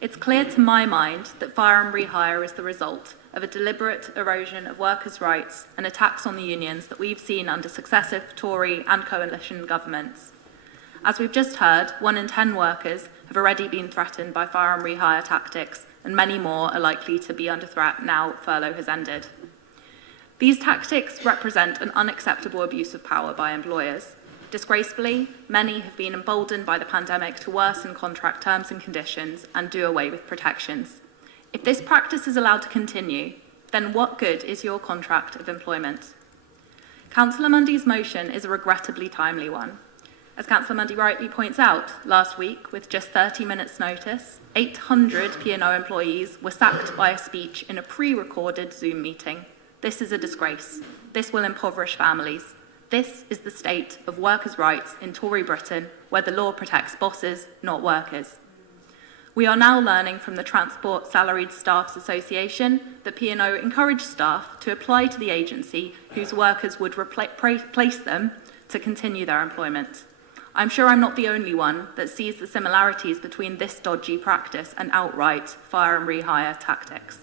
It's clear to my mind that fire and rehire is the result of a deliberate erosion of workers' rights and attacks on the unions that we've seen under successive Tory and coalition governments. As we've just heard, 1 in 10 workers have already been threatened by fire and rehire tactics, and many more are likely to be under threat now furlough has ended. These tactics represent an unacceptable abuse of power by employers. Disgracefully, many have been emboldened by the pandemic to worsen contract terms and conditions and do away with protections. If this practice is allowed to continue, then what good is your contract of employment? Councillor Mundy's motion is a regrettably timely one. As Councillor Mundy rightly points out, last week, with just 30 minutes' notice, 800 P&O employees were sacked by a speech in a pre-recorded Zoom meeting. This is a disgrace. This will impoverish families. This is the state of workers' rights in Tory Britain, where the law protects bosses, not workers. We are now learning from the Transport Salaried Staffs Association that P&O encouraged staff to apply to the agency whose workers would replace them to continue their employment. I'm sure I'm not the only one that sees the similarities between this dodgy practice and outright fire and rehire tactics.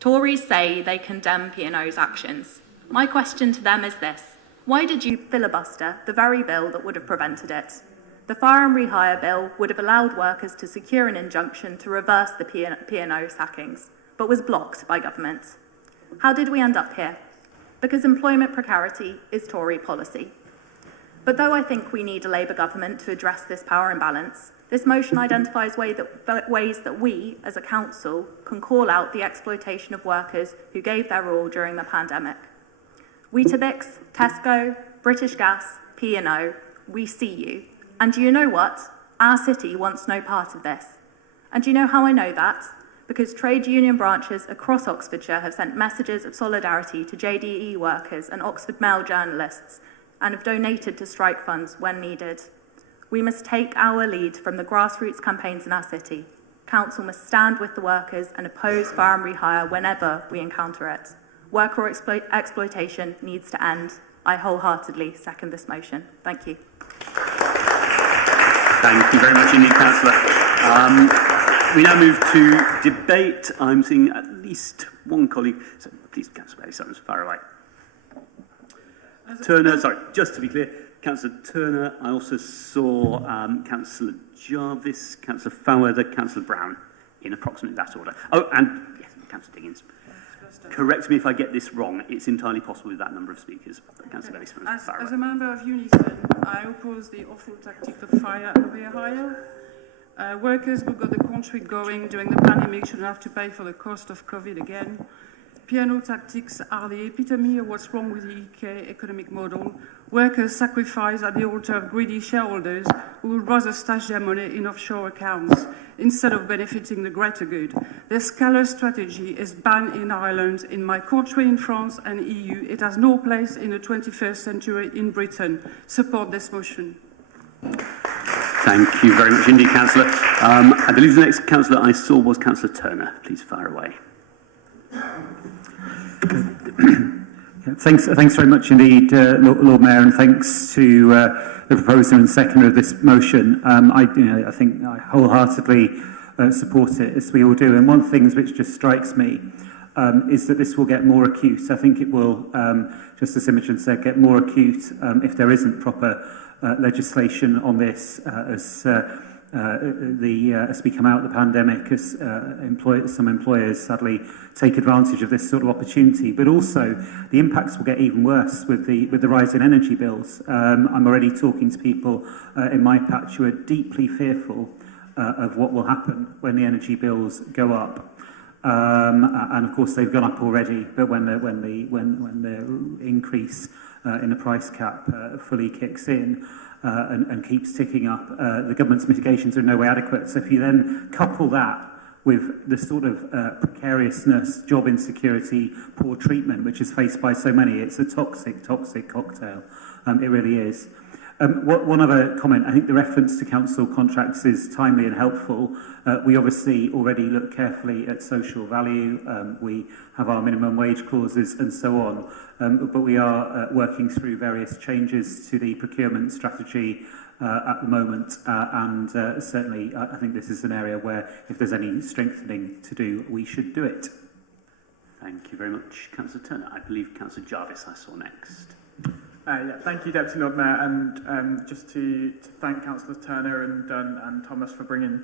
Tories say they condemn P&O's actions. My question to them is this: why did you filibuster the very bill that would have prevented it? The fire and rehire bill would have allowed workers to secure an injunction to reverse the P&O sackings, but was blocked by government. How did we end up here? Because employment precarity is Tory policy. But though I think we need a Labour government to address this power imbalance, this motion identifies ways that we, as a council, can call out the exploitation of workers who gave their all during the pandemic. Weetabix, Tesco, British Gas, P&O, we see you. And do you know what? Our city wants no part of this. And do you know how I know that? Because trade union branches across Oxfordshire have sent messages of solidarity to JDE workers and Oxford Mail journalists and have donated to strike funds when needed. We must take our lead from the grassroots campaigns in our city. Council must stand with the workers and oppose fire and rehire whenever we encounter it. Worker exploitation needs to end. I wholeheartedly second this motion. Thank you. Thank you very much indeed, Councillor. We now move to debate. I'm seeing at least one colleague. So please, Councillor Bailey, sorry, far away. Turner, sorry, just to be clear, Councillor Turner, I also saw Councillor Jarvis, Councillor Fairweather, Councillor Brown, in approximately that order. Oh, and yes, Councillor Diggins. Correct me if I get this wrong, it's entirely possible with that number of speakers. Councillor Bailey, as a member of Unison, I oppose the awful tactic of fire and rehire. Workers who got the country going during the pandemic shouldn't have to pay for the cost of COVID again. P&O tactics are the epitome of what's wrong with the UK economic model. Workers sacrifice at the altar of greedy shareholders who would rather stash their money in offshore accounts instead of benefiting the greater good. This callous strategy is banned in Ireland, in my country, in France and EU. It has no place in the 21st century in Britain. Support this motion. Thank you very much indeed, Councillor. I believe the next Councillor I saw was Councillor Turner. Please fire away. Thanks very much indeed, Lord Mayor, and thanks to the proposer and seconder of this motion. I think I wholeheartedly support it, as we all do. And one of the things which just strikes me is that this will get more acute. I think it will, just as Imogen said, get more acute if there isn't proper legislation on this as we come out of the pandemic, as some employers sadly take advantage of this sort of opportunity. But also, the impacts will get even worse with the rise in energy bills. I'm already talking to people in my patch who are deeply fearful of what will happen when the energy bills go up. And of course, they've gone up already. But when the increase in the price cap fully kicks in, and keeps ticking up, the government's mitigations are in no way adequate. So if you then couple that with the sort of precariousness, job insecurity, poor treatment, which is faced by so many, it's a toxic cocktail. It really is. One other comment, I think the reference to council contracts is timely and helpful. We obviously already look carefully at social value. We have our minimum wage clauses and so on. But we are working through various changes to the procurement strategy at the moment. And certainly, I think this is an area where if there's any strengthening to do, we should do it. Thank you very much, Councillor Turner. I believe Councillor Jarvis I saw next. Thank you, Deputy Lord Mayor, and just to thank Councillors Turner and Thomas for bringing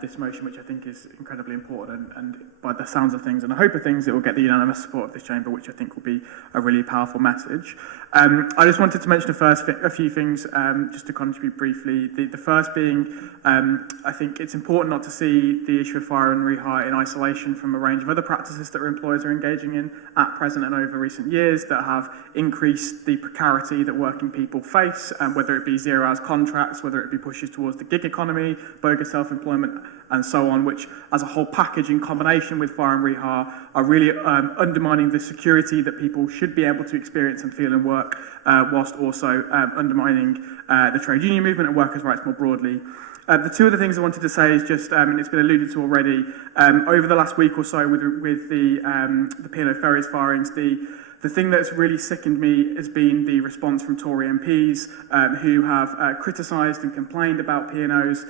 this motion, which I think is incredibly important, and by the sounds of things and I hope of things, it will get the unanimous support of this chamber, which I think will be a really powerful message. I just wanted to mention a few things just to contribute briefly. The first being, I think it's important not to see the issue of fire and rehire in isolation from a range of other practices that our employers are engaging in at present and over recent years that have increased the precarity that working people face, whether it be zero-hours contracts, whether it be pushes towards the gig economy, bogus self-employment, and so on, which as a whole package in combination with fire and rehire are really undermining the security that people should be able to experience and feel in work, whilst also undermining the trade union movement and workers' rights more broadly. The two other things I wanted to say is just, and it's been alluded to already, over the last week or so with the P&O Ferries firings, the thing that's really sickened me has been the response from Tory MPs who have criticised and complained about P&O's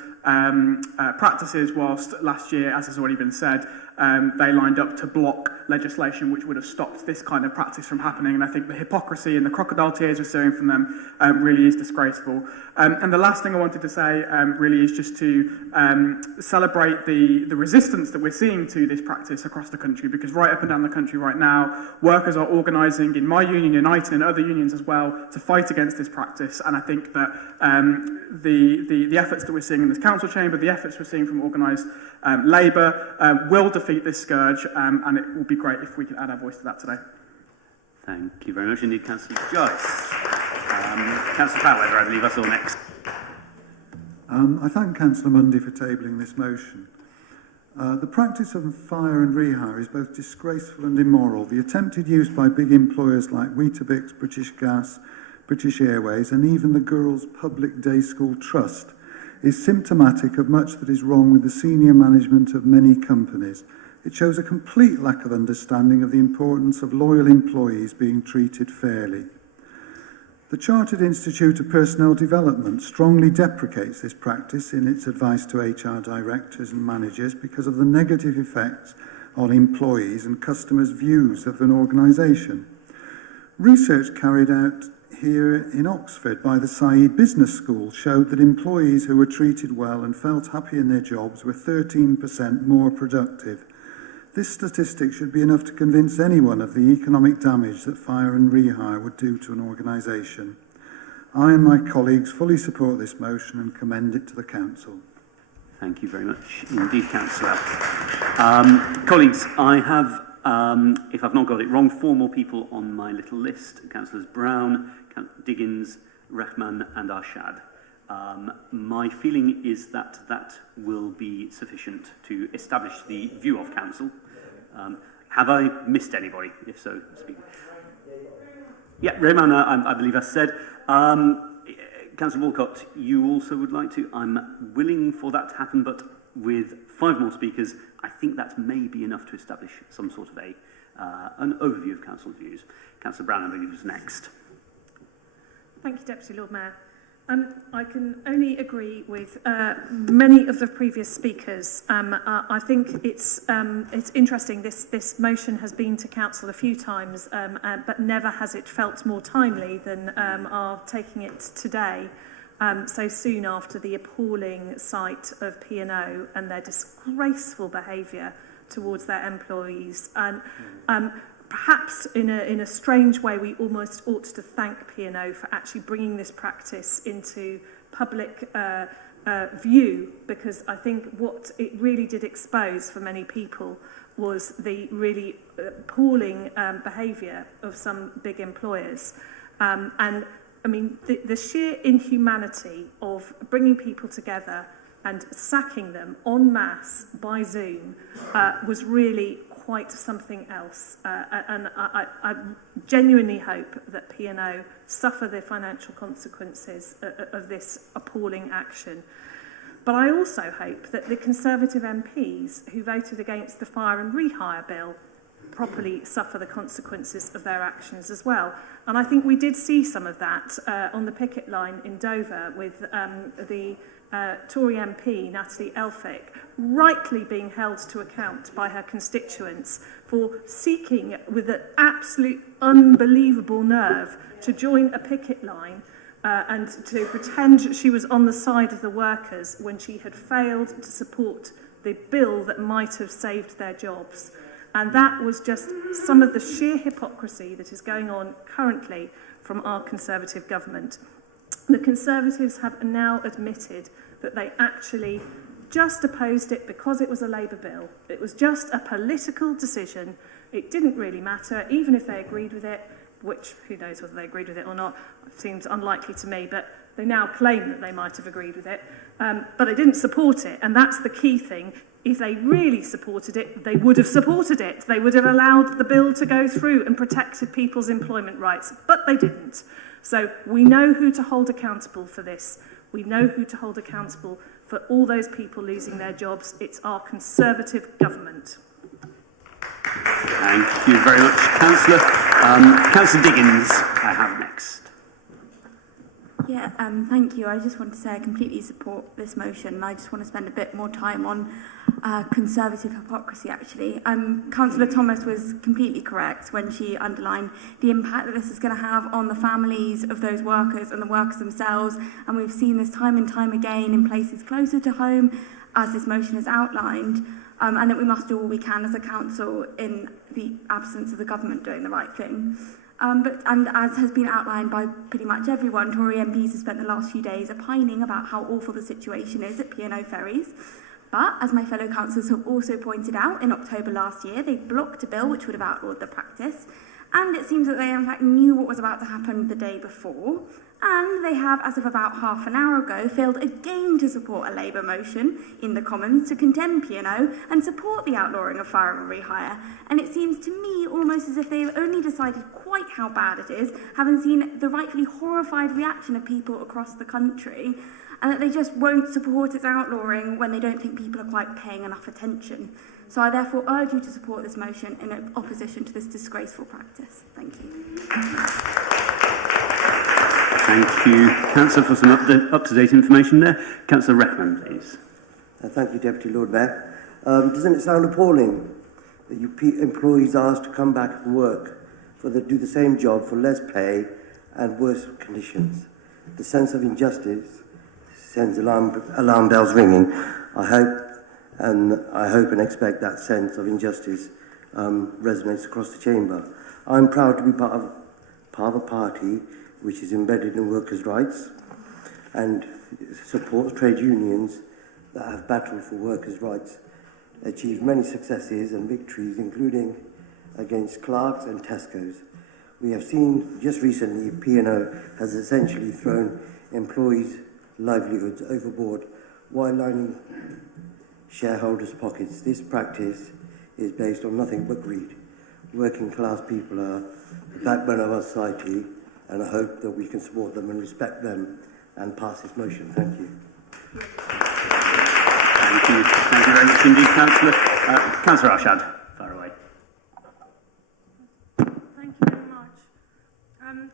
practices, whilst last year, as has already been said, they lined up to block legislation which would have stopped this kind of practice from happening. And I think the hypocrisy and the crocodile tears we're seeing from them really is disgraceful. And the last thing I wanted to say really is just to celebrate the resistance that we're seeing to this practice across the country, because right up and down the country right now, workers are organising in my union, United, and other unions as well to fight against this practice. And I think that the efforts that we're seeing in this council chamber, the efforts we're seeing from organised Labour will defeat this scourge, and it will be great if we can add our voice to that today. Thank you very much indeed, Councillor Joyce. Councillor Powell, I believe I saw next. I thank Councillor Mundy for tabling this motion. The practice of fire and rehire is both disgraceful and immoral. The attempted use by big employers like Weetabix, British Gas, British Airways, and even the Girls' Public Day School Trust is symptomatic of much that is wrong with the senior management of many companies. It shows a complete lack of understanding of the importance of loyal employees being treated fairly. The Chartered Institute of Personnel Development strongly deprecates this practice in its advice to HR directors and managers because of the negative effects on employees and customers' views of an organisation. Research carried out here in Oxford by the Said Business School showed that employees who were treated well and felt happy in their jobs were 13% more productive. This statistic should be enough to convince anyone of the economic damage that fire and rehire would do to an organisation. I and my colleagues fully support this motion and commend it to the Council. Thank you very much indeed, Councillor. Colleagues, I have, if I've not got it wrong, 4 more people on my little list. Councillors Brown, Diggins, Rahman and Arshad. My feeling is that that will be sufficient to establish the view of Council. Have I missed anybody? If so, speak. Yeah, Rahman, I believe I said. Councillor Walcott, you also would like to? I'm willing for that to happen, but with 5 more speakers, I think that may be enough to establish some sort of an overview of Council's views. Councillor Brown, I believe, is next. Thank you, Deputy Lord Mayor. I can only agree with many of the previous speakers. I think it's interesting. This motion has been to Council a few times, but never has it felt more timely than our taking it today, so soon after the appalling sight of P&O and their disgraceful behaviour towards their employees. And perhaps in a strange way, we almost ought to thank P&O for actually bringing this practice into public view, because I think what it really did expose for many people was the really appalling behaviour of some big employers. And I mean, the sheer inhumanity of bringing people together and sacking them en masse by Zoom was really quite something else. And I genuinely hope that P&O suffer the financial consequences of this appalling action. But I also hope that the Conservative MPs who voted against the fire and rehire bill properly suffer the consequences of their actions as well. And I think we did see some of that on the picket line in Dover with the Tory MP, Natalie Elphick, rightly being held to account by her constituents for seeking, with an absolute unbelievable nerve, to join a picket line and to pretend she was on the side of the workers when she had failed to support the bill that might have saved their jobs. And that was just some of the sheer hypocrisy that is going on currently from our Conservative government. The Conservatives have now admitted that they actually just opposed it because it was a Labour bill. It was just a political decision. It didn't really matter, even if they agreed with it, which, who knows whether they agreed with it or not, seems unlikely to me, but they now claim that they might have agreed with it. But they didn't support it, and that's the key thing. If they really supported it, they would have supported it. They would have allowed the bill to go through and protected people's employment rights, but they didn't. So we know who to hold accountable for this. We know who to hold accountable for all those people losing their jobs. It's our Conservative government. Thank you very much, Councillor. Councillor Diggins, I have next. Yeah, thank you. I just want to say I completely support this motion, and I just want to spend a bit more time on Conservative hypocrisy, actually. Councillor Thomas was completely correct when she underlined the impact that this is going to have on the families of those workers and the workers themselves, and we've seen this time and time again in places closer to home, as this motion has outlined, and that we must do all we can as a council in the absence of the government doing the right thing. And as has been outlined by pretty much everyone, Tory MPs have spent the last few days opining about how awful the situation is at P&O ferries. But, as my fellow councillors have also pointed out, in October last year, they blocked a bill which would have outlawed the practice. And it seems that they, in fact, knew what was about to happen the day before. And they have, as of about half an hour ago, failed again to support a Labour motion in the Commons to condemn P&O and support the outlawing of fire and rehire. And it seems to me almost as if they've only decided quite how bad it is, having seen the rightfully horrified reaction of people across the country, and that they just won't support its outlawing when they don't think people are quite paying enough attention. So I therefore urge you to support this motion in opposition to this disgraceful practice. Thank you. Thank you, Councillor, for some up-to-date information there. Councillor Reckman, please. Thank you, Deputy Lord Mayor. Doesn't it sound appalling that you employees are asked to come back and work do the same job for less pay and worse conditions? The sense of injustice sends alarm bells ringing. I hope and expect that sense of injustice resonates across the chamber. I'm proud to be part of a party which is embedded in workers' rights and supports trade unions that have battled for workers' rights, achieved many successes and victories, including against Clark's and Tesco's. We have seen just recently P&O has essentially thrown employees' livelihoods overboard while lining shareholders' pockets. This practice is based on nothing but greed. Working class people are the backbone of our society, and I hope that we can support them and respect them and pass this motion. Thank you. Thank you. Thank you very much indeed, Councillor. Councillor Arshad, far away. Thank you very much.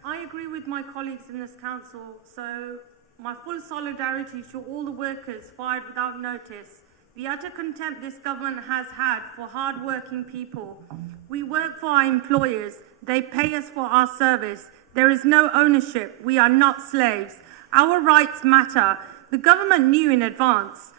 I agree with my colleagues in this council, so my full solidarity to all the workers fired without notice. The utter contempt this government has had for hard-working people. We work for our employers. They pay us for our service. There is no ownership. We are not slaves. Our rights matter. The government knew in advance,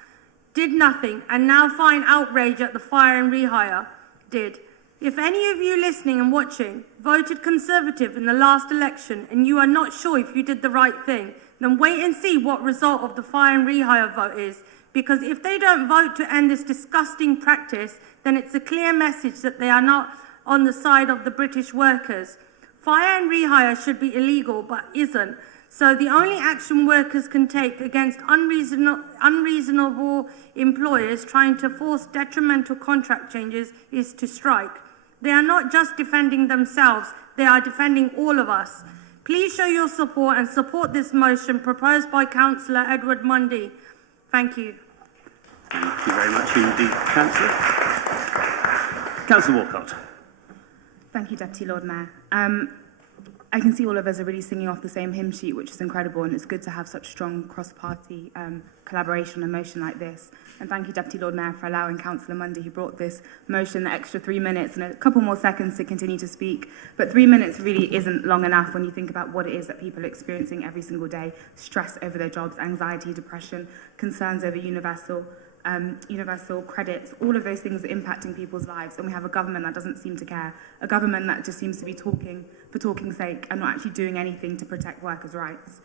did nothing, and now find outrage at the fire and rehire did. If any of you listening and watching voted Conservative in the last election and you are not sure if you did the right thing, then wait and see what result of the fire and rehire vote is. Because if they don't vote to end this disgusting practice, then it's a clear message that they are not on the side of the British workers. Fire and rehire should be illegal, but isn't. So the only action workers can take against unreasonable employers trying to force detrimental contract changes is to strike. They are not just defending themselves, they are defending all of us. Please show your support and support this motion proposed by Councillor Edward Mundy. Thank you. Thank you very much indeed, Councillor. Councillor Walcott. Thank you, Deputy Lord Mayor. I can see all of us are really singing off the same hymn sheet, which is incredible, and it's good to have such strong cross-party collaboration on a motion like this. And thank you, Deputy Lord Mayor, for allowing Councillor Mundy, who brought this motion, the extra 3 minutes and a couple more seconds to continue to speak. But 3 minutes really isn't long enough when you think about what it is that people are experiencing every single day: stress over their jobs, anxiety, depression, concerns over universal credits. All of those things are impacting people's lives, and we have a government that doesn't seem to care, a government that just seems to be talking for talking's sake and not actually doing anything to protect workers' rights.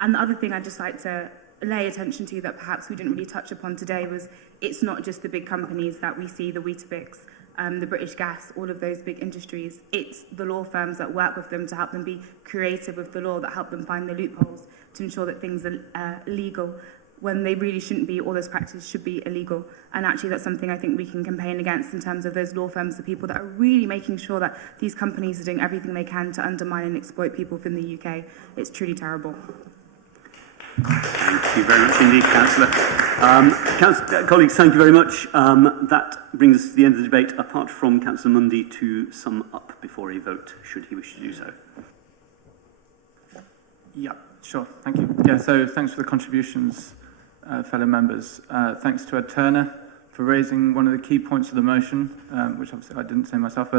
And the other thing I'd just like to lay attention to that perhaps we didn't really touch upon today was it's not just the big companies that we see, the Weetabix, the British Gas, all of those big industries. It's the law firms that work with them to help them be creative with the law, that help them find the loopholes to ensure that things are legal when they really shouldn't be, or those practices should be illegal. And actually that's something I think we can campaign against in terms of those law firms, the people that are really making sure that these companies are doing everything they can to undermine and exploit people from the UK. It's truly terrible. Thank you very much indeed, Councillor. Colleagues, thank you very much. That brings us to the end of the debate, apart from Councillor Mundy to sum up before a vote, should he wish to do so. Yeah, sure. Thank you. Yeah, so thanks for the contributions, fellow members. Thanks to Ed Turner for raising one of the key points of the motion, which obviously I didn't say myself,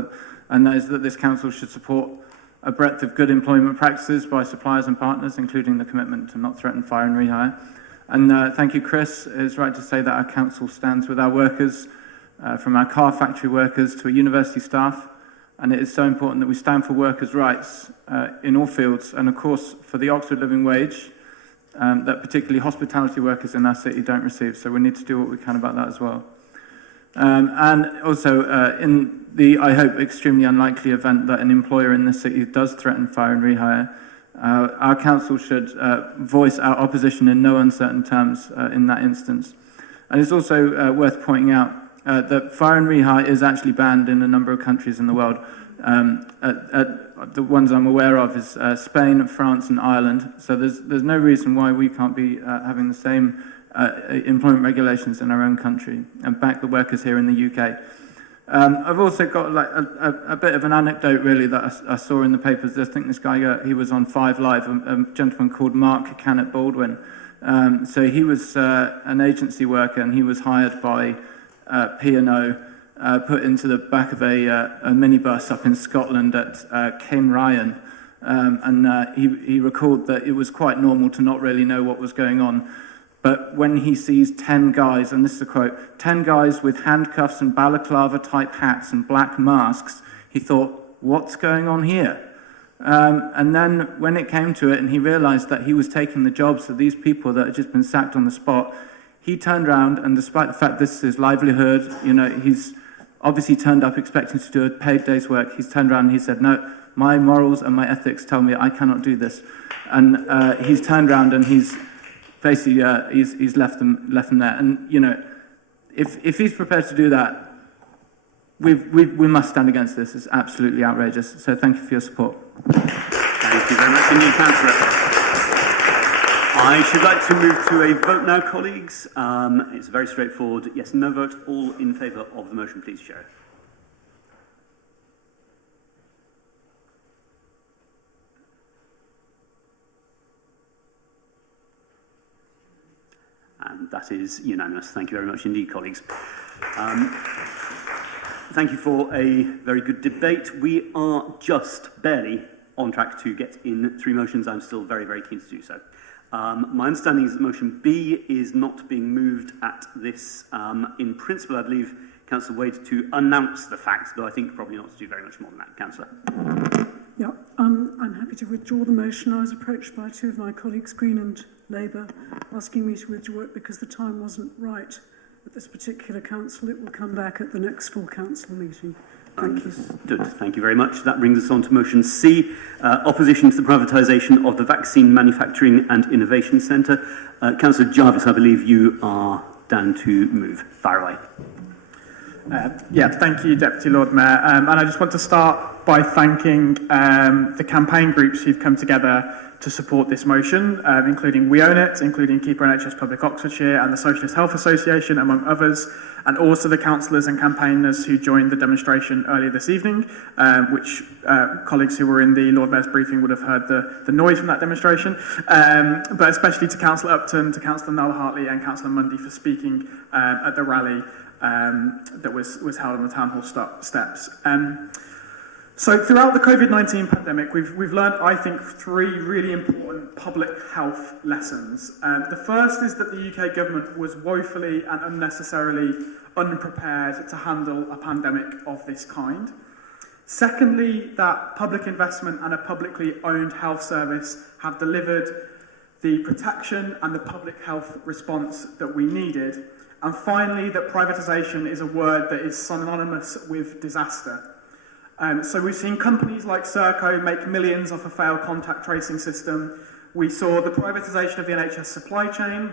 and that is that this council should support a breadth of good employment practices by suppliers and partners, including the commitment to not threaten, fire and rehire. And thank you, Chris. It's right to say that our council stands with our workers, from our car factory workers to our university staff, and it is so important that we stand for workers' rights in all fields, and of course for the Oxford living wage that particularly hospitality workers in our city don't receive, so we need to do what we can about that as well. And also, in the, I hope, extremely unlikely event that an employer in this city does threaten fire and rehire, our council should voice our opposition in no uncertain terms in that instance. And it's also worth pointing out that fire and rehire is actually banned in a number of countries in the world. The ones I'm aware of is Spain, France and Ireland. So there's no reason why we can't be having the same employment regulations in our own country and back the workers here in the UK. I've also got like a bit of an anecdote really that I saw in the papers. I think this guy, he was on 5 Live, a gentleman called Mark Cannet Baldwin. So he was an agency worker and he was hired by P&O, put into the back of a minibus up in Scotland at Cain Ryan. He recalled that it was quite normal to not really know what was going on. But when he sees 10 guys, and this is a quote, 10 guys with handcuffs and balaclava-type hats and black masks, he thought, what's going on here? And then when it came to it and he realised that he was taking the jobs of these people that had just been sacked on the spot, he turned around, and despite the fact this is his livelihood, you know, he's obviously turned up expecting to do a paid day's work, he's turned around and he said, no, my morals and my ethics tell me I cannot do this. And he's turned around and he's basically, he's left them there. And, you know, if he's prepared to do that, we must stand against this. It's absolutely outrageous. So thank you for your support. Thank you very much indeed, Councillor. I should like to move to a vote now, colleagues. It's very straightforward. Yes, no vote. All in favour of the motion, please show. And that is unanimous. Thank you very much indeed, colleagues. Thank you for a very good debate. We are just barely on track to get in 3 motions. I'm still very, very keen to do so. My understanding is that motion B is not being moved at this. In principle, I'd leave Councillor Wade to announce the fact, though I think probably not to do very much more than that. Councillor. Yeah, I'm happy to withdraw the motion. I was approached by 2 of my colleagues, Green and Labour, asking me to withdraw it because the time wasn't right at this particular council. It will come back at the next full council meeting. Thank you. Thank you very much. That brings us on to motion C, opposition to the privatisation of the Vaccine Manufacturing and Innovation Centre. Councillor Jarvis, I believe you are down to move. Fire away. Yeah, thank you, Deputy Lord Mayor. And I just want to start by thanking the campaign groups who've come together to support this motion, including We Own It, including Keeper NHS Public Oxfordshire and the Socialist Health Association, among others, and also the councillors and campaigners who joined the demonstration earlier this evening, which colleagues who were in the Lord Mayor's briefing would have heard the noise from that demonstration, but especially to Councillor Upton, to Councillor Noel Hartley and Councillor Mundy for speaking at the rally that was held on the Town Hall steps. So throughout the COVID-19 pandemic, we've learned, I think, 3 really important public health lessons. The first is that the UK government was woefully and unnecessarily unprepared to handle a pandemic of this kind. Secondly, that public investment and a publicly owned health service have delivered the protection and the public health response that we needed. And finally, that privatisation is a word that is synonymous with disaster. So we've seen companies like Serco make millions off a failed contact tracing system. We saw the privatisation of the NHS supply chain,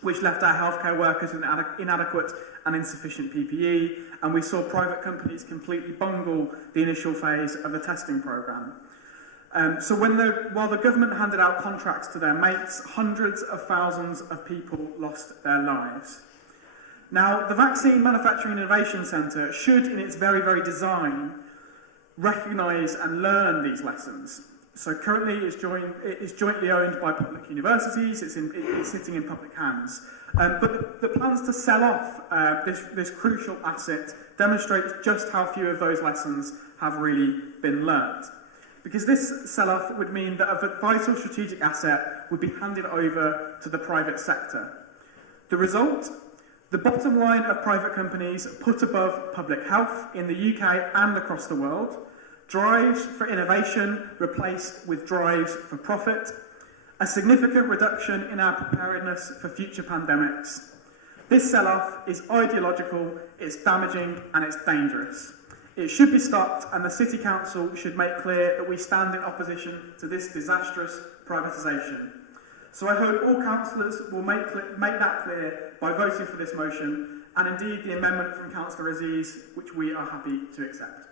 which left our healthcare workers with inadequate and insufficient PPE. And we saw private companies completely bungle the initial phase of the testing programme. So while the government handed out contracts to their mates, hundreds of thousands of people lost their lives. Now, the Vaccine Manufacturing Innovation Centre should, in its very, very design, recognise and learn these lessons. So currently it is jointly owned by public universities, it's sitting in public hands. But the plans to sell off this crucial asset demonstrates just how few of those lessons have really been learnt. Because this sell-off would mean that a vital strategic asset would be handed over to the private sector. The result? The bottom line of private companies put above public health in the UK and across the world, drives for innovation replaced with drives for profit, a significant reduction in our preparedness for future pandemics. This sell-off is ideological, it's damaging and it's dangerous. It should be stopped and the City Council should make clear that we stand in opposition to this disastrous privatisation. So I hope all councillors will make that clear by voting for this motion and indeed the amendment from Councillor Aziz, which we are happy to accept.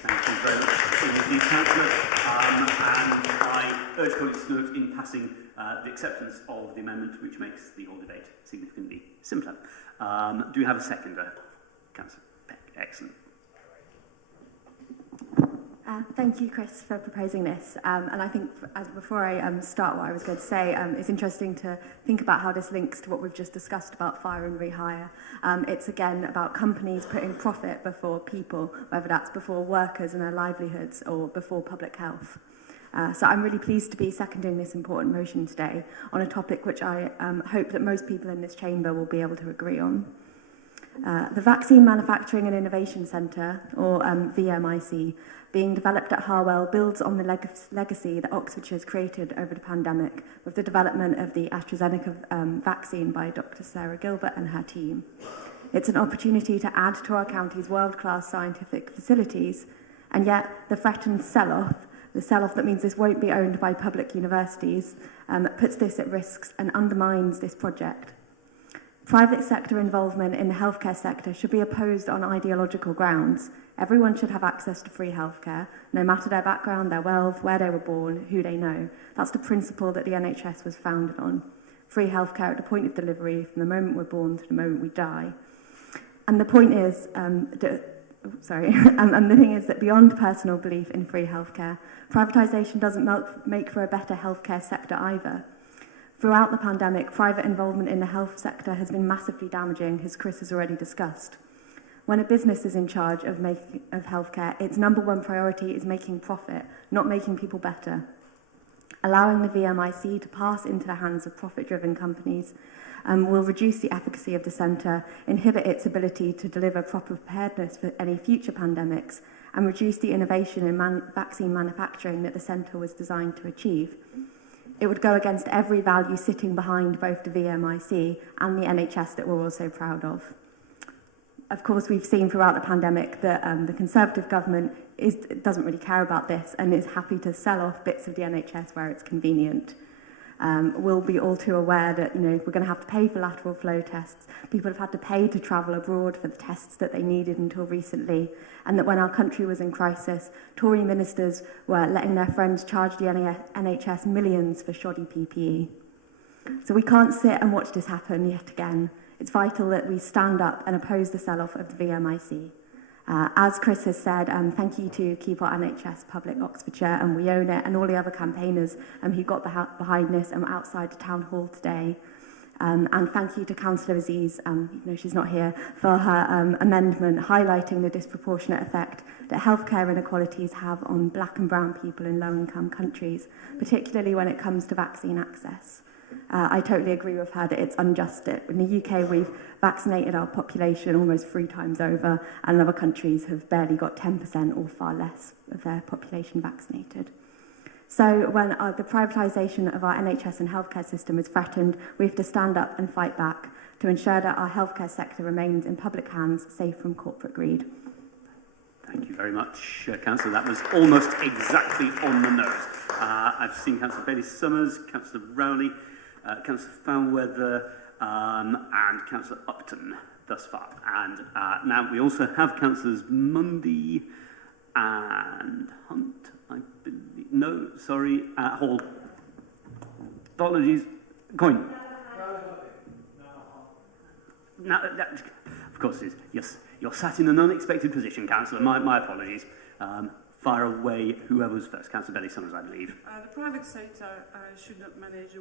Thank you very much indeed, Councillor. And I urge colleagues to note in passing the acceptance of the amendment, which makes the whole debate significantly simpler. Do we have a seconder? Councillor Peck. Excellent. Thank you, Chris, for proposing this. And I think, before I start what I was going to say, it's interesting to think about how this links to what we've just discussed about fire and rehire. It's, again, about companies putting profit before people, whether that's before workers and their livelihoods or before public health. So I'm really pleased to be seconding this important motion today on a topic which I hope that most people in this chamber will be able to agree on. The Vaccine Manufacturing and Innovation Centre, or VMIC, being developed at Harwell, builds on the legacy that Oxfordshire has created over the pandemic with the development of the AstraZeneca vaccine by Dr. Sarah Gilbert and her team. It's an opportunity to add to our county's world-class scientific facilities, and yet the threatened sell-off, the sell-off that means this won't be owned by public universities, puts this at risk and undermines this project. Private sector involvement in the healthcare sector should be opposed on ideological grounds. Everyone should have access to free healthcare, no matter their background, their wealth, where they were born, who they know. That's the principle that the NHS was founded on. Free healthcare at the point of delivery, from the moment we're born to the moment we die. And the point is, and the thing is that beyond personal belief in free healthcare, privatisation doesn't make for a better healthcare sector either. Throughout the pandemic, private involvement in the health sector has been massively damaging, as Chris has already discussed. When a business is in charge of healthcare, its number one priority is making profit, not making people better. Allowing the VMIC to pass into the hands of profit-driven companies will reduce the efficacy of the centre, inhibit its ability to deliver proper preparedness for any future pandemics, and reduce the innovation in vaccine manufacturing that the centre was designed to achieve. It would go against every value sitting behind both the VMIC and the NHS that we're all so proud of. Of course, we've seen throughout the pandemic that the Conservative government doesn't really care about this and is happy to sell off bits of the NHS where it's convenient. will be all too aware that, you know, we're going to have to pay for lateral flow tests. People have had to pay to travel abroad for the tests that they needed until recently, and that when our country was in crisis, Tory ministers were letting their friends charge the NHS millions for shoddy PPE. So we can't sit and watch this happen yet again. It's vital that we stand up and oppose the sell-off of the VMIC. As Chris has said, thank you to Keep Our NHS Public Oxfordshire and We Own It and all the other campaigners who got behind this and were outside the town hall today. And thank you to Councillor Aziz, even though she's not here, for her amendment highlighting the disproportionate effect that healthcare inequalities have on black and brown people in low-income countries, particularly when it comes to vaccine access. I totally agree with her that it's unjust. In the UK, we've vaccinated our population almost 3 times over, and other countries have barely got 10% or far less of their population vaccinated. So when the privatisation of our NHS and healthcare system is threatened, we have to stand up and fight back to ensure that our healthcare sector remains in public hands, safe from corporate greed. Thank you very much, Councillor. That was almost exactly on the nose. I've seen Councillor Bailey-Summers, Councillor Rowley, Councillor Foulweather and Councillor Upton thus far. And now we also have Councillors Mundy and Hunt, I believe. No, sorry, Hall. Apologies. Coyne. No, of course it is. Yes, you're sat in an unexpected position, Councillor. My apologies. Fire away whoever's first. Councillor Bailey-Summers, I believe. The private sector should not manage a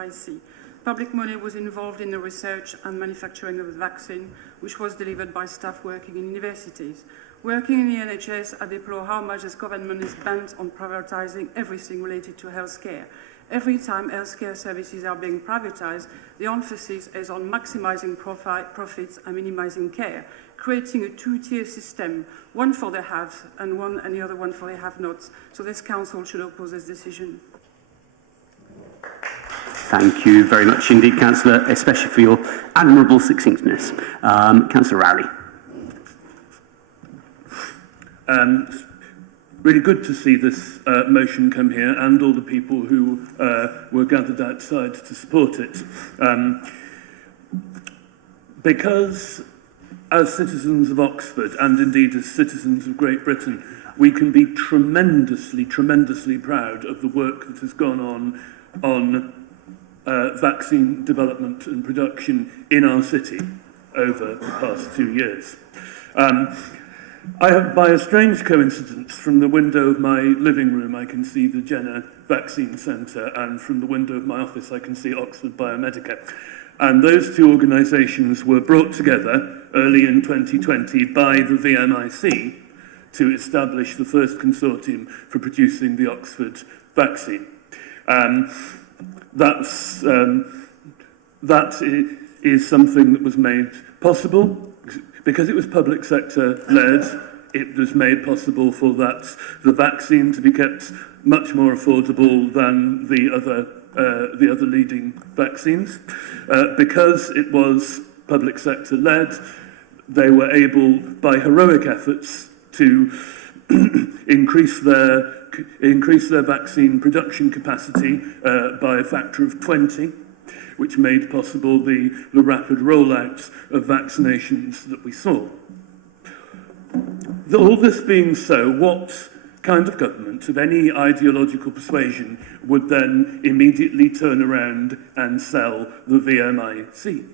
YNIC. Public money was involved in the research and manufacturing of the vaccine, which was delivered by staff working in universities. Working in the NHS, I deplore how much this government is bent on privatising everything related to healthcare. Every time healthcare services are being privatised, the emphasis is on maximising profits and minimising care, creating a two-tier system, one for the haves and the other one for the have-nots. So this council should oppose this decision. Thank you very much indeed, Councillor, especially for your admirable succinctness. Councillor Rowley. Really good to see this motion come here and all the people who were gathered outside to support it. Because as citizens of Oxford and indeed as citizens of Great Britain, we can be tremendously proud of the work that has gone on vaccine development and production in our city over the past 2 years. I have, by a strange coincidence, from the window of my living room I can see the Jenner Vaccine Centre, and from the window of my office I can see Oxford Biomedica. And those two organisations were brought together early in 2020 by the VMIC to establish the first consortium for producing the Oxford vaccine. That is something that was made possible because it was public sector led. It was made possible for the vaccine to be kept much more affordable than the other leading vaccines. Because it was public sector led, they were able, by heroic efforts, to increase their vaccine production capacity by a factor of 20, which made possible the rapid rollout of vaccinations that we saw. All this being so, what kind of government of any ideological persuasion would then immediately turn around and sell the VMIC?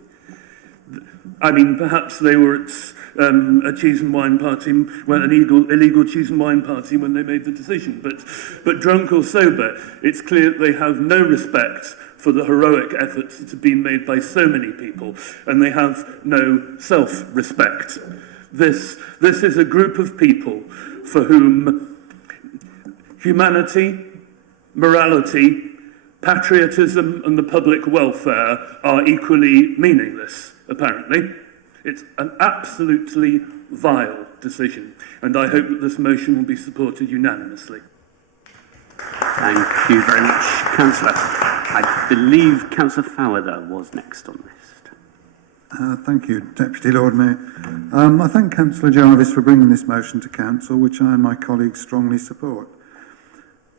I mean, perhaps they were at a cheese and wine party, well, an illegal cheese and wine party when they made the decision. But drunk or sober, it's clear that they have no respect for the heroic efforts that have been made by so many people, and they have no self-respect. This is a group of people for whom humanity, morality, patriotism and the public welfare are equally meaningless, apparently. It's an absolutely vile decision, and I hope that this motion will be supported unanimously. Thank you very much, Councillor. I believe Councillor Foulweather was next on the list. Thank you, Deputy Lord Mayor. I thank Councillor Jarvis for bringing this motion to Council, which I and my colleagues strongly support.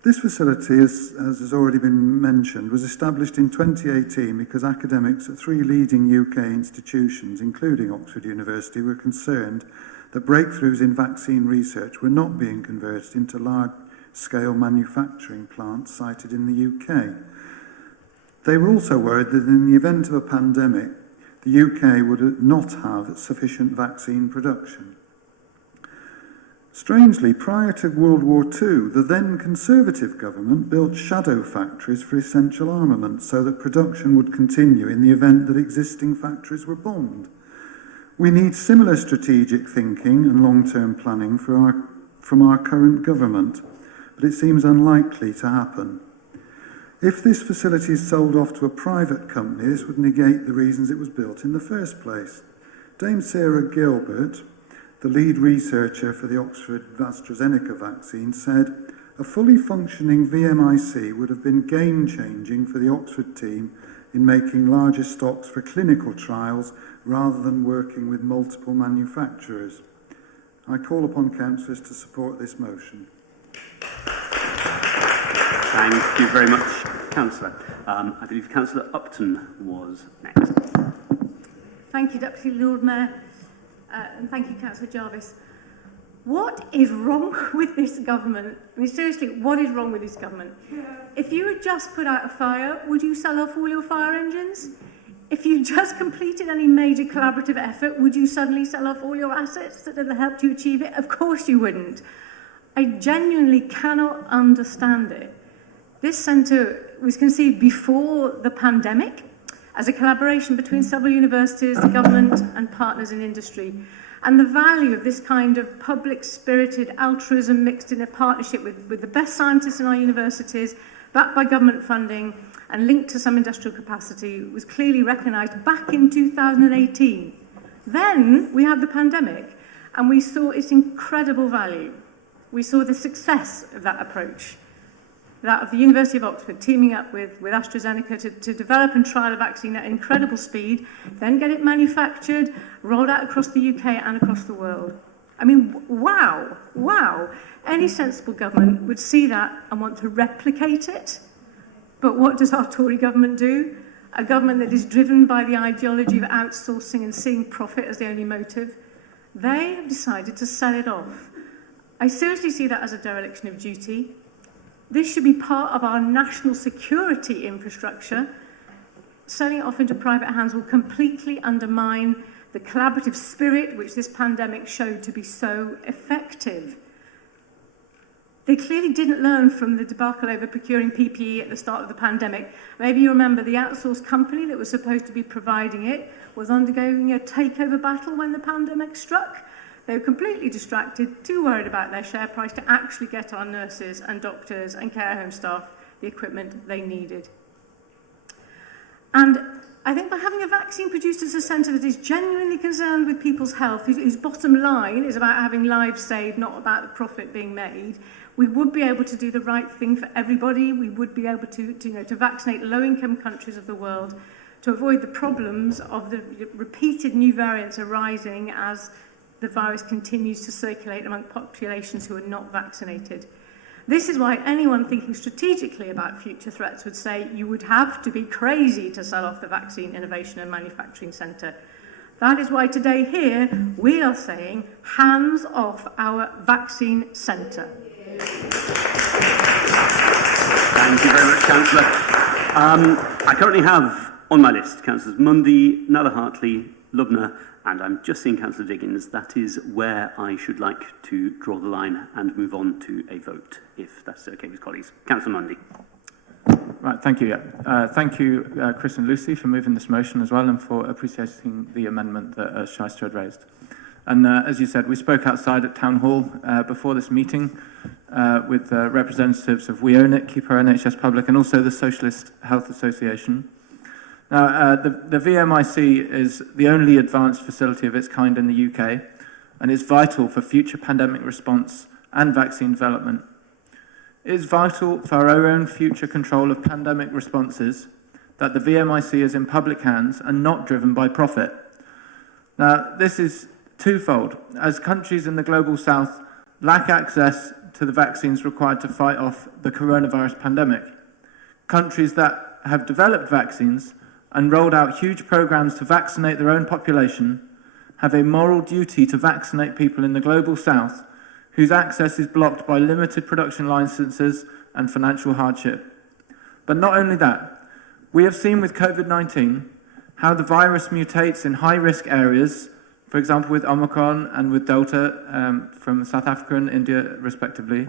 This facility, as has already been mentioned, was established in 2018 because academics at 3 leading UK institutions, including Oxford University, were concerned that breakthroughs in vaccine research were not being converted into large-scale manufacturing plants sited in the UK. They were also worried that in the event of a pandemic, the UK would not have sufficient vaccine production. Strangely, prior to World War II, the then Conservative government built shadow factories for essential armaments so that production would continue in the event that existing factories were bombed. We need similar strategic thinking and long-term planning from our current government, but it seems unlikely to happen. If this facility is sold off to a private company, this would negate the reasons it was built in the first place. Dame Sarah Gilbert, the lead researcher for the Oxford AstraZeneca vaccine, said, "A fully functioning VMIC would have been game-changing for the Oxford team in making larger stocks for clinical trials rather than working with multiple manufacturers." I call upon councillors to support this motion. Thank you very much, Councillor. I believe Councillor Upton was next. Thank you, Deputy Lord Mayor. And thank you, Councillor Jarvis. What is wrong with this government? I mean, seriously, what is wrong with this government? If you had just put out a fire, would you sell off all your fire engines? If you just completed any major collaborative effort, would you suddenly sell off all your assets that have helped you achieve it? Of course you wouldn't. I genuinely cannot understand it. This centre was conceived before the pandemic as a collaboration between several universities, the government and partners in industry. And the value of this kind of public-spirited altruism mixed in a partnership with the best scientists in our universities, backed by government funding and linked to some industrial capacity, was clearly recognised back in 2018. Then we had the pandemic and we saw its incredible value. We saw the success of that approach. That of the University of Oxford teaming up with AstraZeneca to develop and trial a vaccine at incredible speed, then get it manufactured, rolled out across the UK and across the world. I mean, wow, wow. Any sensible government would see that and want to replicate it. But what does our Tory government do? A government that is driven by the ideology of outsourcing and seeing profit as the only motive. They have decided to sell it off. I seriously see that as a dereliction of duty. This should be part of our national security infrastructure. Selling it off into private hands will completely undermine the collaborative spirit which this pandemic showed to be so effective. They clearly didn't learn from the debacle over procuring PPE at the start of the pandemic. Maybe you remember the outsourced company that was supposed to be providing it was undergoing a takeover battle when the pandemic struck. They were completely distracted, too worried about their share price to actually get our nurses and doctors and care home staff the equipment they needed. And I think by having a vaccine produced as a centre that is genuinely concerned with people's health, whose bottom line is about having lives saved, not about the profit being made, we would be able to do the right thing for everybody. We would be able to vaccinate low-income countries of the world to avoid the problems of the repeated new variants arising as the virus continues to circulate among populations who are not vaccinated. This is why anyone thinking strategically about future threats would say you would have to be crazy to sell off the Vaccine Innovation and Manufacturing Centre. That is why today here we are saying hands off our vaccine centre. Thank you very much, Councillor. I currently have on my list Councillors Mundy, Nalla Hartley, Lubna, and I'm just seeing Councillor Diggins. That is where I should like to draw the line and move on to a vote, if that's okay with colleagues. Councillor Mundy. Right, thank you. Thank you, Chris and Lucy, for moving this motion as well and for appreciating the amendment that Shyster had raised. And as you said, we spoke outside at Town Hall before this meeting with representatives of We Own It, Keep Our NHS Public, and also the Socialist Health Association. Now, the VMIC is the only advanced facility of its kind in the UK and is vital for future pandemic response and vaccine development. It is vital for our own future control of pandemic responses that the VMIC is in public hands and not driven by profit. Now, this is twofold. As countries in the global south lack access to the vaccines required to fight off the coronavirus pandemic. Countries that have developed vaccines and rolled out huge programs to vaccinate their own population have a moral duty to vaccinate people in the global south whose access is blocked by limited production licenses and financial hardship. But not only that, we have seen with COVID-19 how the virus mutates in high-risk areas, for example with Omicron and with Delta from South Africa and India respectively,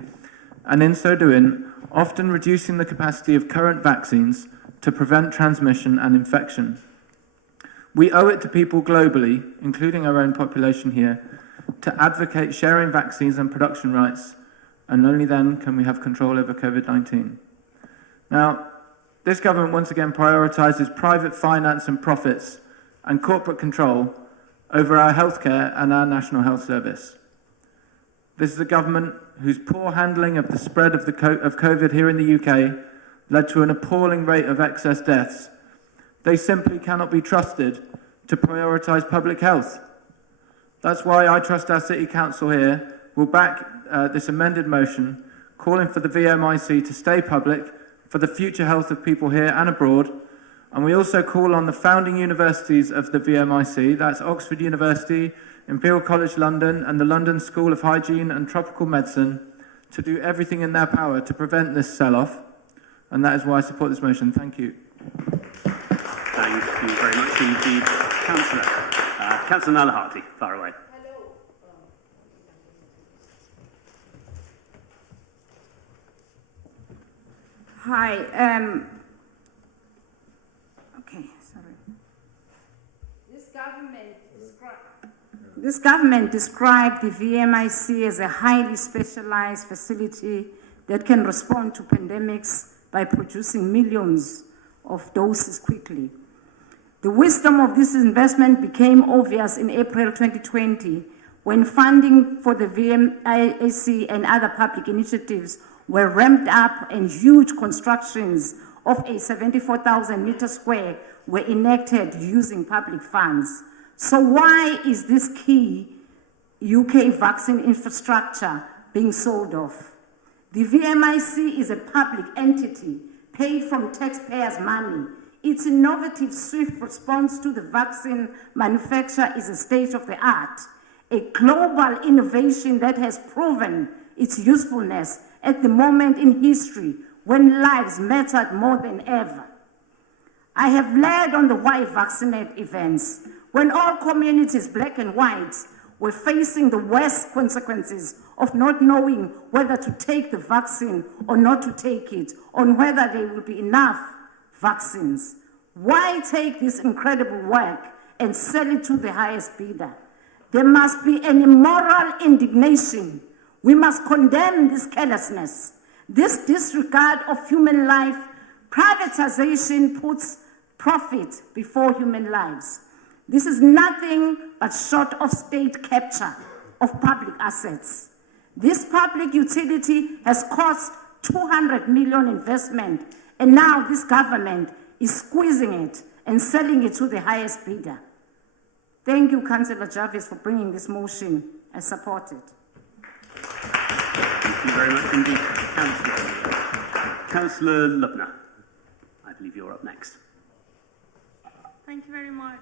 and in so doing, often reducing the capacity of current vaccines to prevent transmission and infection. We owe it to people globally, including our own population here, to advocate sharing vaccines and production rights, and only then can we have control over COVID-19. Now, this government once again prioritises private finance and profits and corporate control over our healthcare and our National Health Service. This is a government whose poor handling of the spread of COVID here in the UK led to an appalling rate of excess deaths. They simply cannot be trusted to prioritise public health. That's why I trust our City Council here will back this amended motion calling for the VMIC to stay public for the future health of people here and abroad. And we also call on the founding universities of the VMIC, that's Oxford University, Imperial College London and the London School of Hygiene and Tropical Medicine, to do everything in their power to prevent this sell-off. And that is why I support this motion. Thank you. Thank you very much indeed, Councillor. Councillor Nalaharty, far away. Hi. Okay, sorry. This government described the VMIC as a highly specialized facility that can respond to pandemics by producing millions of doses quickly. The wisdom of this investment became obvious in April 2020 when funding for the VMIC and other public initiatives were ramped up and huge constructions of a 74,000 meter square were enacted using public funds. So why is this key UK vaccine infrastructure being sold off? The VMIC is a public entity paid from taxpayers' money. Its innovative, swift response to the vaccine manufacture is a state-of-the-art, a global innovation that has proven its usefulness at the moment in history when lives mattered more than ever. I have led on the Why Vaccinate events, when all communities, black and white, were facing the worst consequences of not knowing whether to take the vaccine or not to take it, on whether there will be enough vaccines. Why take this incredible work and sell it to the highest bidder? There must be an immoral indignation. We must condemn this carelessness, this disregard of human life. Privatization puts profit before human lives. This is nothing but short of state capture of public assets. This public utility has cost 200 million investment, and now this government is squeezing it and selling it to the highest bidder. Thank you, Councillor Jarvis, for bringing this motion. I support it. Thank you very much indeed, Councillor. Councillor Lubna, I believe you're up next. Thank you very much.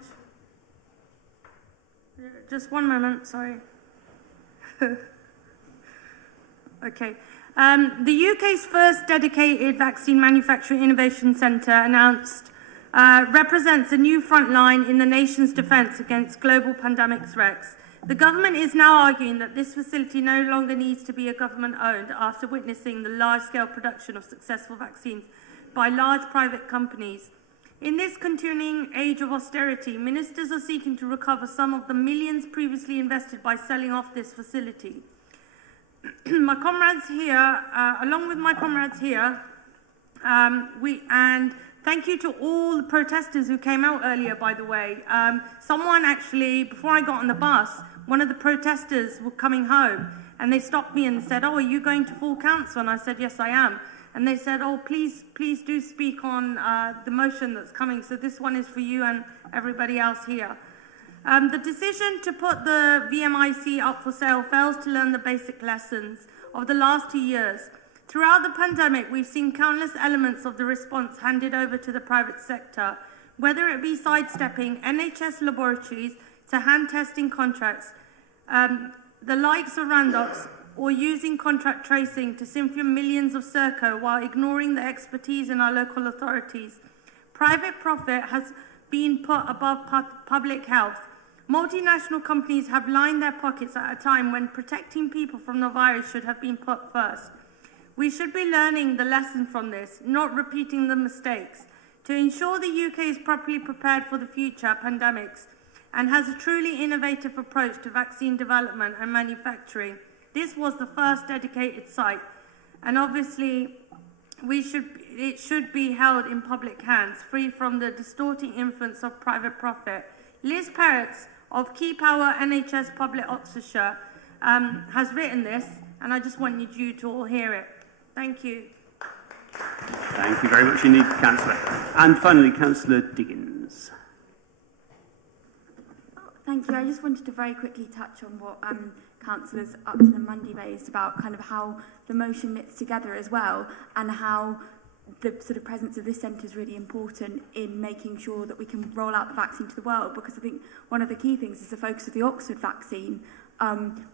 Just one moment, sorry. Okay. The UK's first dedicated vaccine manufacturing innovation centre represents a new front line in the nation's defence against global pandemic threats. The government is now arguing that this facility no longer needs to be a government-owned after witnessing the large-scale production of successful vaccines by large private companies. In this continuing age of austerity, ministers are seeking to recover some of the millions previously invested by selling off this facility. My comrades here, along with my comrades here, and thank you to all the protesters who came out earlier, by the way. Someone actually, before I got on the bus, one of the protesters were coming home and they stopped me and said, "Oh, are you going to full council?" And I said, "Yes, I am." And they said, "Oh, please do speak on the motion that's coming. So this one is for you and everybody else here." The decision to put the VMIC up for sale fails to learn the basic lessons of the last 2 years. Throughout the pandemic, we've seen countless elements of the response handed over to the private sector, whether it be sidestepping NHS laboratories to hand testing contracts, the likes of Randox, or using contract tracing to siphon millions of Serco while ignoring the expertise in our local authorities. Private profit has been put above public health. Multinational companies have lined their pockets at a time when protecting people from the virus should have been put first. We should be learning the lesson from this, not repeating the mistakes. To ensure the UK is properly prepared for the future pandemics and has a truly innovative approach to vaccine development and manufacturing, this was the first dedicated site, and obviously it should be held in public hands, free from the distorting influence of private profit. Liz Perrotts of Key Power NHS Public Oxfordshire has written this, and I just wanted you to all hear it. Thank you. Thank you very much indeed, Councillor. And finally, Councillor Diggins. Thank you. I just wanted to very quickly touch on what Councillors Upton and Mundy raised about kind of how the motion knits together as well, and how the sort of presence of this centre is really important in making sure that we can roll out the vaccine to the world, because I think one of the key things is the focus of the Oxford vaccine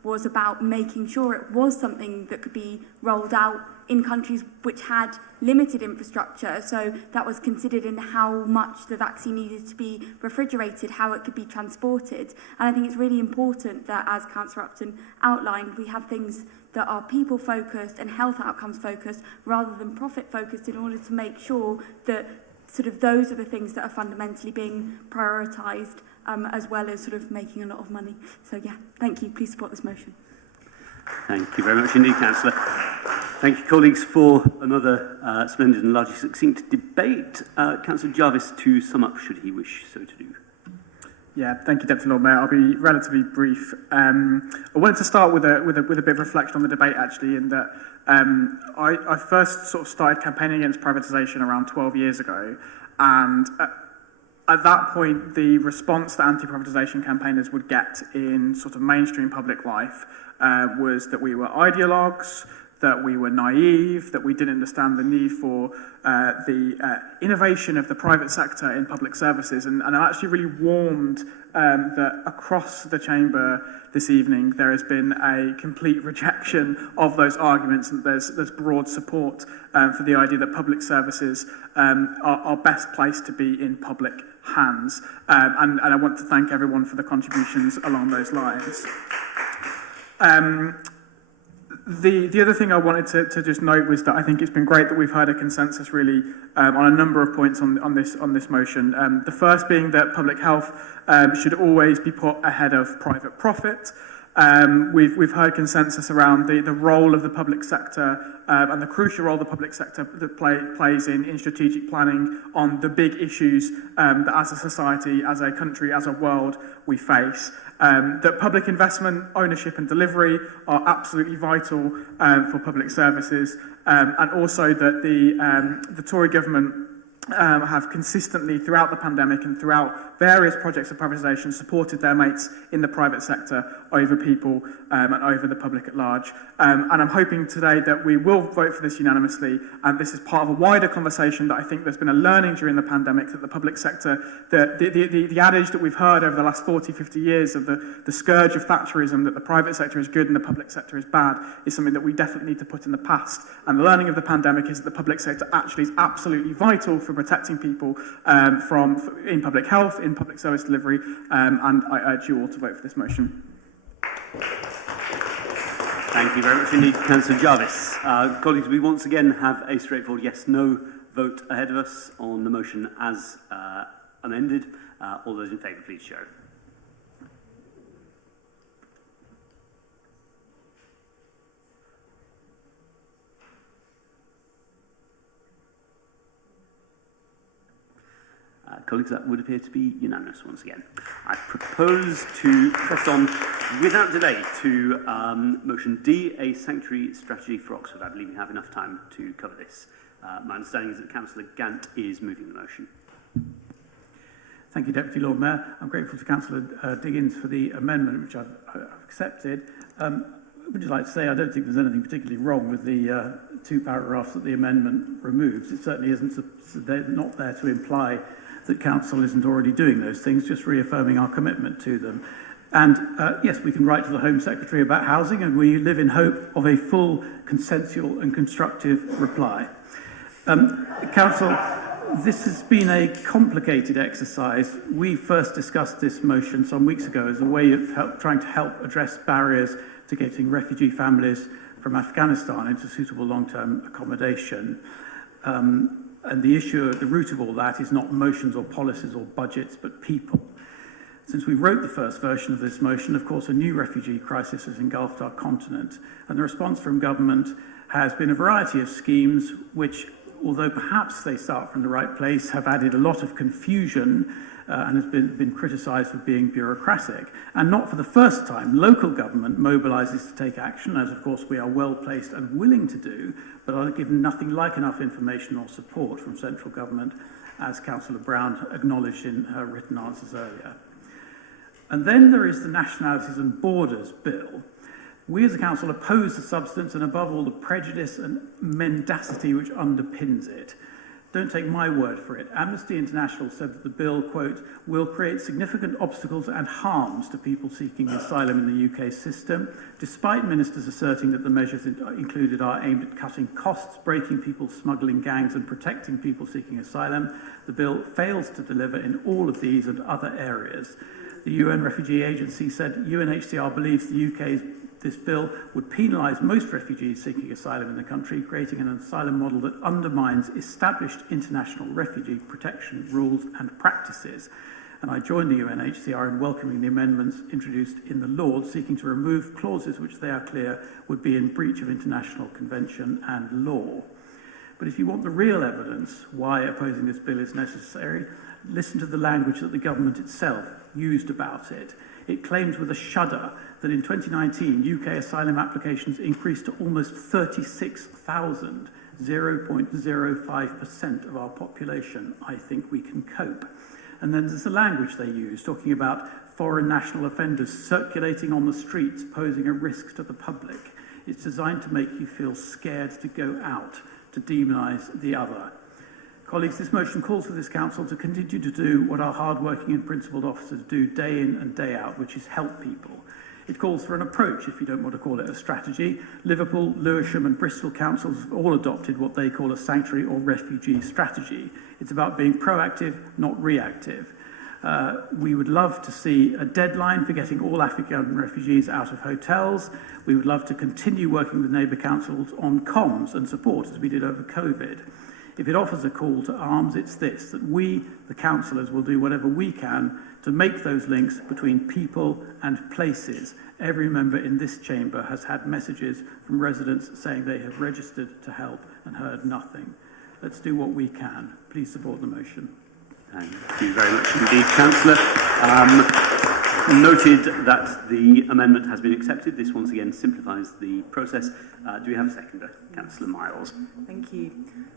was about making sure it was something that could be rolled out in countries which had limited infrastructure. So that was considered in how much the vaccine needed to be refrigerated, how it could be transported. And I think it's really important that, as Councillor Upton outlined, we have things that are people-focused and health outcomes-focused rather than profit-focused, in order to make sure that sort of those are the things that are fundamentally being prioritised, as well as sort of making a lot of money. So yeah, thank you. Please support this motion. Thank you very much indeed, Councillor. Thank you, colleagues, for another splendid and largely succinct debate. Councillor Jarvis, to sum up, should he wish so to do. Yeah, thank you, Deputy Lord Mayor. I'll be relatively brief. I wanted to start with a bit of reflection on the debate, actually, in that I first sort of started campaigning against privatisation around 12 years ago, and at that point, the response that anti-privatisation campaigners would get in sort of mainstream public life was that we were ideologues, that we were naive, that we didn't understand the need for the innovation of the private sector in public services. And I'm actually really warmed that across the chamber this evening there has been a complete rejection of those arguments, and there's broad support for the idea that public services are best placed to be in public hands. And I want to thank everyone for the contributions along those lines. The other thing I wanted to just note was that I think it's been great that we've heard a consensus really on a number of points on this motion. The first being that public health should always be put ahead of private profit. We've heard consensus around the role of the public sector and the crucial role the public sector plays in strategic planning on the big issues that as a society, as a country, as a world we face. That public investment, ownership and delivery are absolutely vital for public services, and also that the Tory government have consistently throughout the pandemic and throughout various projects of privatisation supported their mates in the private sector over people and over the public at large. And I'm hoping today that we will vote for this unanimously, and this is part of a wider conversation that I think there's been a learning during the pandemic, that the public sector, the adage that we've heard over the last 40, 50 years of the scourge of Thatcherism, that the private sector is good and the public sector is bad, is something that we definitely need to put in the past. And the learning of the pandemic is that the public sector actually is absolutely vital for protecting people in public health, in public service delivery, and I urge you all to vote for this motion. Thank you very much indeed, Councillor Jarvis. Colleagues, we once again have a straightforward yes-no vote ahead of us on the motion as amended. All those in favour, please show. Colleagues, that would appear to be unanimous once again. I propose to press on without delay to motion D, a sanctuary strategy for Oxford. I believe we have enough time to cover this. My understanding is that Councillor Gant is moving the motion. Thank you, Deputy Lord Mayor. I'm grateful to Councillor Diggins for the amendment, which I've accepted. would just like to say I don't think there's anything particularly wrong with the two paragraphs that the amendment removes. It certainly isn't, they're not there to imply that Council isn't already doing those things, just reaffirming our commitment to them. And yes, we can write to the Home Secretary about housing, and we live in hope of a full, consensual and constructive reply. Council, this has been a complicated exercise. We first discussed this motion some weeks ago as a way of trying to help address barriers to getting refugee families from Afghanistan into suitable long-term accommodation. And the issue at the root of all that is not motions or policies or budgets, but people. Since we wrote the first version of this motion, of course, a new refugee crisis has engulfed our continent, and the response from government has been a variety of schemes which, although perhaps they start from the right place, have added a lot of confusion and has been criticised for being bureaucratic. And not for the first time, local government mobilises to take action, as of course we are well placed and willing to do, but are given nothing like enough information or support from central government, as Councillor Brown acknowledged in her written answers earlier. And then there is the Nationalities and Borders Bill. We as a council oppose the substance and above all the prejudice and mendacity which underpins it. Don't take my word for it. Amnesty International said that the bill, quote, will create significant obstacles and harms to people seeking asylum in the UK system, despite ministers asserting that the measures included are aimed at cutting costs, breaking people smuggling gangs and protecting people seeking asylum. The bill fails to deliver in all of these and other areas. The UN Refugee Agency said UNHCR believes this bill would penalise most refugees seeking asylum in the country, creating an asylum model that undermines established international refugee protection rules and practices. And I join the UNHCR in welcoming the amendments introduced in the Lords, seeking to remove clauses which they are clear would be in breach of international convention and law. But if you want the real evidence why opposing this bill is necessary, listen to the language that the government itself used about it. It claims with a shudder that in 2019, UK asylum applications increased to almost 36,000, 0.05% of our population. I think we can cope. And then there's the language they use, talking about foreign national offenders circulating on the streets, posing a risk to the public. It's designed to make you feel scared to go out, to demonise the other. Colleagues, this motion calls for this council to continue to do what our hard-working and principled officers do day in and day out, which is help people. It calls for an approach, if you don't want to call it a strategy. Liverpool, Lewisham and Bristol councils have all adopted what they call a sanctuary or refugee strategy. It's about being proactive, not reactive. We would love to see a deadline for getting all African refugees out of hotels. We would love to continue working with neighbour councils on comms and support, as we did over COVID. If it offers a call to arms, it's this, that we, the councillors, will do whatever we can to make those links between people and places. Every member in this chamber has had messages from residents saying they have registered to help and heard nothing. Let's do what we can. Please support the motion. Thank you very much indeed, Councillor. Noted that the amendment has been accepted. This once again simplifies the process. Do we have a seconder? Councillor Miles. Thank you.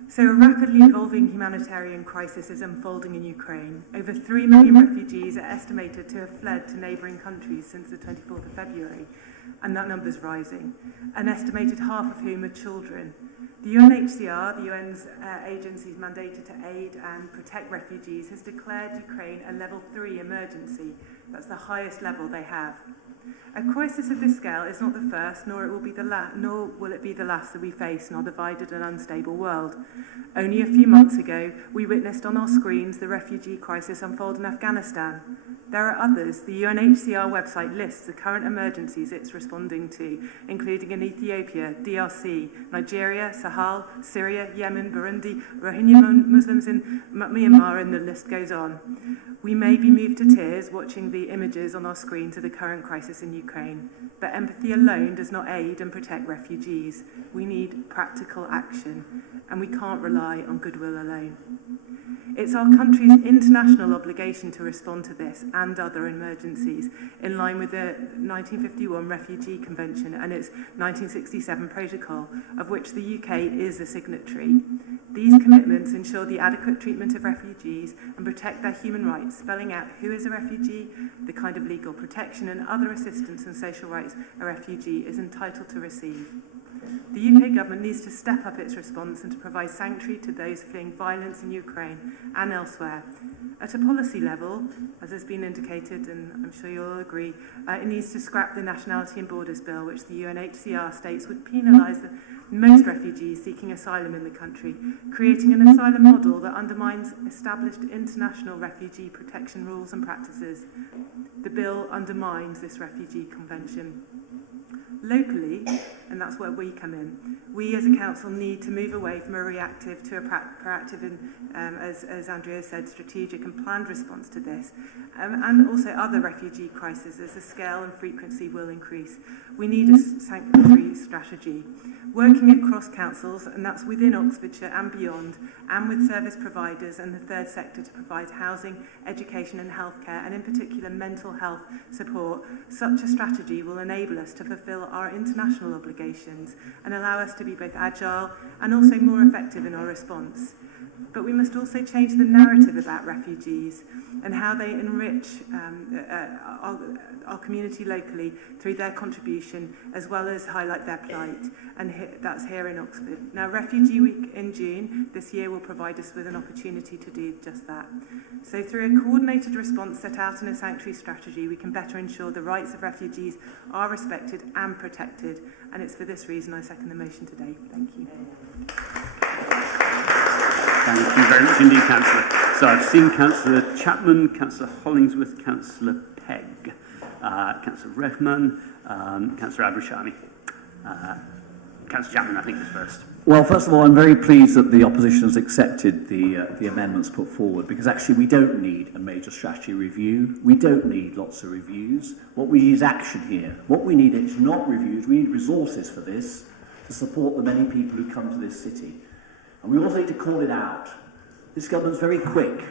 So a rapidly evolving humanitarian crisis is unfolding in Ukraine. Over 3 million refugees are estimated to have fled to neighbouring countries since the 24th of February, and that number's rising, an estimated half of whom are children. The UNHCR, the UN's agencies mandated to aid and protect refugees, has declared Ukraine a level 3 emergency. That's the highest level they have. A crisis of this scale is not the first, nor will it be the last that we face in our divided and unstable world. Only a few months ago, we witnessed on our screens the refugee crisis unfold in Afghanistan. There are others. The UNHCR website lists the current emergencies it's responding to, including in Ethiopia, DRC, Nigeria, Sahel, Syria, Yemen, Burundi, Rohingya Muslims in Myanmar, and the list goes on. We may be moved to tears watching the images on our screens of the current crisis in Ukraine, but empathy alone does not aid and protect refugees. We need practical action, and we can't rely on goodwill alone. It's our country's international obligation to respond to this and other emergencies in line with the 1951 Refugee Convention and its 1967 protocol, of which the UK is a signatory. These commitments ensure the adequate treatment of refugees and protect their human rights, spelling out who is a refugee, the kind of legal protection and other assistance and social rights a refugee is entitled to receive. The UK government needs to step up its response and to provide sanctuary to those fleeing violence in Ukraine and elsewhere. At a policy level, as has been indicated, and I'm sure you'll all agree, it needs to scrap the Nationality and Borders Bill, which the UNHCR states would penalise most refugees seeking asylum in the country, creating an asylum model that undermines established international refugee protection rules and practices. The bill undermines this refugee convention. Locally, and that's where we come in, we as a council need to move away from a reactive to a proactive and, as Andrea said, strategic and planned response to this, and also other refugee crises as the scale and frequency will increase. We need a sanctuary strategy. Working across councils, and that's within Oxfordshire and beyond, and with service providers and the third sector to provide housing, education and healthcare, and in particular mental health support, such a strategy will enable us to fulfil our international obligations and allow us to be both agile and also more effective in our response. But we must also change the narrative about refugees and how they enrich our community locally through their contribution, as well as highlight their plight, and that's here in Oxford. Now, Refugee Week in June this year will provide us with an opportunity to do just that. So through a coordinated response set out in a sanctuary strategy, we can better ensure the rights of refugees are respected and protected, and it's for this reason I second the motion today. Thank you. Thank you very much indeed, Councillor. So I've seen Councillor Chapman, Councillor Hollingsworth, Councillor Pegg, Councillor Rehman, Councillor Abrashami. Councillor Chapman, I think, is first. Well, first of all, I'm very pleased that the opposition has accepted the amendments put forward, because actually we don't need a major strategy review. We don't need lots of reviews. What we need is action here. What we need is not reviews. We need resources for this to support the many people who come to this city. And we also need to call it out. This government's very quick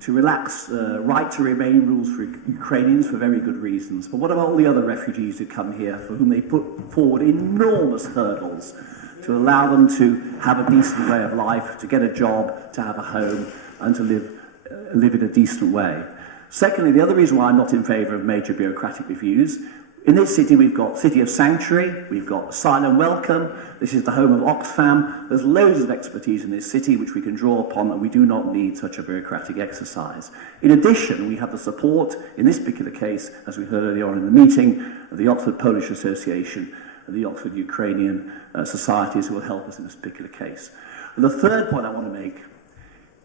to relax right to remain rules for Ukrainians for very good reasons. But what about all the other refugees who come here for whom they put forward enormous hurdles to allow them to have a decent way of life, to get a job, to have a home, and to live in a decent way? Secondly, the other reason why I'm not in favour of major bureaucratic reviews, in this city we've got City of Sanctuary, we've got Asylum Welcome, this is the home of Oxfam. There's loads of expertise in this city which we can draw upon, and we do not need such a bureaucratic exercise. In addition, we have the support, in this particular case, as we heard earlier on in the meeting, of the Oxford Polish Association and the Oxford Ukrainian societies who will help us in this particular case. And the third point I want to make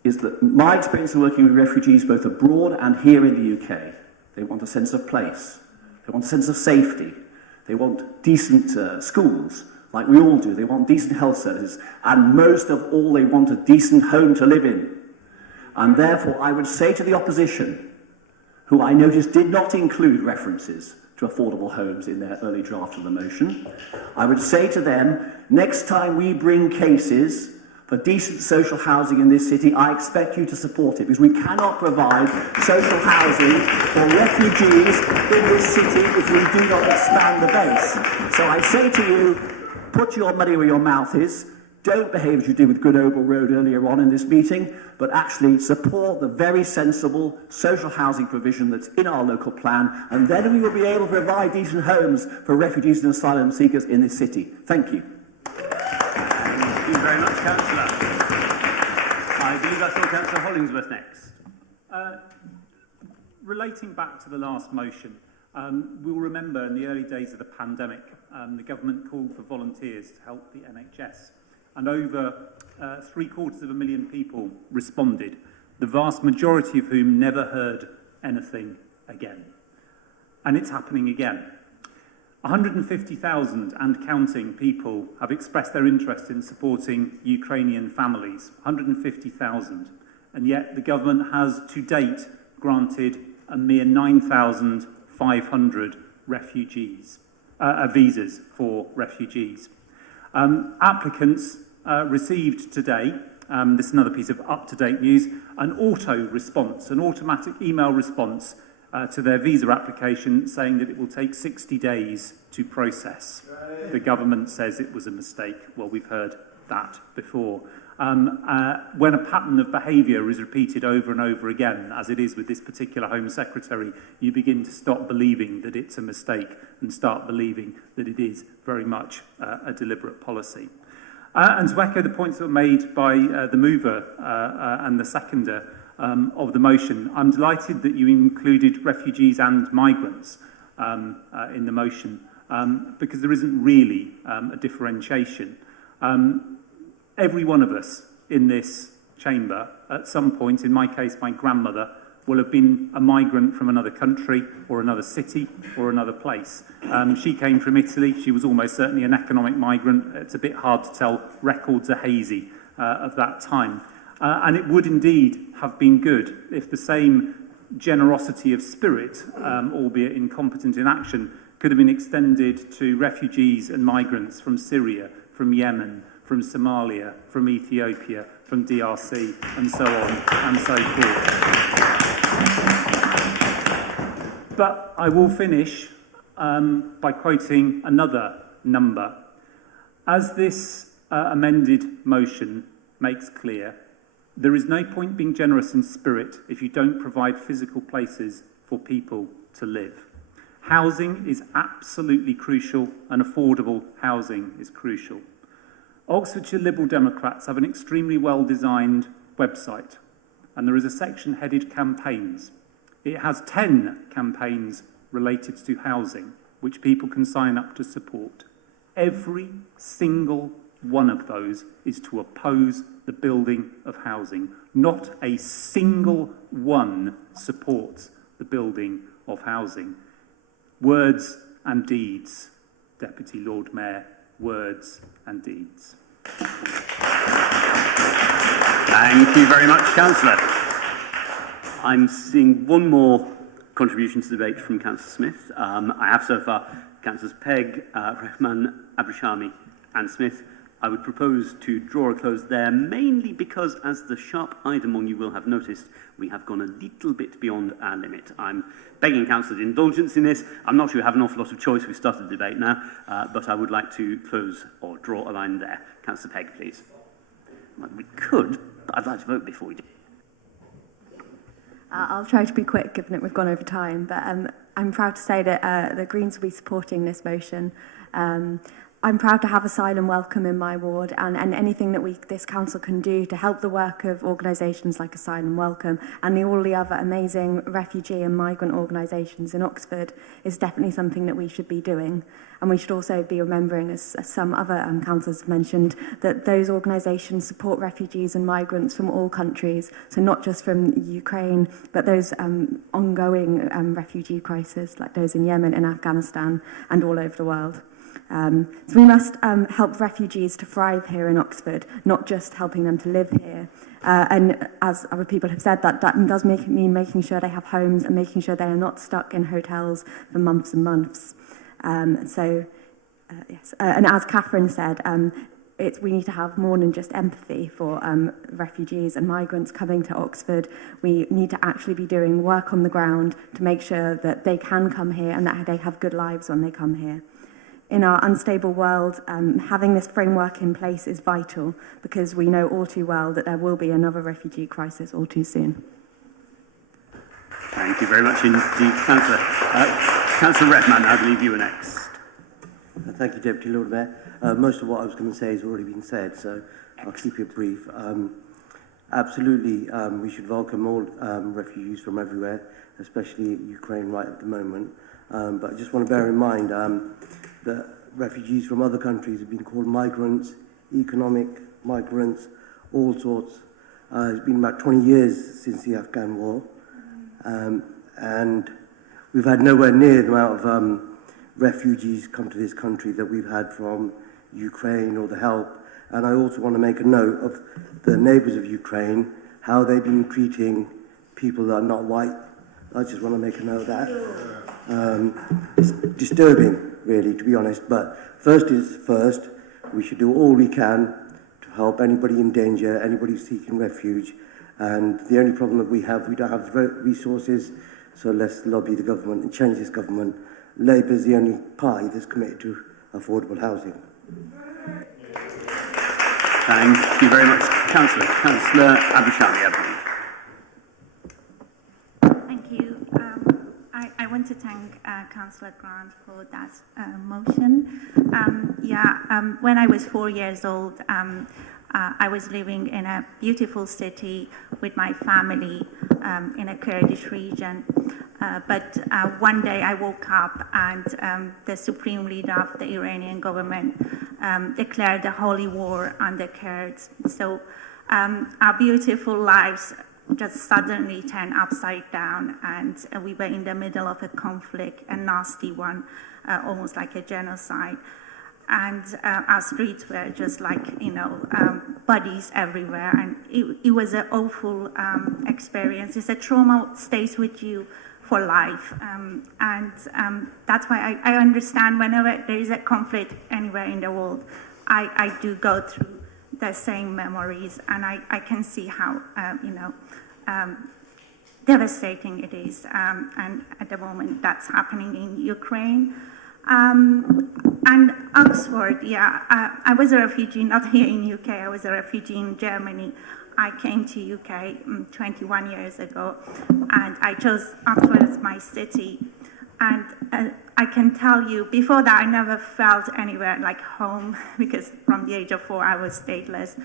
is that my experience of working with refugees both abroad and here in the UK, they want a sense of place. They want a sense of safety. They want decent schools, like we all do. They want decent health services. And most of all, they want a decent home to live in. And therefore, I would say to the opposition, who I noticed did not include references to affordable homes in their early draft of the motion, I would say to them, next time we bring cases for decent social housing in this city, I expect you to support it, because we cannot provide social housing for refugees in this city if we do not expand the base. So I say to you, put your money where your mouth is. Don't behave as you did with Good Oval Road earlier on in this meeting, but actually support the very sensible social housing provision that's in our local plan, and then we will be able to provide decent homes for refugees and asylum seekers in this city. Thank you. Thank you very much, Councillor. I believe I saw Councillor Hollingsworth next. Relating back to the last motion, we'll remember in the early days of the pandemic, the government called for volunteers to help the NHS, and over 750,000 people responded, the vast majority of whom never heard anything again. And it's happening again. 150,000 and counting people have expressed their interest in supporting Ukrainian families, 150,000, and yet the government has to date granted a mere 9,500 visas for refugees. Applicants received today, this is another piece of up-to-date news, an auto-response, an automatic email response to their visa application saying that it will take 60 days to process. The government says it was a mistake. Well, we've heard that before. When a pattern of behaviour is repeated over and over again, as it is with this particular Home Secretary, you begin to stop believing that it's a mistake and start believing that it is very much a deliberate policy. And to echo the points that were made by the mover and the seconder of the motion, I'm delighted that you included refugees and migrants in the motion, because there isn't really a differentiation. Every one of us in this chamber, at some point, in my case, my grandmother, will have been a migrant from another country or another city or another place. She came from Italy. She was almost certainly an economic migrant. It's a bit hard to tell. Records are hazy of that time. And it would indeed have been good if the same generosity of spirit, albeit incompetent in action, could have been extended to refugees and migrants from Syria, from Yemen, from Somalia, from Ethiopia, from DRC, and so on and so forth. But I will finish by quoting another number. As this amended motion makes clear, there is no point being generous in spirit if you don't provide physical places for people to live. Housing is absolutely crucial, and affordable housing is crucial. Oxfordshire Liberal Democrats have an extremely well-designed website, and there is a section headed Campaigns. It has 10 campaigns related to housing, which people can sign up to support. Every single one of those is to oppose the building of housing. Not a single one supports the building of housing. Words and deeds, Deputy Lord Mayor, words and deeds. Thank you very much, Councillor. I'm seeing one more contribution to the debate from Councillor Smith. I have so far Councillors Pegg, Rahman, Abrashami and Smith. I would propose to draw a close there, mainly because, as the sharp-eyed among you will have noticed, we have gone a little bit beyond our limit. I'm begging Councillors' indulgence in this. I'm not sure we have an awful lot of choice. We've started the debate now, but I would like to close or draw a line there. Councillor Pegg, please. Well, we could, but I'd like to vote before we do. I'll try to be quick, given that we've gone over time, but I'm proud to say that the Greens will be supporting this motion. I'm proud to have Asylum Welcome in my ward, and anything that this council can do to help the work of organisations like Asylum Welcome and all the other amazing refugee and migrant organisations in Oxford is definitely something that we should be doing. And we should also be remembering, as some other councillors mentioned, that those organisations support refugees and migrants from all countries, so not just from Ukraine, but those ongoing refugee crises like those in Yemen and Afghanistan and all over the world. So we must help refugees to thrive here in Oxford, not just helping them to live here. And as other people have said, that does mean making sure they have homes and making sure they are not stuck in hotels for months and months. Yes. And as Catherine said, we need to have more than just empathy for refugees and migrants coming to Oxford. We need to actually be doing work on the ground to make sure that they can come here and that they have good lives when they come here. In our unstable world, having this framework in place is vital because we know all too well that there will be another refugee crisis all too soon. Thank you very much indeed, Councillor. Councillor Redman, I believe you were next. Thank you, Deputy Lord Mayor. Most of what I was going to say has already been said, so I'll keep it brief. Absolutely, we should welcome all refugees from everywhere, especially Ukraine right at the moment. But I just want to bear in mind that refugees from other countries have been called migrants, economic migrants, all sorts. It's been about 20 years since the Afghan war, and we've had nowhere near the amount of refugees come to this country that we've had from Ukraine or the help. And I also want to make a note of the neighbours of Ukraine, how they've been treating people that are not white. I just want to make a note of that. It's disturbing, really, to be honest. But first is first. We should do all we can to help anybody in danger, anybody seeking refuge. And the only problem that we don't have the resources. So let's lobby the government and change this government. Labour is the only party that's committed to affordable housing. Thank you very much. Councillor Abishami, I believe. Thank you. I want to thank Councillor Grant for that motion. When I was 4 years old, I was living in a beautiful city with my family in a Kurdish region. But one day I woke up and the supreme leader of the Iranian government declared a holy war on the Kurds. So our beautiful lives just suddenly turned upside down, and we were in the middle of a conflict, a nasty one, almost like a genocide. And our streets were just like, bodies everywhere. And it was an awful experience. It's a trauma stays with you for life. That's why I understand whenever there is a conflict anywhere in the world, I do go through the same memories, and I can see how, devastating it is. And at the moment that's happening in Ukraine. And Oxford, I was a refugee, not here in UK, I was a refugee in Germany. I came to UK 21 years ago, and I chose Oxford as my city. And I can tell you, before that I never felt anywhere like home, because from the age of 4 I was stateless.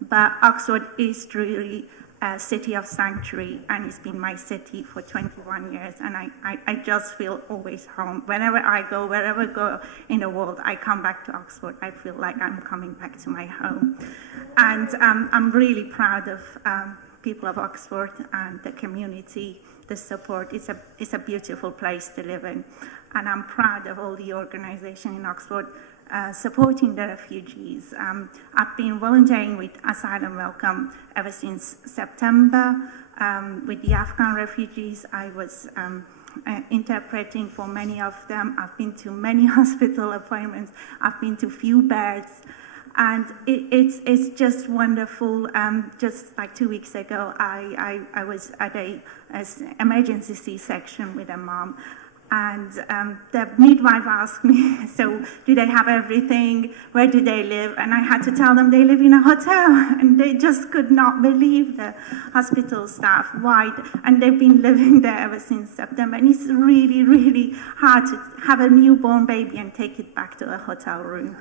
But Oxford is truly a city of sanctuary, and it's been my city for 21 years, and I just feel always home. Whenever I go, wherever I go in the world, I come back to Oxford. I feel like I'm coming back to my home. And I'm really proud of people of Oxford and the community, the support. It's a beautiful place to live in. And I'm proud of all the organizations in Oxford supporting the refugees. I've been volunteering with Asylum Welcome ever since September. With the Afghan refugees, I was interpreting for many of them. I've been to many hospital appointments. I've been to few beds. And it's just wonderful. Just like 2 weeks ago, I was at an emergency C-section with a mom. And the midwife asked me, so do they have everything? Where do they live? And I had to tell them they live in a hotel. And they just could not believe the hospital staff. Why? And they've been living there ever since September. And it's really, really hard to have a newborn baby and take it back to a hotel room.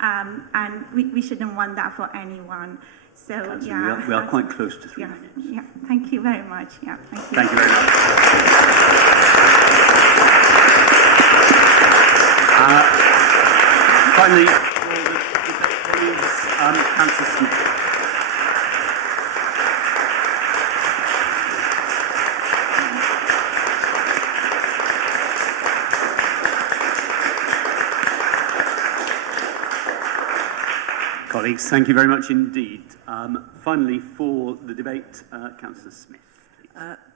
And we shouldn't want that for anyone. So, Councillor, we are quite close to 3 minutes. Yeah, thank you very much. Yeah, thank you. Thank you very much. Finally, Councillor Smith. Colleagues, thank you very much indeed. Finally, for the debate, Councillor Smith.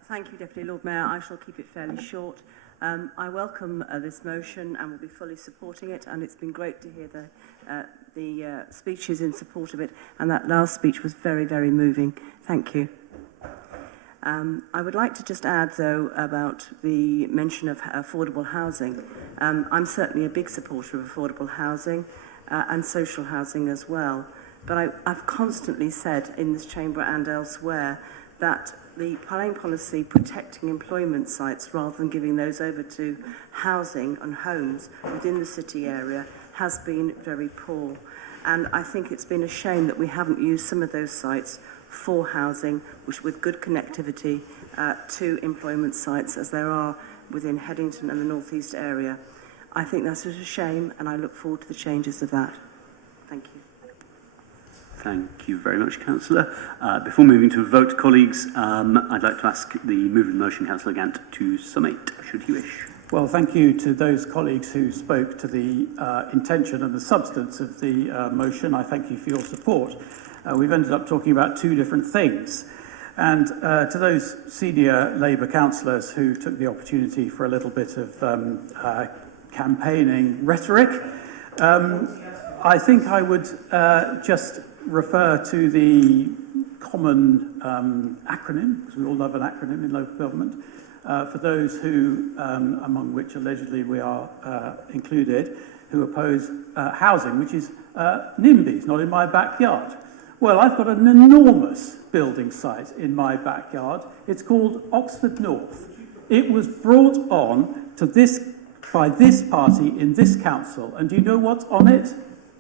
Thank you, Deputy Lord Mayor. I shall keep it fairly short. I welcome this motion and will be fully supporting it, and it's been great to hear the speeches in support of it, and that last speech was very, very moving. Thank you. I would like to just add, though, about the mention of affordable housing. I'm certainly a big supporter of affordable housing and social housing as well, but I've constantly said in this chamber and elsewhere that the planning policy protecting employment sites rather than giving those over to housing and homes within the city area has been very poor. And I think it's been a shame that we haven't used some of those sites for housing, which with good connectivity to employment sites as there are within Headington and the North East area. I think that's a shame, and I look forward to the changes of that. Thank you. Thank you very much, Councillor. Before moving to a vote, colleagues, I'd like to ask the mover of the motion, Councillor Gant, to summate, should he wish. Well, thank you to those colleagues who spoke to the intention and the substance of the motion. I thank you for your support. We've ended up talking about two different things. And to those senior Labour councillors who took the opportunity for a little bit of campaigning rhetoric, I think I would just refer to the common acronym, because we all love an acronym in local government, for those who, among which allegedly we are included, who oppose housing, which is NIMBYs, not in my backyard. Well, I've got an enormous building site in my backyard. It's called Oxford North. It was brought on to this by this party in this council. And do you know what's on it?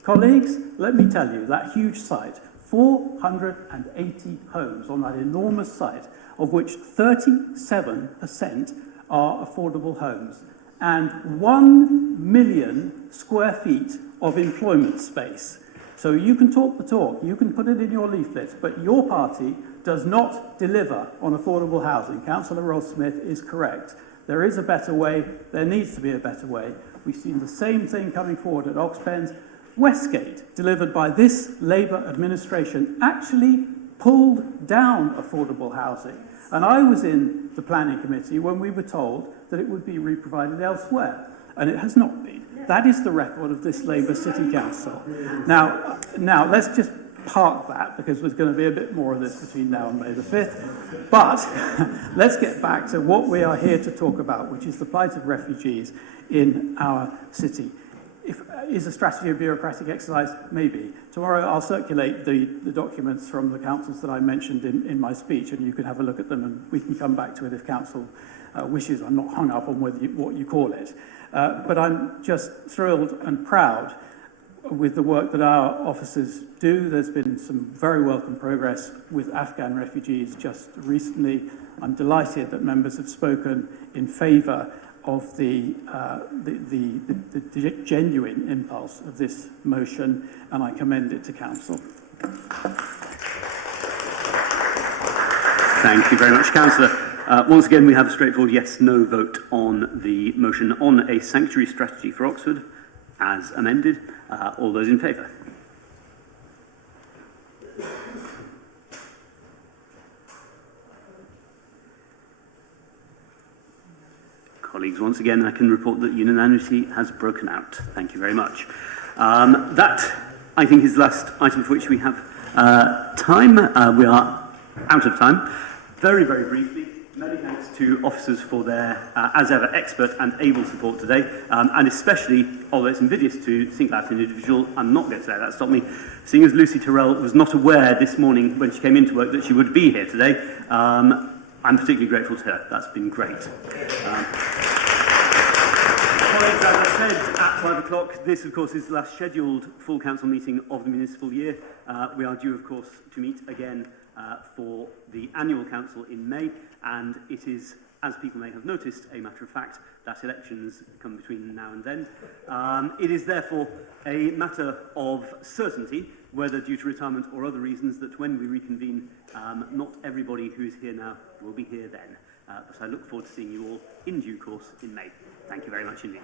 Colleagues, let me tell you, that huge site, 480 homes on that enormous site, of which 37% are affordable homes, and 1 million square feet of employment space. So you can talk the talk, you can put it in your leaflets, but your party does not deliver on affordable housing. Councillor Ross-Smith is correct. There is a better way, there needs to be a better way. We've seen the same thing coming forward at Oxpens. Westgate, delivered by this Labour administration, actually pulled down affordable housing. And I was in the planning committee when we were told that it would be re-provided elsewhere, and it has not been. That is the record of this Labour City Council. Now let's just park that, because there's going to be a bit more of this between now and May the 5th. But let's get back to what we are here to talk about, which is the plight of refugees in our city. Is a strategy a bureaucratic exercise? Maybe. Tomorrow I'll circulate the documents from the councils that I mentioned in my speech, and you can have a look at them, and we can come back to it if council wishes. I'm not hung up on what you call it. But I'm just thrilled and proud with the work that our officers do. There's been some very welcome progress with Afghan refugees just recently. I'm delighted that members have spoken in favour of the genuine impulse of this motion, and I commend it to Council. Thank you very much, Councillor. Once again, we have a straightforward yes-no vote on the motion on a sanctuary strategy for Oxford, as amended. All those in favour? Colleagues, once again, I can report that unanimity has broken out. Thank you very much. That, I think, is the last item for which we have time. We are out of time. Very, very briefly, many thanks to officers for their, as ever, expert and able support today, and especially, although it's invidious to think about an individual, I'm not going to let that stop me, seeing as Lucy Terrell was not aware this morning when she came into work that she would be here today. I'm particularly grateful to her. That's been great. Colleagues, as I said, at 5 o'clock, this, of course, is the last scheduled full council meeting of the municipal year. We are due, of course, to meet again for the annual council in May, and it is, as people may have noticed, a matter of fact that elections come between now and then. It is therefore a matter of certainty, whether due to retirement or other reasons, that when we reconvene, not everybody who is here now will be here then. But I look forward to seeing you all in due course in May. Thank you very much indeed.